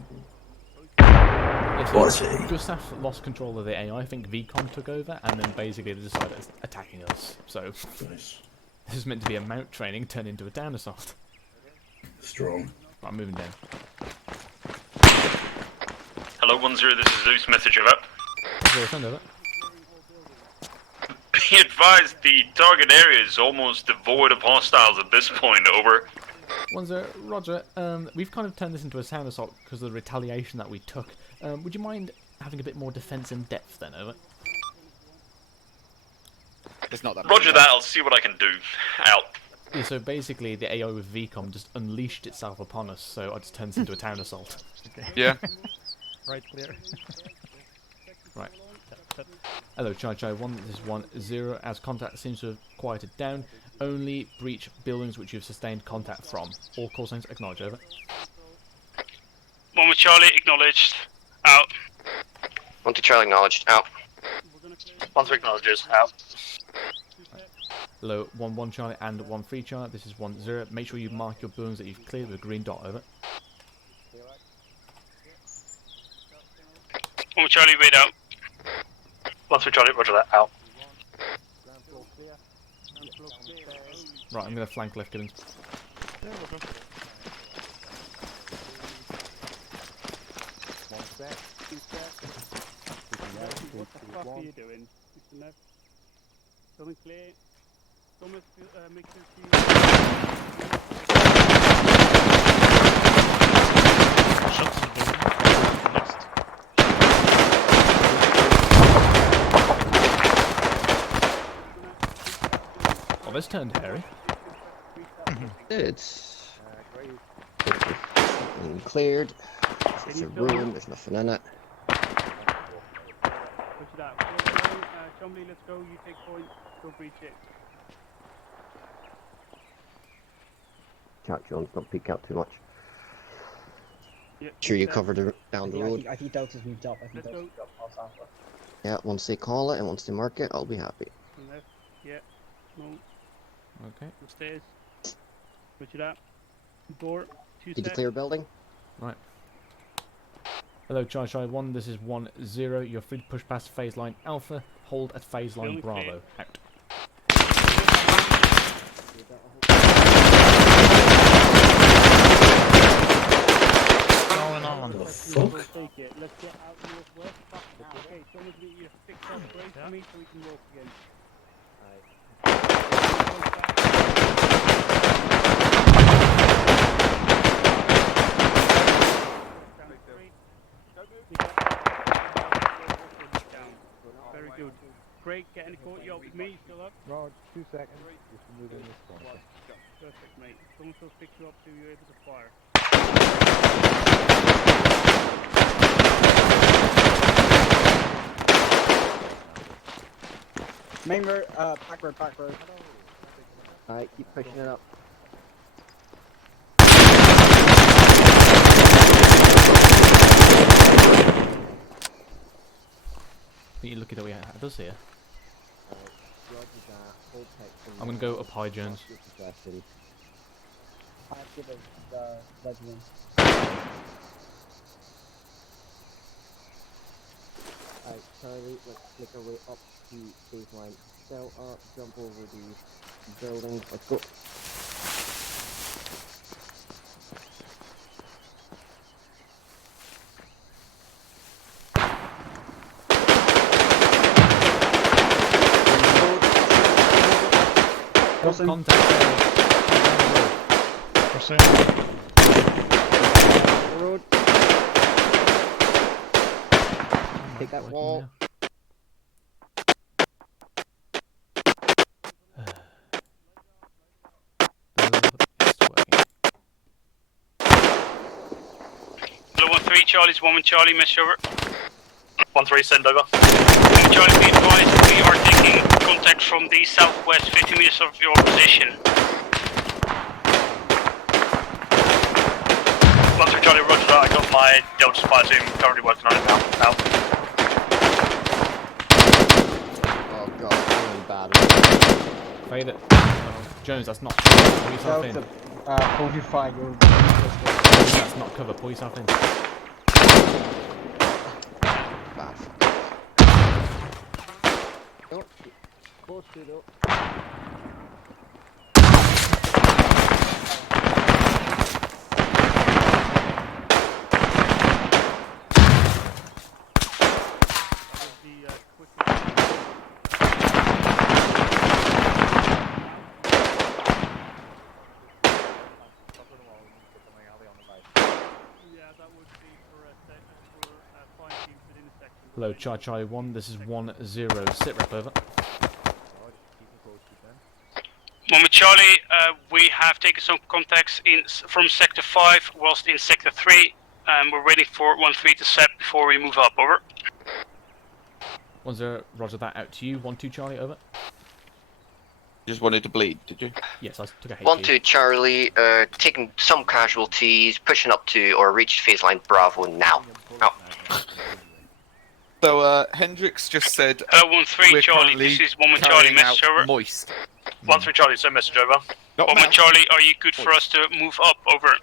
Yes, Gustav lost control of the AI. I think VCOM took over, and then basically they decided attacking us. So nice. This is meant to be a mount training, turned into a down assault. Strong. Right, I'm moving down. Hello, 1-0, this is Zeus, message over. 0, send over. Be advised, the target area is almost devoid of hostiles at this point, over. 1-0, Roger. We've kind of turned this into a sound assault because of the retaliation that we took. Would you mind having a bit more defense in depth then, over? It's not that. Roger that, I'll see what I can do. Out. Yeah, so basically the AI with VCOM just unleashed itself upon us, so I just turned this into a town assault. Okay. Yeah. Right, clear. Right. Hello, Chai 1, this is 1-0. As contact seems to have quieted down, only breach buildings which you've sustained contact from. All call signs acknowledge, over. 1 with Charlie, acknowledged. Out. 1 to Charlie, acknowledged, out. 1 3 acknowledges, out. Hello, 1-1 Charlie and 1-3 Charlie, this is 1-0. Make sure you mark your buildings that you've cleared with a green dot, over. 1 with Charlie, wait out. 1 3 Charlie, roger that, out. Right, I'm going to flank left Gibbons. What the fuck are you doing, Mr. Nev? Building clear. Thomas, make sure Oh, this turned hairy. It's cleared. It's a room, there's nothing in it. Chumley, let's go. You take point. Go breach it. Jack Jones, don't peek out too much. Yeah, Sure you covered down the road. I think Delta's moved up. I think Let's Delta's moved up past Alpha. Yeah, once they call it and once they mark it, I'll be happy. Left. Yeah. No. Okay. Upstairs. Switch it up. Door. 2 Did you sets. clear a building? Right. Hello, Charlie 1, this is 1-0. You're free to push past phase line Alpha. Hold at phase line Bravo. Out. Going on? Fuck. Take it. Let's get out northwest. Okay, someone's get you fix up brace for me so we can walk again. Very good. Great, get in the court. You're with me, still up? Rod, 2 seconds. Just moving this corner. Perfect, mate. Someone still fix you up so you're able to fire. Main road, back road. Alright, keep pushing it up. I think you're lucky that we had us here. I'm gonna go up high, Jones. I've given the regiment. Alright, Charlie, let's flick our way up to phase line. Cell up, jump over the building. Let's go. Contact. Proceed. Road. Take that wall. Hello, 1-3, Charlie's 1 Charlie, message over. 1-3, send over. 1 Charlie, be advised, we are taking contact from the southwest, 50 meters of your position. 1-3, Charlie, roger that, I got my Delta Spy team currently working on it now. Out. Oh god, really bad. Fade it. Oh, Jones, that's not cover. Pull yourself in. Delta, 45, you're... That's not cover. Pull yourself in. Oh, close to it. Hello, Charlie 1, this is 1-0. Sit rep over. 1 Charlie, we have taken some contacts from Sector 5 whilst in Sector 3. We're waiting for 1-3 to set before we move up, over. 1-0, roger that, out to you. 1-2 Charlie, over. You just wanted to bleed, did you? Yes, I took a hit. 1-2 Charlie, taking some casualties, pushing up to or reach phase line Bravo now. Out. So, Hendrix just said... 1-3 Charlie, this is 1 Charlie, message over. Moist. 1-3 Charlie, send message over. 1 Charlie, are you good for us to move up, over?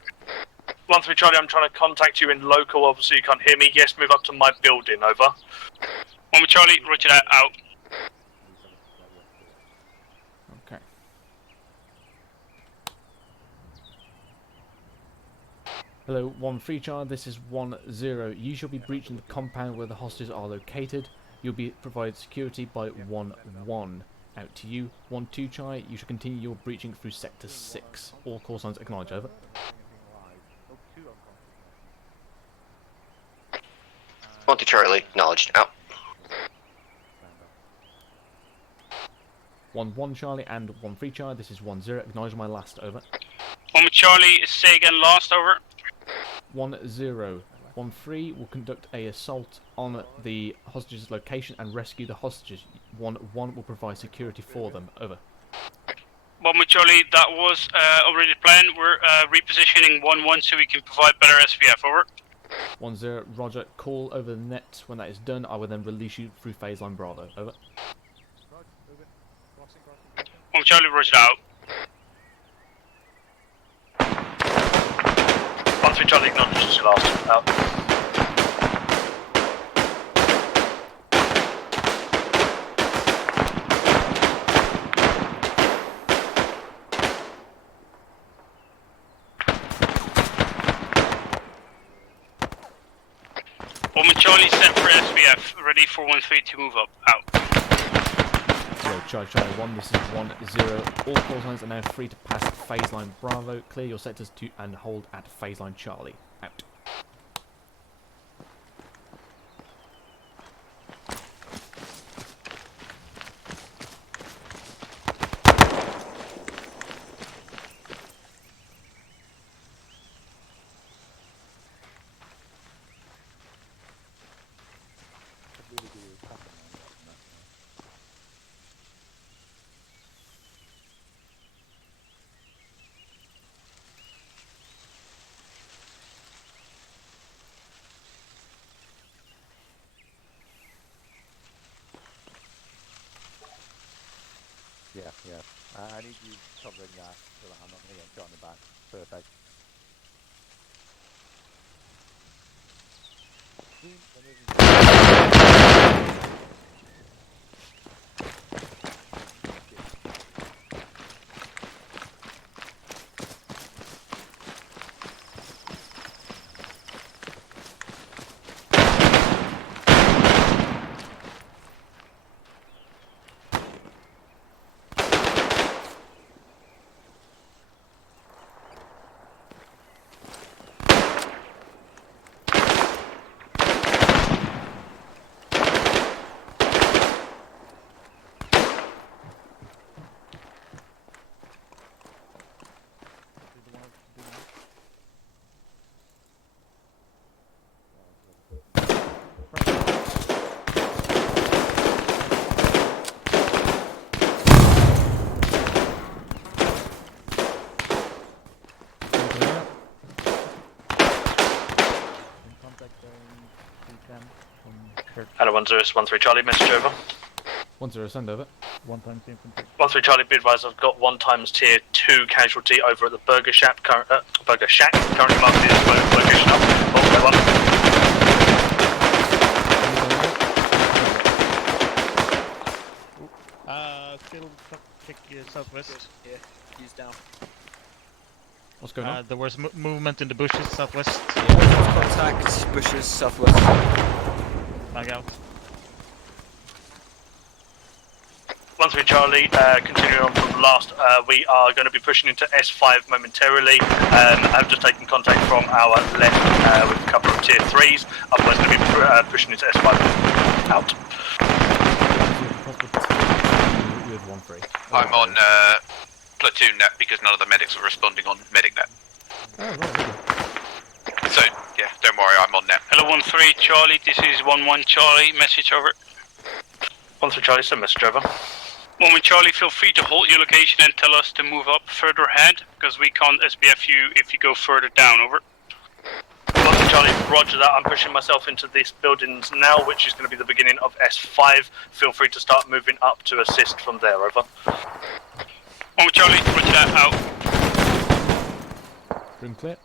1-3 Charlie, I'm trying to contact you in local, obviously you can't hear me. Yes, move up to my building, over. 1 Charlie, roger that, out. Okay. Hello, 1-3 Charlie, this is 1-0. You shall be breaching the compound where the hostages are located. You'll be provided security by 1-1. Out to you. 1-2 Charlie, you shall continue your breaching through Sector 6. All call signs acknowledge, over. 1-2 Charlie, acknowledged, out. 1-1 Charlie and 1-3 Charlie, this is 1-0. Acknowledge my last, over. 1 Charlie, say again last, over. 1-0. 1-3 will conduct a assault on the hostages' location and rescue the hostages. 1-1 will provide security for them. Over. 1 Charlie, that was already planned. We're repositioning 1-1 so we can provide better SVF. Over. 1-0. Roger. Call over the net. When that is done, I will then release you through phase line Bravo. Over. 1 Charlie, roger out. 1-3 Charlie, acknowledged your last. Out. Woman Charlie set for SBF, ready for 1-3 to move up, out. So, Charlie 1, this is 1-0. All call signs are now free to pass phase line Bravo. Clear your sectors to and hold at phase line Charlie. Out. Yeah. I need you covering that so that I'm not going to get shot in the back. Perfect. Hello, 1-0-1-3 Charlie, message over. 1-0, send over. 1 times infantry. 1-3 Charlie, be advised I've got 1 times tier 2 casualty over at the Burger Shack, currently marked as location up. Oh, Still check southwest. Yeah, he's down. What's going on? There was movement in the bushes southwest. Contact, bushes, southwest. Flag out. 1-3 Charlie, continuing on from last, we are going to be pushing into S5 momentarily. I've just taken contact from our left with a couple of tier 3s. Otherwise going to be pushing into S5. Out. I'm on Platoon net because none of the medics are responding on medic net. Oh, right. So, yeah, don't worry, I'm on net. Hello 1-3 Charlie, this is 1-1 Charlie, message over. 1-3 Charlie, send message over. 1-1 Charlie, feel free to hold your location and tell us to move up further ahead, because we can't SBF you if you go further down, over. 1-3 Charlie, roger that, I'm pushing myself into these buildings now, which is going to be the beginning of S5. Feel free to start moving up to assist from there, over. 1-1 Charlie, roger that, out. Room clear.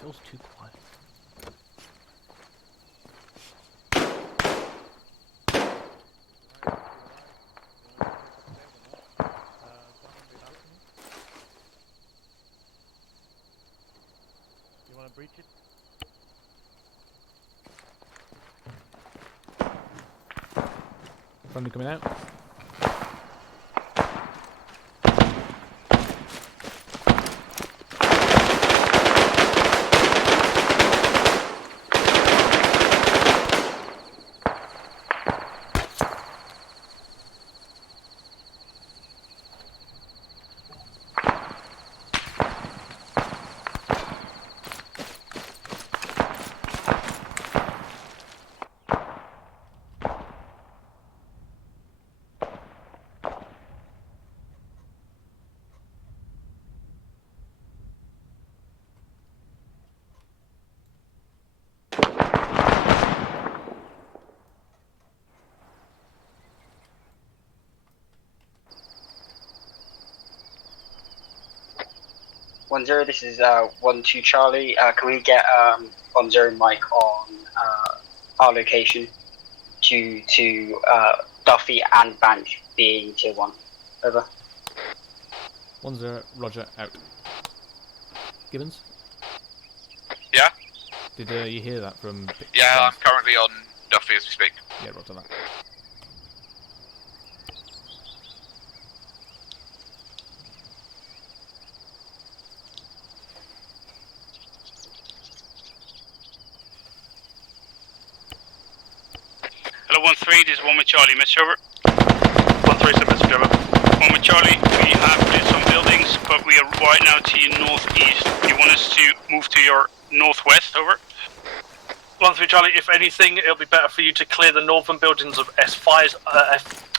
Feels too quiet. You want to breach it? Friendly coming out. This is 1-2 Charlie. Can we get 1-0 Mike on our location due to Duffy and Banch being tier 1. Over. 1-0, Roger, out. Gibbons? Yeah? Did you hear that from... Yeah, I'm currently on Duffy as we speak. Yeah, roger that. Hello, 1-3, this is 1 with Charlie, message over. 1-3, send message over. 1 with Charlie, we have hit some buildings, but we are right now to your northeast. You want us to move to your northwest, over? 1-3 Charlie, if anything, it'll be better for you to clear the northern buildings of S5.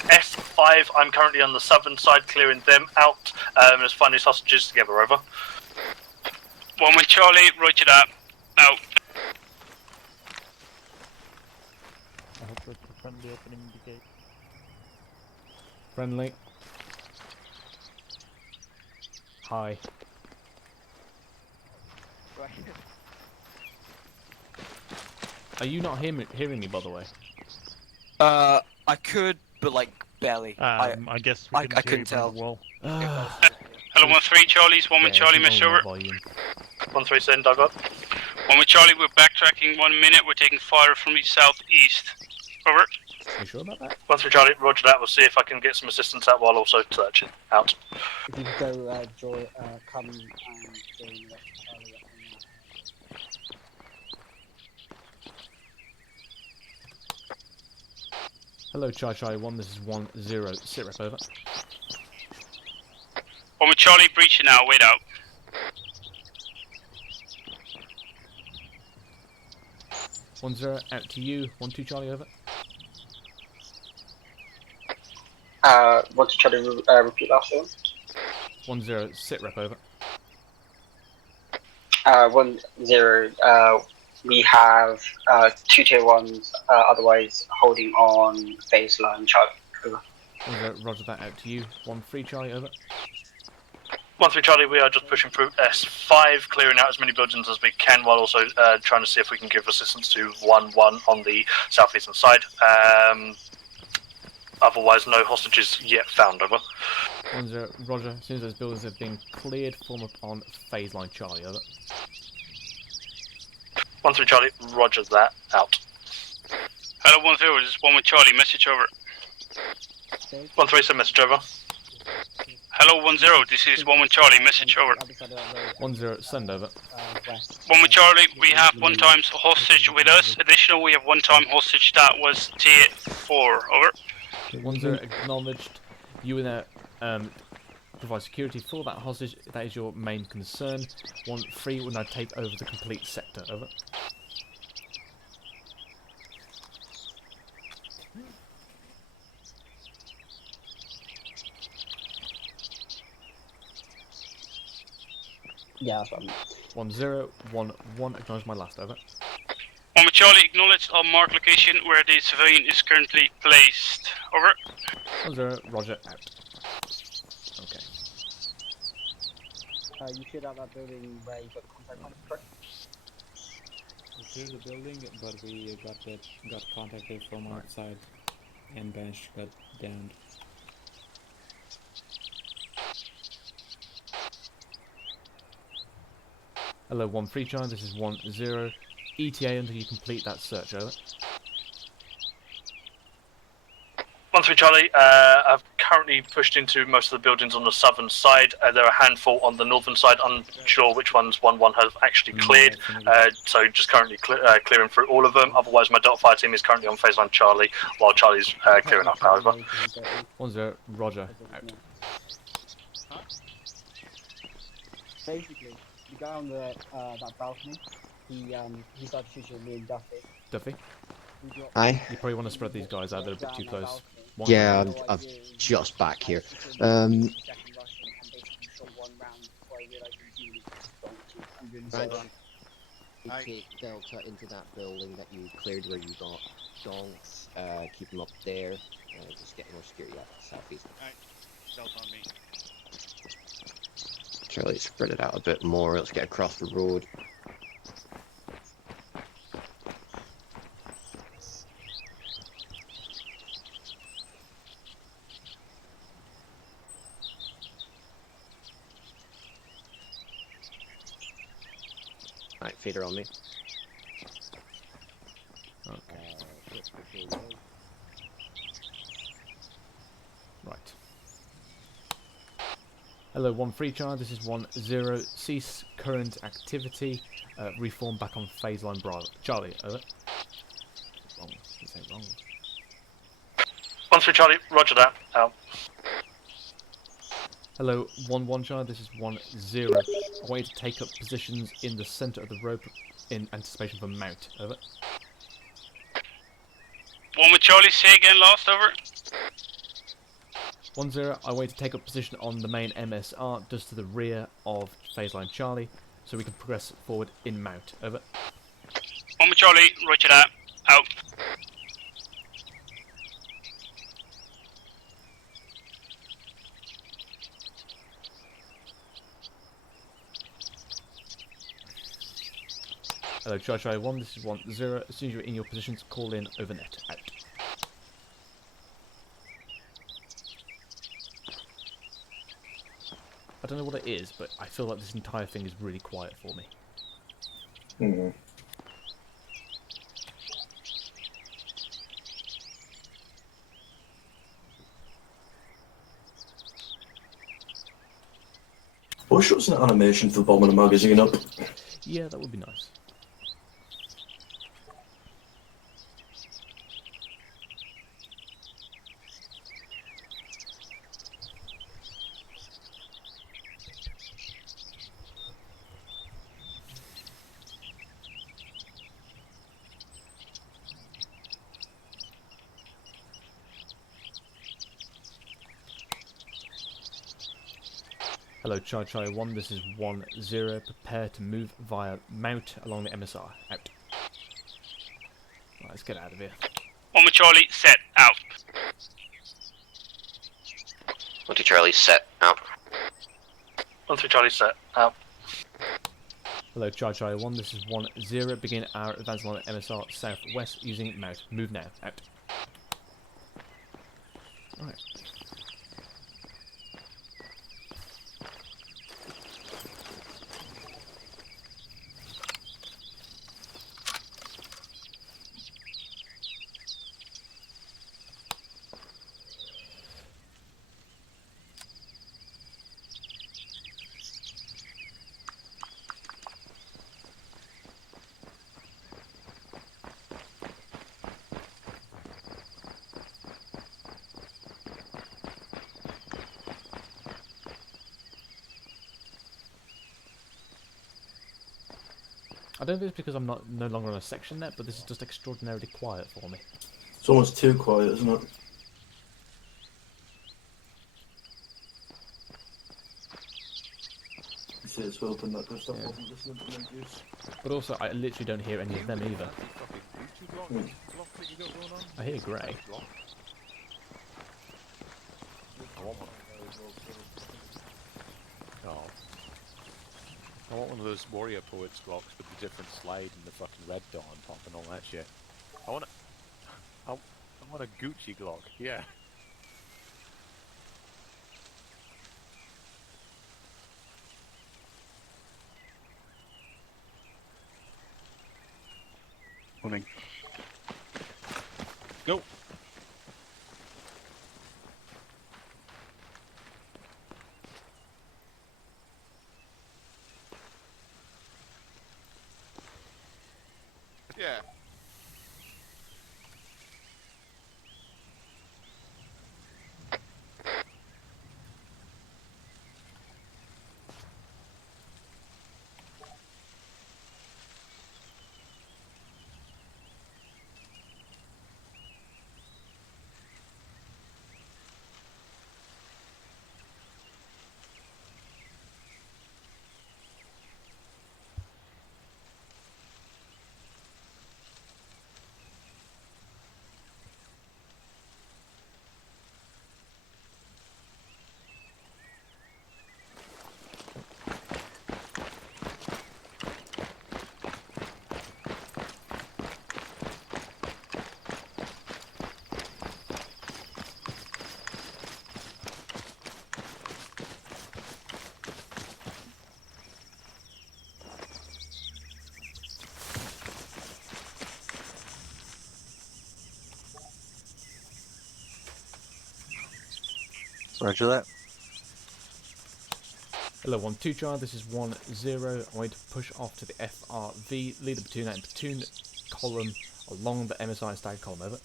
S5, I'm currently on the southern side, clearing them out. Let's find these hostages together, over. 1 with Charlie, roger that. Out. I hope that's a friendly opening the gate. Friendly. Hi. Are you not hearing me, by the way? I could, but like barely. I guess we I couldn't tell. Wall. Hello, 1-3 Charlie's 1 with Charlie, message over. 1-3 send, I got. 1 with Charlie, we're backtracking 1 minute, we're taking fire from the southeast. Over. Are you sure about that? 1-3 Charlie, roger that, we'll see if I can get some assistance out while also searching. Out. If you could go, come and join the rest of Charlie up on that. Hello, Chai 1, this is 1-0, sit rep over. 1 with Charlie, breaching now, wait out. One zero out to you. 1-2 Charlie over. 1-2 Charlie, repeat last one. 1-0 sit rep over. 1-0. We have 2 tier 1s, otherwise holding on baseline Charlie. Over. 1-0, roger that out to you. 1-3 Charlie over. 1-3 Charlie, we are just pushing through S5, clearing out as many buildings as we can, while also trying to see if we can give assistance to 1-1 on the southeastern side. Otherwise, no hostages yet found, over. 1-0, roger. As soon as those buildings have been cleared, form up on phase line Charlie, over. 1-3 Charlie, roger that, out. Hello, 1-0, this is 1 with Charlie, message over. 1-3, send message over. Hello, 1-0, this is 1 with Charlie, message over. 1-0, send over. 1 with Charlie, we have 1 time hostage with us. Additional, we have 1 time hostage that was tier 4, over. 1-0 acknowledged. You and there provide security for that hostage. That is your main concern. 1-3 will now take over the complete sector, over. Yeah, that's what I'm... 1-0, 1-1, acknowledge my last, over. 1 with Charlie, acknowledged on mark location where the civilian is currently placed, over. 1-0, roger, out. Okay. You should have that building where you got the contact point, correct? We cleared the building, but we got contacted from outside, and Bench got downed. Hello, 1-3 Charlie, this is 1-0. ETA until you complete that search, over. 1-3 Charlie, I've currently pushed into most of the buildings on the southern side. There are a handful on the northern side, unsure which ones 1-1 have actually cleared, so just currently clearing through all of them. Otherwise, my dot fire team is currently on phase line Charlie, while Charlie's clearing up, however. 1-0, roger, out. Basically, the guy on the that balcony, he started shooting me and Duffy. Duffy? Aye. You probably want to spread these guys out, they're a bit too close. Yeah, I'm just back here. Take Delta into that building that you cleared where you got donks. Keep them up there. Just get more security out southeast. Alright, Delta on me. Charlie, spread it out a bit more. Let's get across the road. Fader on me. Okay. Right. Hello, 1-3 charge. This is 1-0. Cease current activity. Reform back on phase line Bravo. Charlie, over. Wrong. Didn't say wrong. 1-3 Charlie, roger that. Out. Hello, 1-1 charge. This is 1-0. I want you to take up positions in the centre of the rope in anticipation for mount. Over. 1 with Charlie, say again, last, over. 1-0. I want you to take up position on the main MSR, just to the rear of phase line Charlie, so we can progress forward in mount. Over. 1 with Charlie, roger that. Out. Hello, Charlie 1. This is 1-0. As soon as you're in your positions, call in over net. Out. I don't know what it is, but I feel like this entire thing is really quiet for me. Mm. Or shows an animation for bombing a magazine up. Yeah, that would be nice. Hello, Charlie 1. This is 1-0. Prepare to move via mount along the MSR. Out. Right, let's get out of here. 1 with Charlie, set. Out. 1-2 Charlie, set. Out. 1-3 Charlie, set. Out. Hello, Charlie 1. This is 1-0. Begin our advance along the MSR southwest using mount. Move now. Out. Alright. I don't know if it's because I'm no longer on a section net, but this is just extraordinarily quiet for me. It's almost too quiet, isn't it? You see, it's hoping that Gustav wasn't listening to them juice. But also, I literally don't hear any of them either. I hear Grey. Oh. I want one of those Warrior Poets blocks with the different slide and the fucking red dot on top and all that shit. I want a Gucci Glock, yeah. Moving. Go! Yeah. Roger that. Hello, 1-2 Charlie, this is 1-0. I'm going to push off to the FRV, lead the platoon out in platoon column along the MSI stag column, over.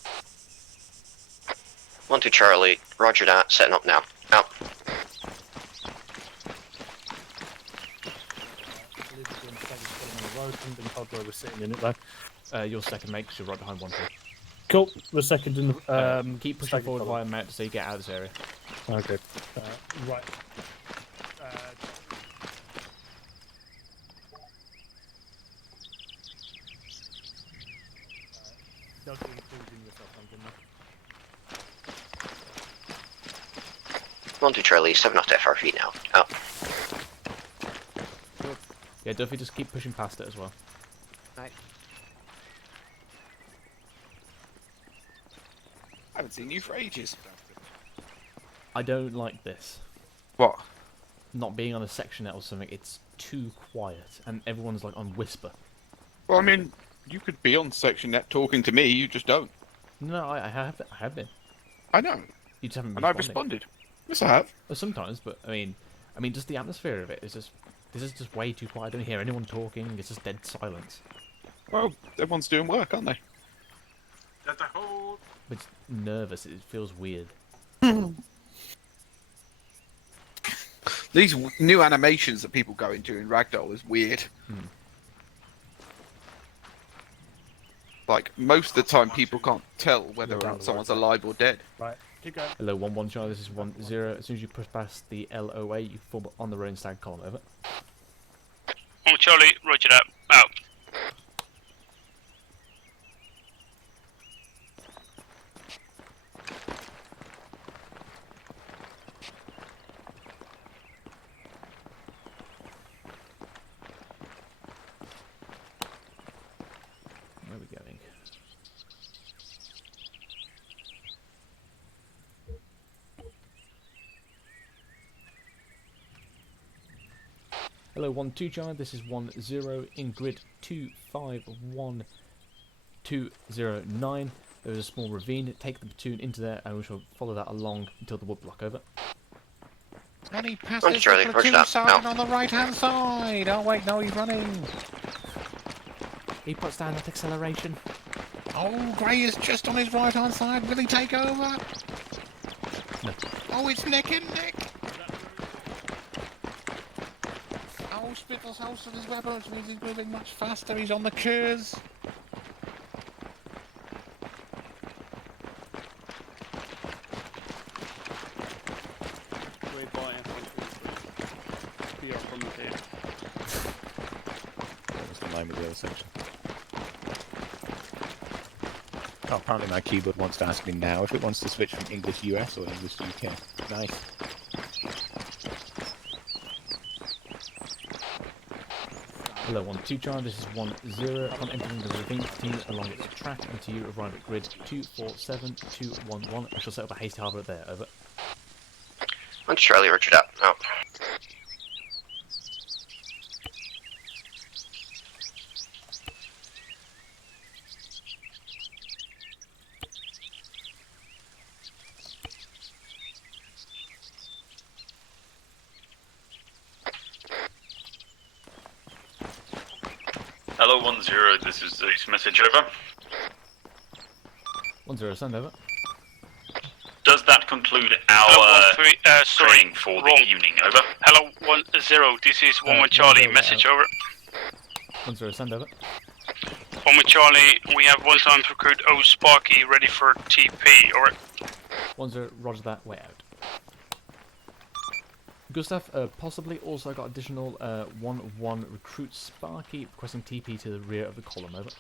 1-2 Charlie, roger that, setting up now. Out. Been told where we're sitting in it though. You're second, mate, because you're right behind 1-2. Cool. We're second in the. Keep pushing forward via mount so you get out of this area. Okay. Right. Don't be including yourself, I'm 1-2 Charlie, 7 off to FRV now. Out. Yeah, Duffy, just keep pushing past it as well. Right. I haven't seen you for ages. I don't like this. What? Not being on a section net or something, it's too quiet, and everyone's like on whisper. Well, I mean, you could be on section net talking to me, you just don't. No, I have been. I know. You just haven't been. And I've responded. Yes, I have. Well, sometimes, but I mean, just the atmosphere of it is just. This is just way too quiet. I don't hear anyone talking. It's just dead silence. Well, everyone's doing work, aren't they? That's a hold. But it's nervous. It feels weird. These new animations that people go into in Ragdoll is weird. Like, most of the time people can't tell whether or not someone's alive or dead. Right, keep going. Hello, 1-1 Charlie, this is 1-0. As soon as you push past the LOA, you form on the road stag column, over. 1 Charlie, roger that. Out. Where are we going? Hello, 1-2 Charlie, this is 1-0 in grid 251209. There is a small ravine. Take the platoon into there and we shall follow that along until the woodblock, over. And he passes the platoon sergeant on the right hand side. Oh wait, no, he's running. He puts down that acceleration. Oh, Grey is just on his right hand side. Will he take over? No. Oh, it's neck and neck. Oh, Spittle's holstered his weapon, which means he's moving much faster. He's on the curs. Almost in line with the other section. Oh, apparently my keyboard wants to ask me now if it wants to switch from English US or English UK. Nice. Hello, 1-2 Charlie, this is 1-0. Upon entering the ravine, continue along its track until you arrive at grid 247211. I shall set up a hasty harbour there, over. 1 Charlie, roger that. Out. Hello, 1-0, this is Zeus, message over. 1-0, send over. Does that conclude our training for the evening, over? Hello, 1-0, this is 1 Charlie, message over. 1-0, send over. 1 Charlie, we have 1 time recruit O Sparky ready for TP, over. 1-0, roger that, way out. Gustav, possibly also got additional 1-1 recruit Sparky requesting TP to the rear of the column, over.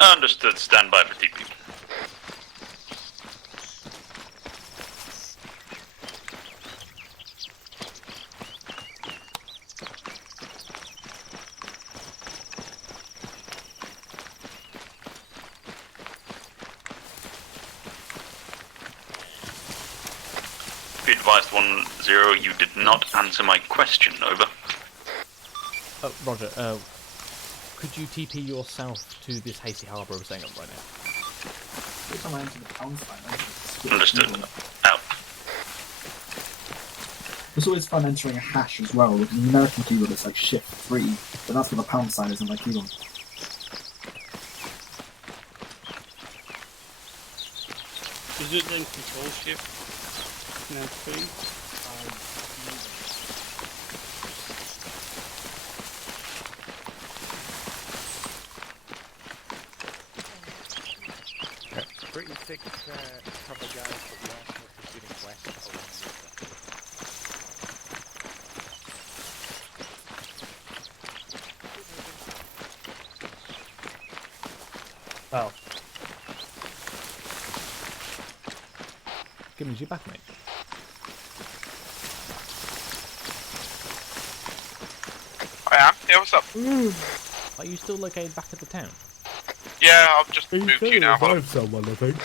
Understood, stand by for TP. Be advised, 1-0, you did not answer my question, over. Roger, could you TP yourself to this hasty harbour we're setting up right now? Understood. Out. was always fun entering a hash as well. With an American keyboard, it's like shift 3, but that's what the pound sign is in my keyboard. Is it then control shift? No, 3? Pretty thick cover guys, but we also are proceeding west around the Oh. Give me your back, mate. I am. Yeah, what's up? Are you still located back at the town? Yeah, I've just moved you now. Hold on. Someone, I think.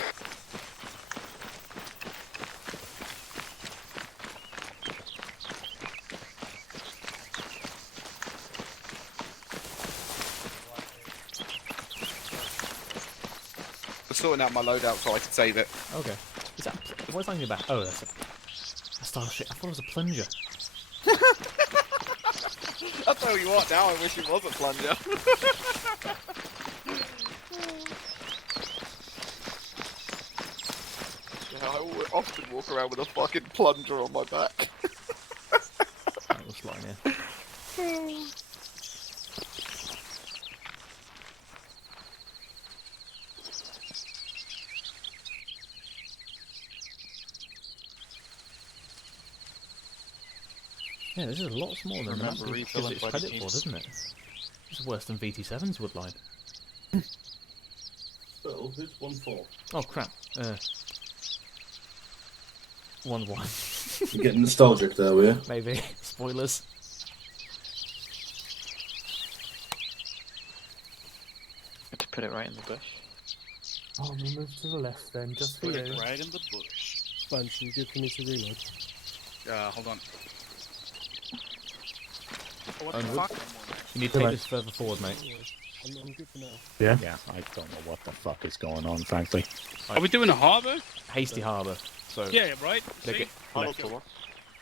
I'm sorting out my loadout so I can save it. Okay. Is that what's on your back? Oh, that's a starship. I thought it was a plunger. I'll tell you what, now I wish it was a plunger. Yeah, I often walk around with a fucking plunger on my back. That was flying, yeah. Yeah, this is a lot smaller than the map gives it credit for, doesn't it? It's worse than VT7's Woodline. So, who's 1-4? Oh crap. 1-1. You're getting nostalgic there, were you? Maybe. Spoilers. To put it right in the bush. Oh, we move to the left then, just for Put you. it right in the bush. Bunch, you good for me to reload? Hold on. What the fuck? You need to take this further forward, mate. I'm good for now. Yeah, I don't know what the fuck is going on, frankly. Are we doing a harbour? Hasty harbour. So Yeah, right. They See? get left.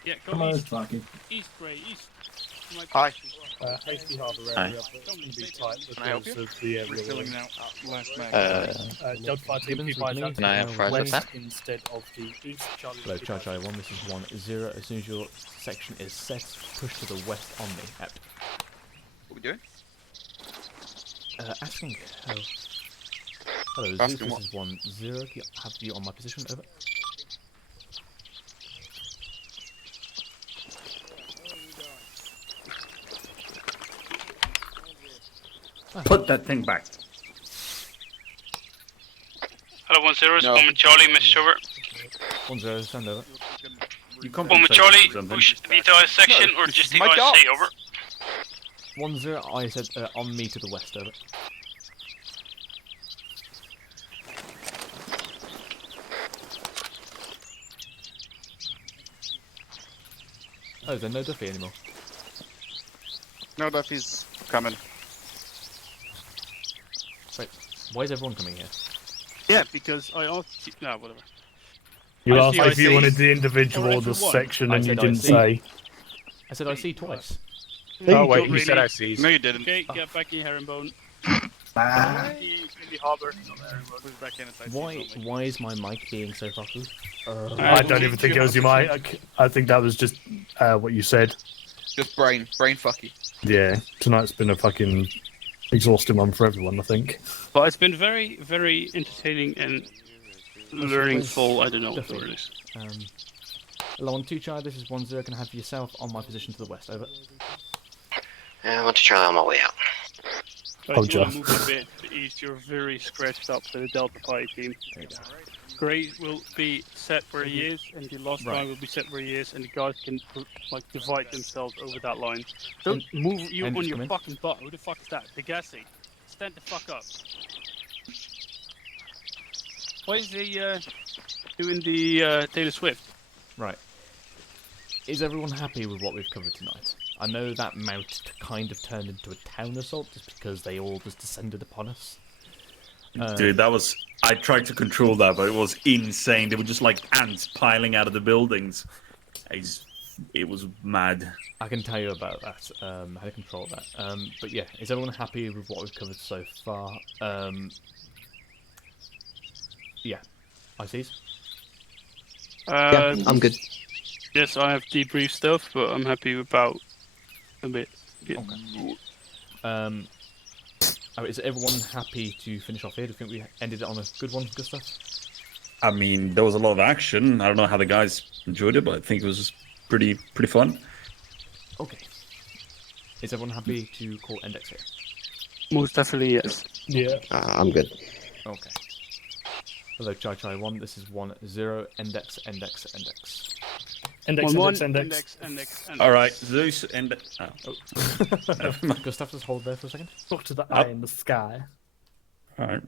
Yeah, go Come on, east. Blackie. East, Grey, east. Hi. Hasty Harbour Hi. area, but it's going to be tight Can I help because you? of the area. Refilling now. Last mag. Delta 5 team, Gibbons, keep eyes out can I have fries with west that? instead of the east. Charlie, Hello, keep eyes Charlie 1, this is 1-0. As soon as your section is set, push to the west on me. Out. What are we doing? Asking. Hello. Hello, Zeus, Asking this what? is 1-0. Have you on my position? Over. Put that thing back. Hello, 1-0. No. 1 with Charlie, Miss Sugar. 1-0, stand over. You 1 with Charlie, push the entire section or just the my IC, over. 1-0, I said on me to the west, over. Oh, there's no Duffy anymore. No, Duffy's coming. Wait, why is everyone coming here? Yeah, because I asked you. No, whatever. You I asked see if you ICs. wanted the individual Or or the everyone. section, I and you said didn't IC. say. I said I see twice. Oh wait, Not you said really. I see. No, you didn't. Okay, get back in herringbone. Ah. In the harbour. Not herringbone. Push back in inside. Why is my mic being so fucking? I don't even think it was your mic. I think that was just what you said. Just brain fucky. Yeah, tonight's been a fucking exhausting one for everyone, I think. But it's been very, very entertaining and learning full. I don't know what the word is. Hello, on 2 Charlie, this is 1-0. Can I have yourself on my position to the west, over. I want to try on my way out. But if you want to move a bit to the east, you're very scratched up for the Delta Pi team. Gray will be set where he is, and the last line will be set where he is, and the guys can like divide themselves over that line. Don't move you on your fucking butt. Who the fuck is that? The gassy. Stand the fuck up. Why is he doing the Taylor Swift? Right. Is everyone happy with what we've covered tonight? I know that mount kind of turned into a town assault just because they all just descended upon us. Dude, that was... I tried to control that, but it was insane. They were just like ants piling out of the buildings. It's it was mad. I can tell you about that, how to control that. But yeah, is everyone happy with what we've covered so far? Yeah. ICs? Yeah, I'm good. Yes, I have debrief stuff, but I'm happy about a bit. Yeah. Okay. Is everyone happy to finish off here? Do you think we ended it on a good one, Gustav? I mean, there was a lot of action. I don't know how the guys enjoyed it, but I think it was pretty fun. Okay. Is everyone happy to call index here? Most definitely, yes. Yeah. I'm good. Okay. Hello, Chai Chai 1. This is 1-0. Index. Index. All right, Zeus and. Gustav, just hold there for a second. Look to the eye in the sky. All right.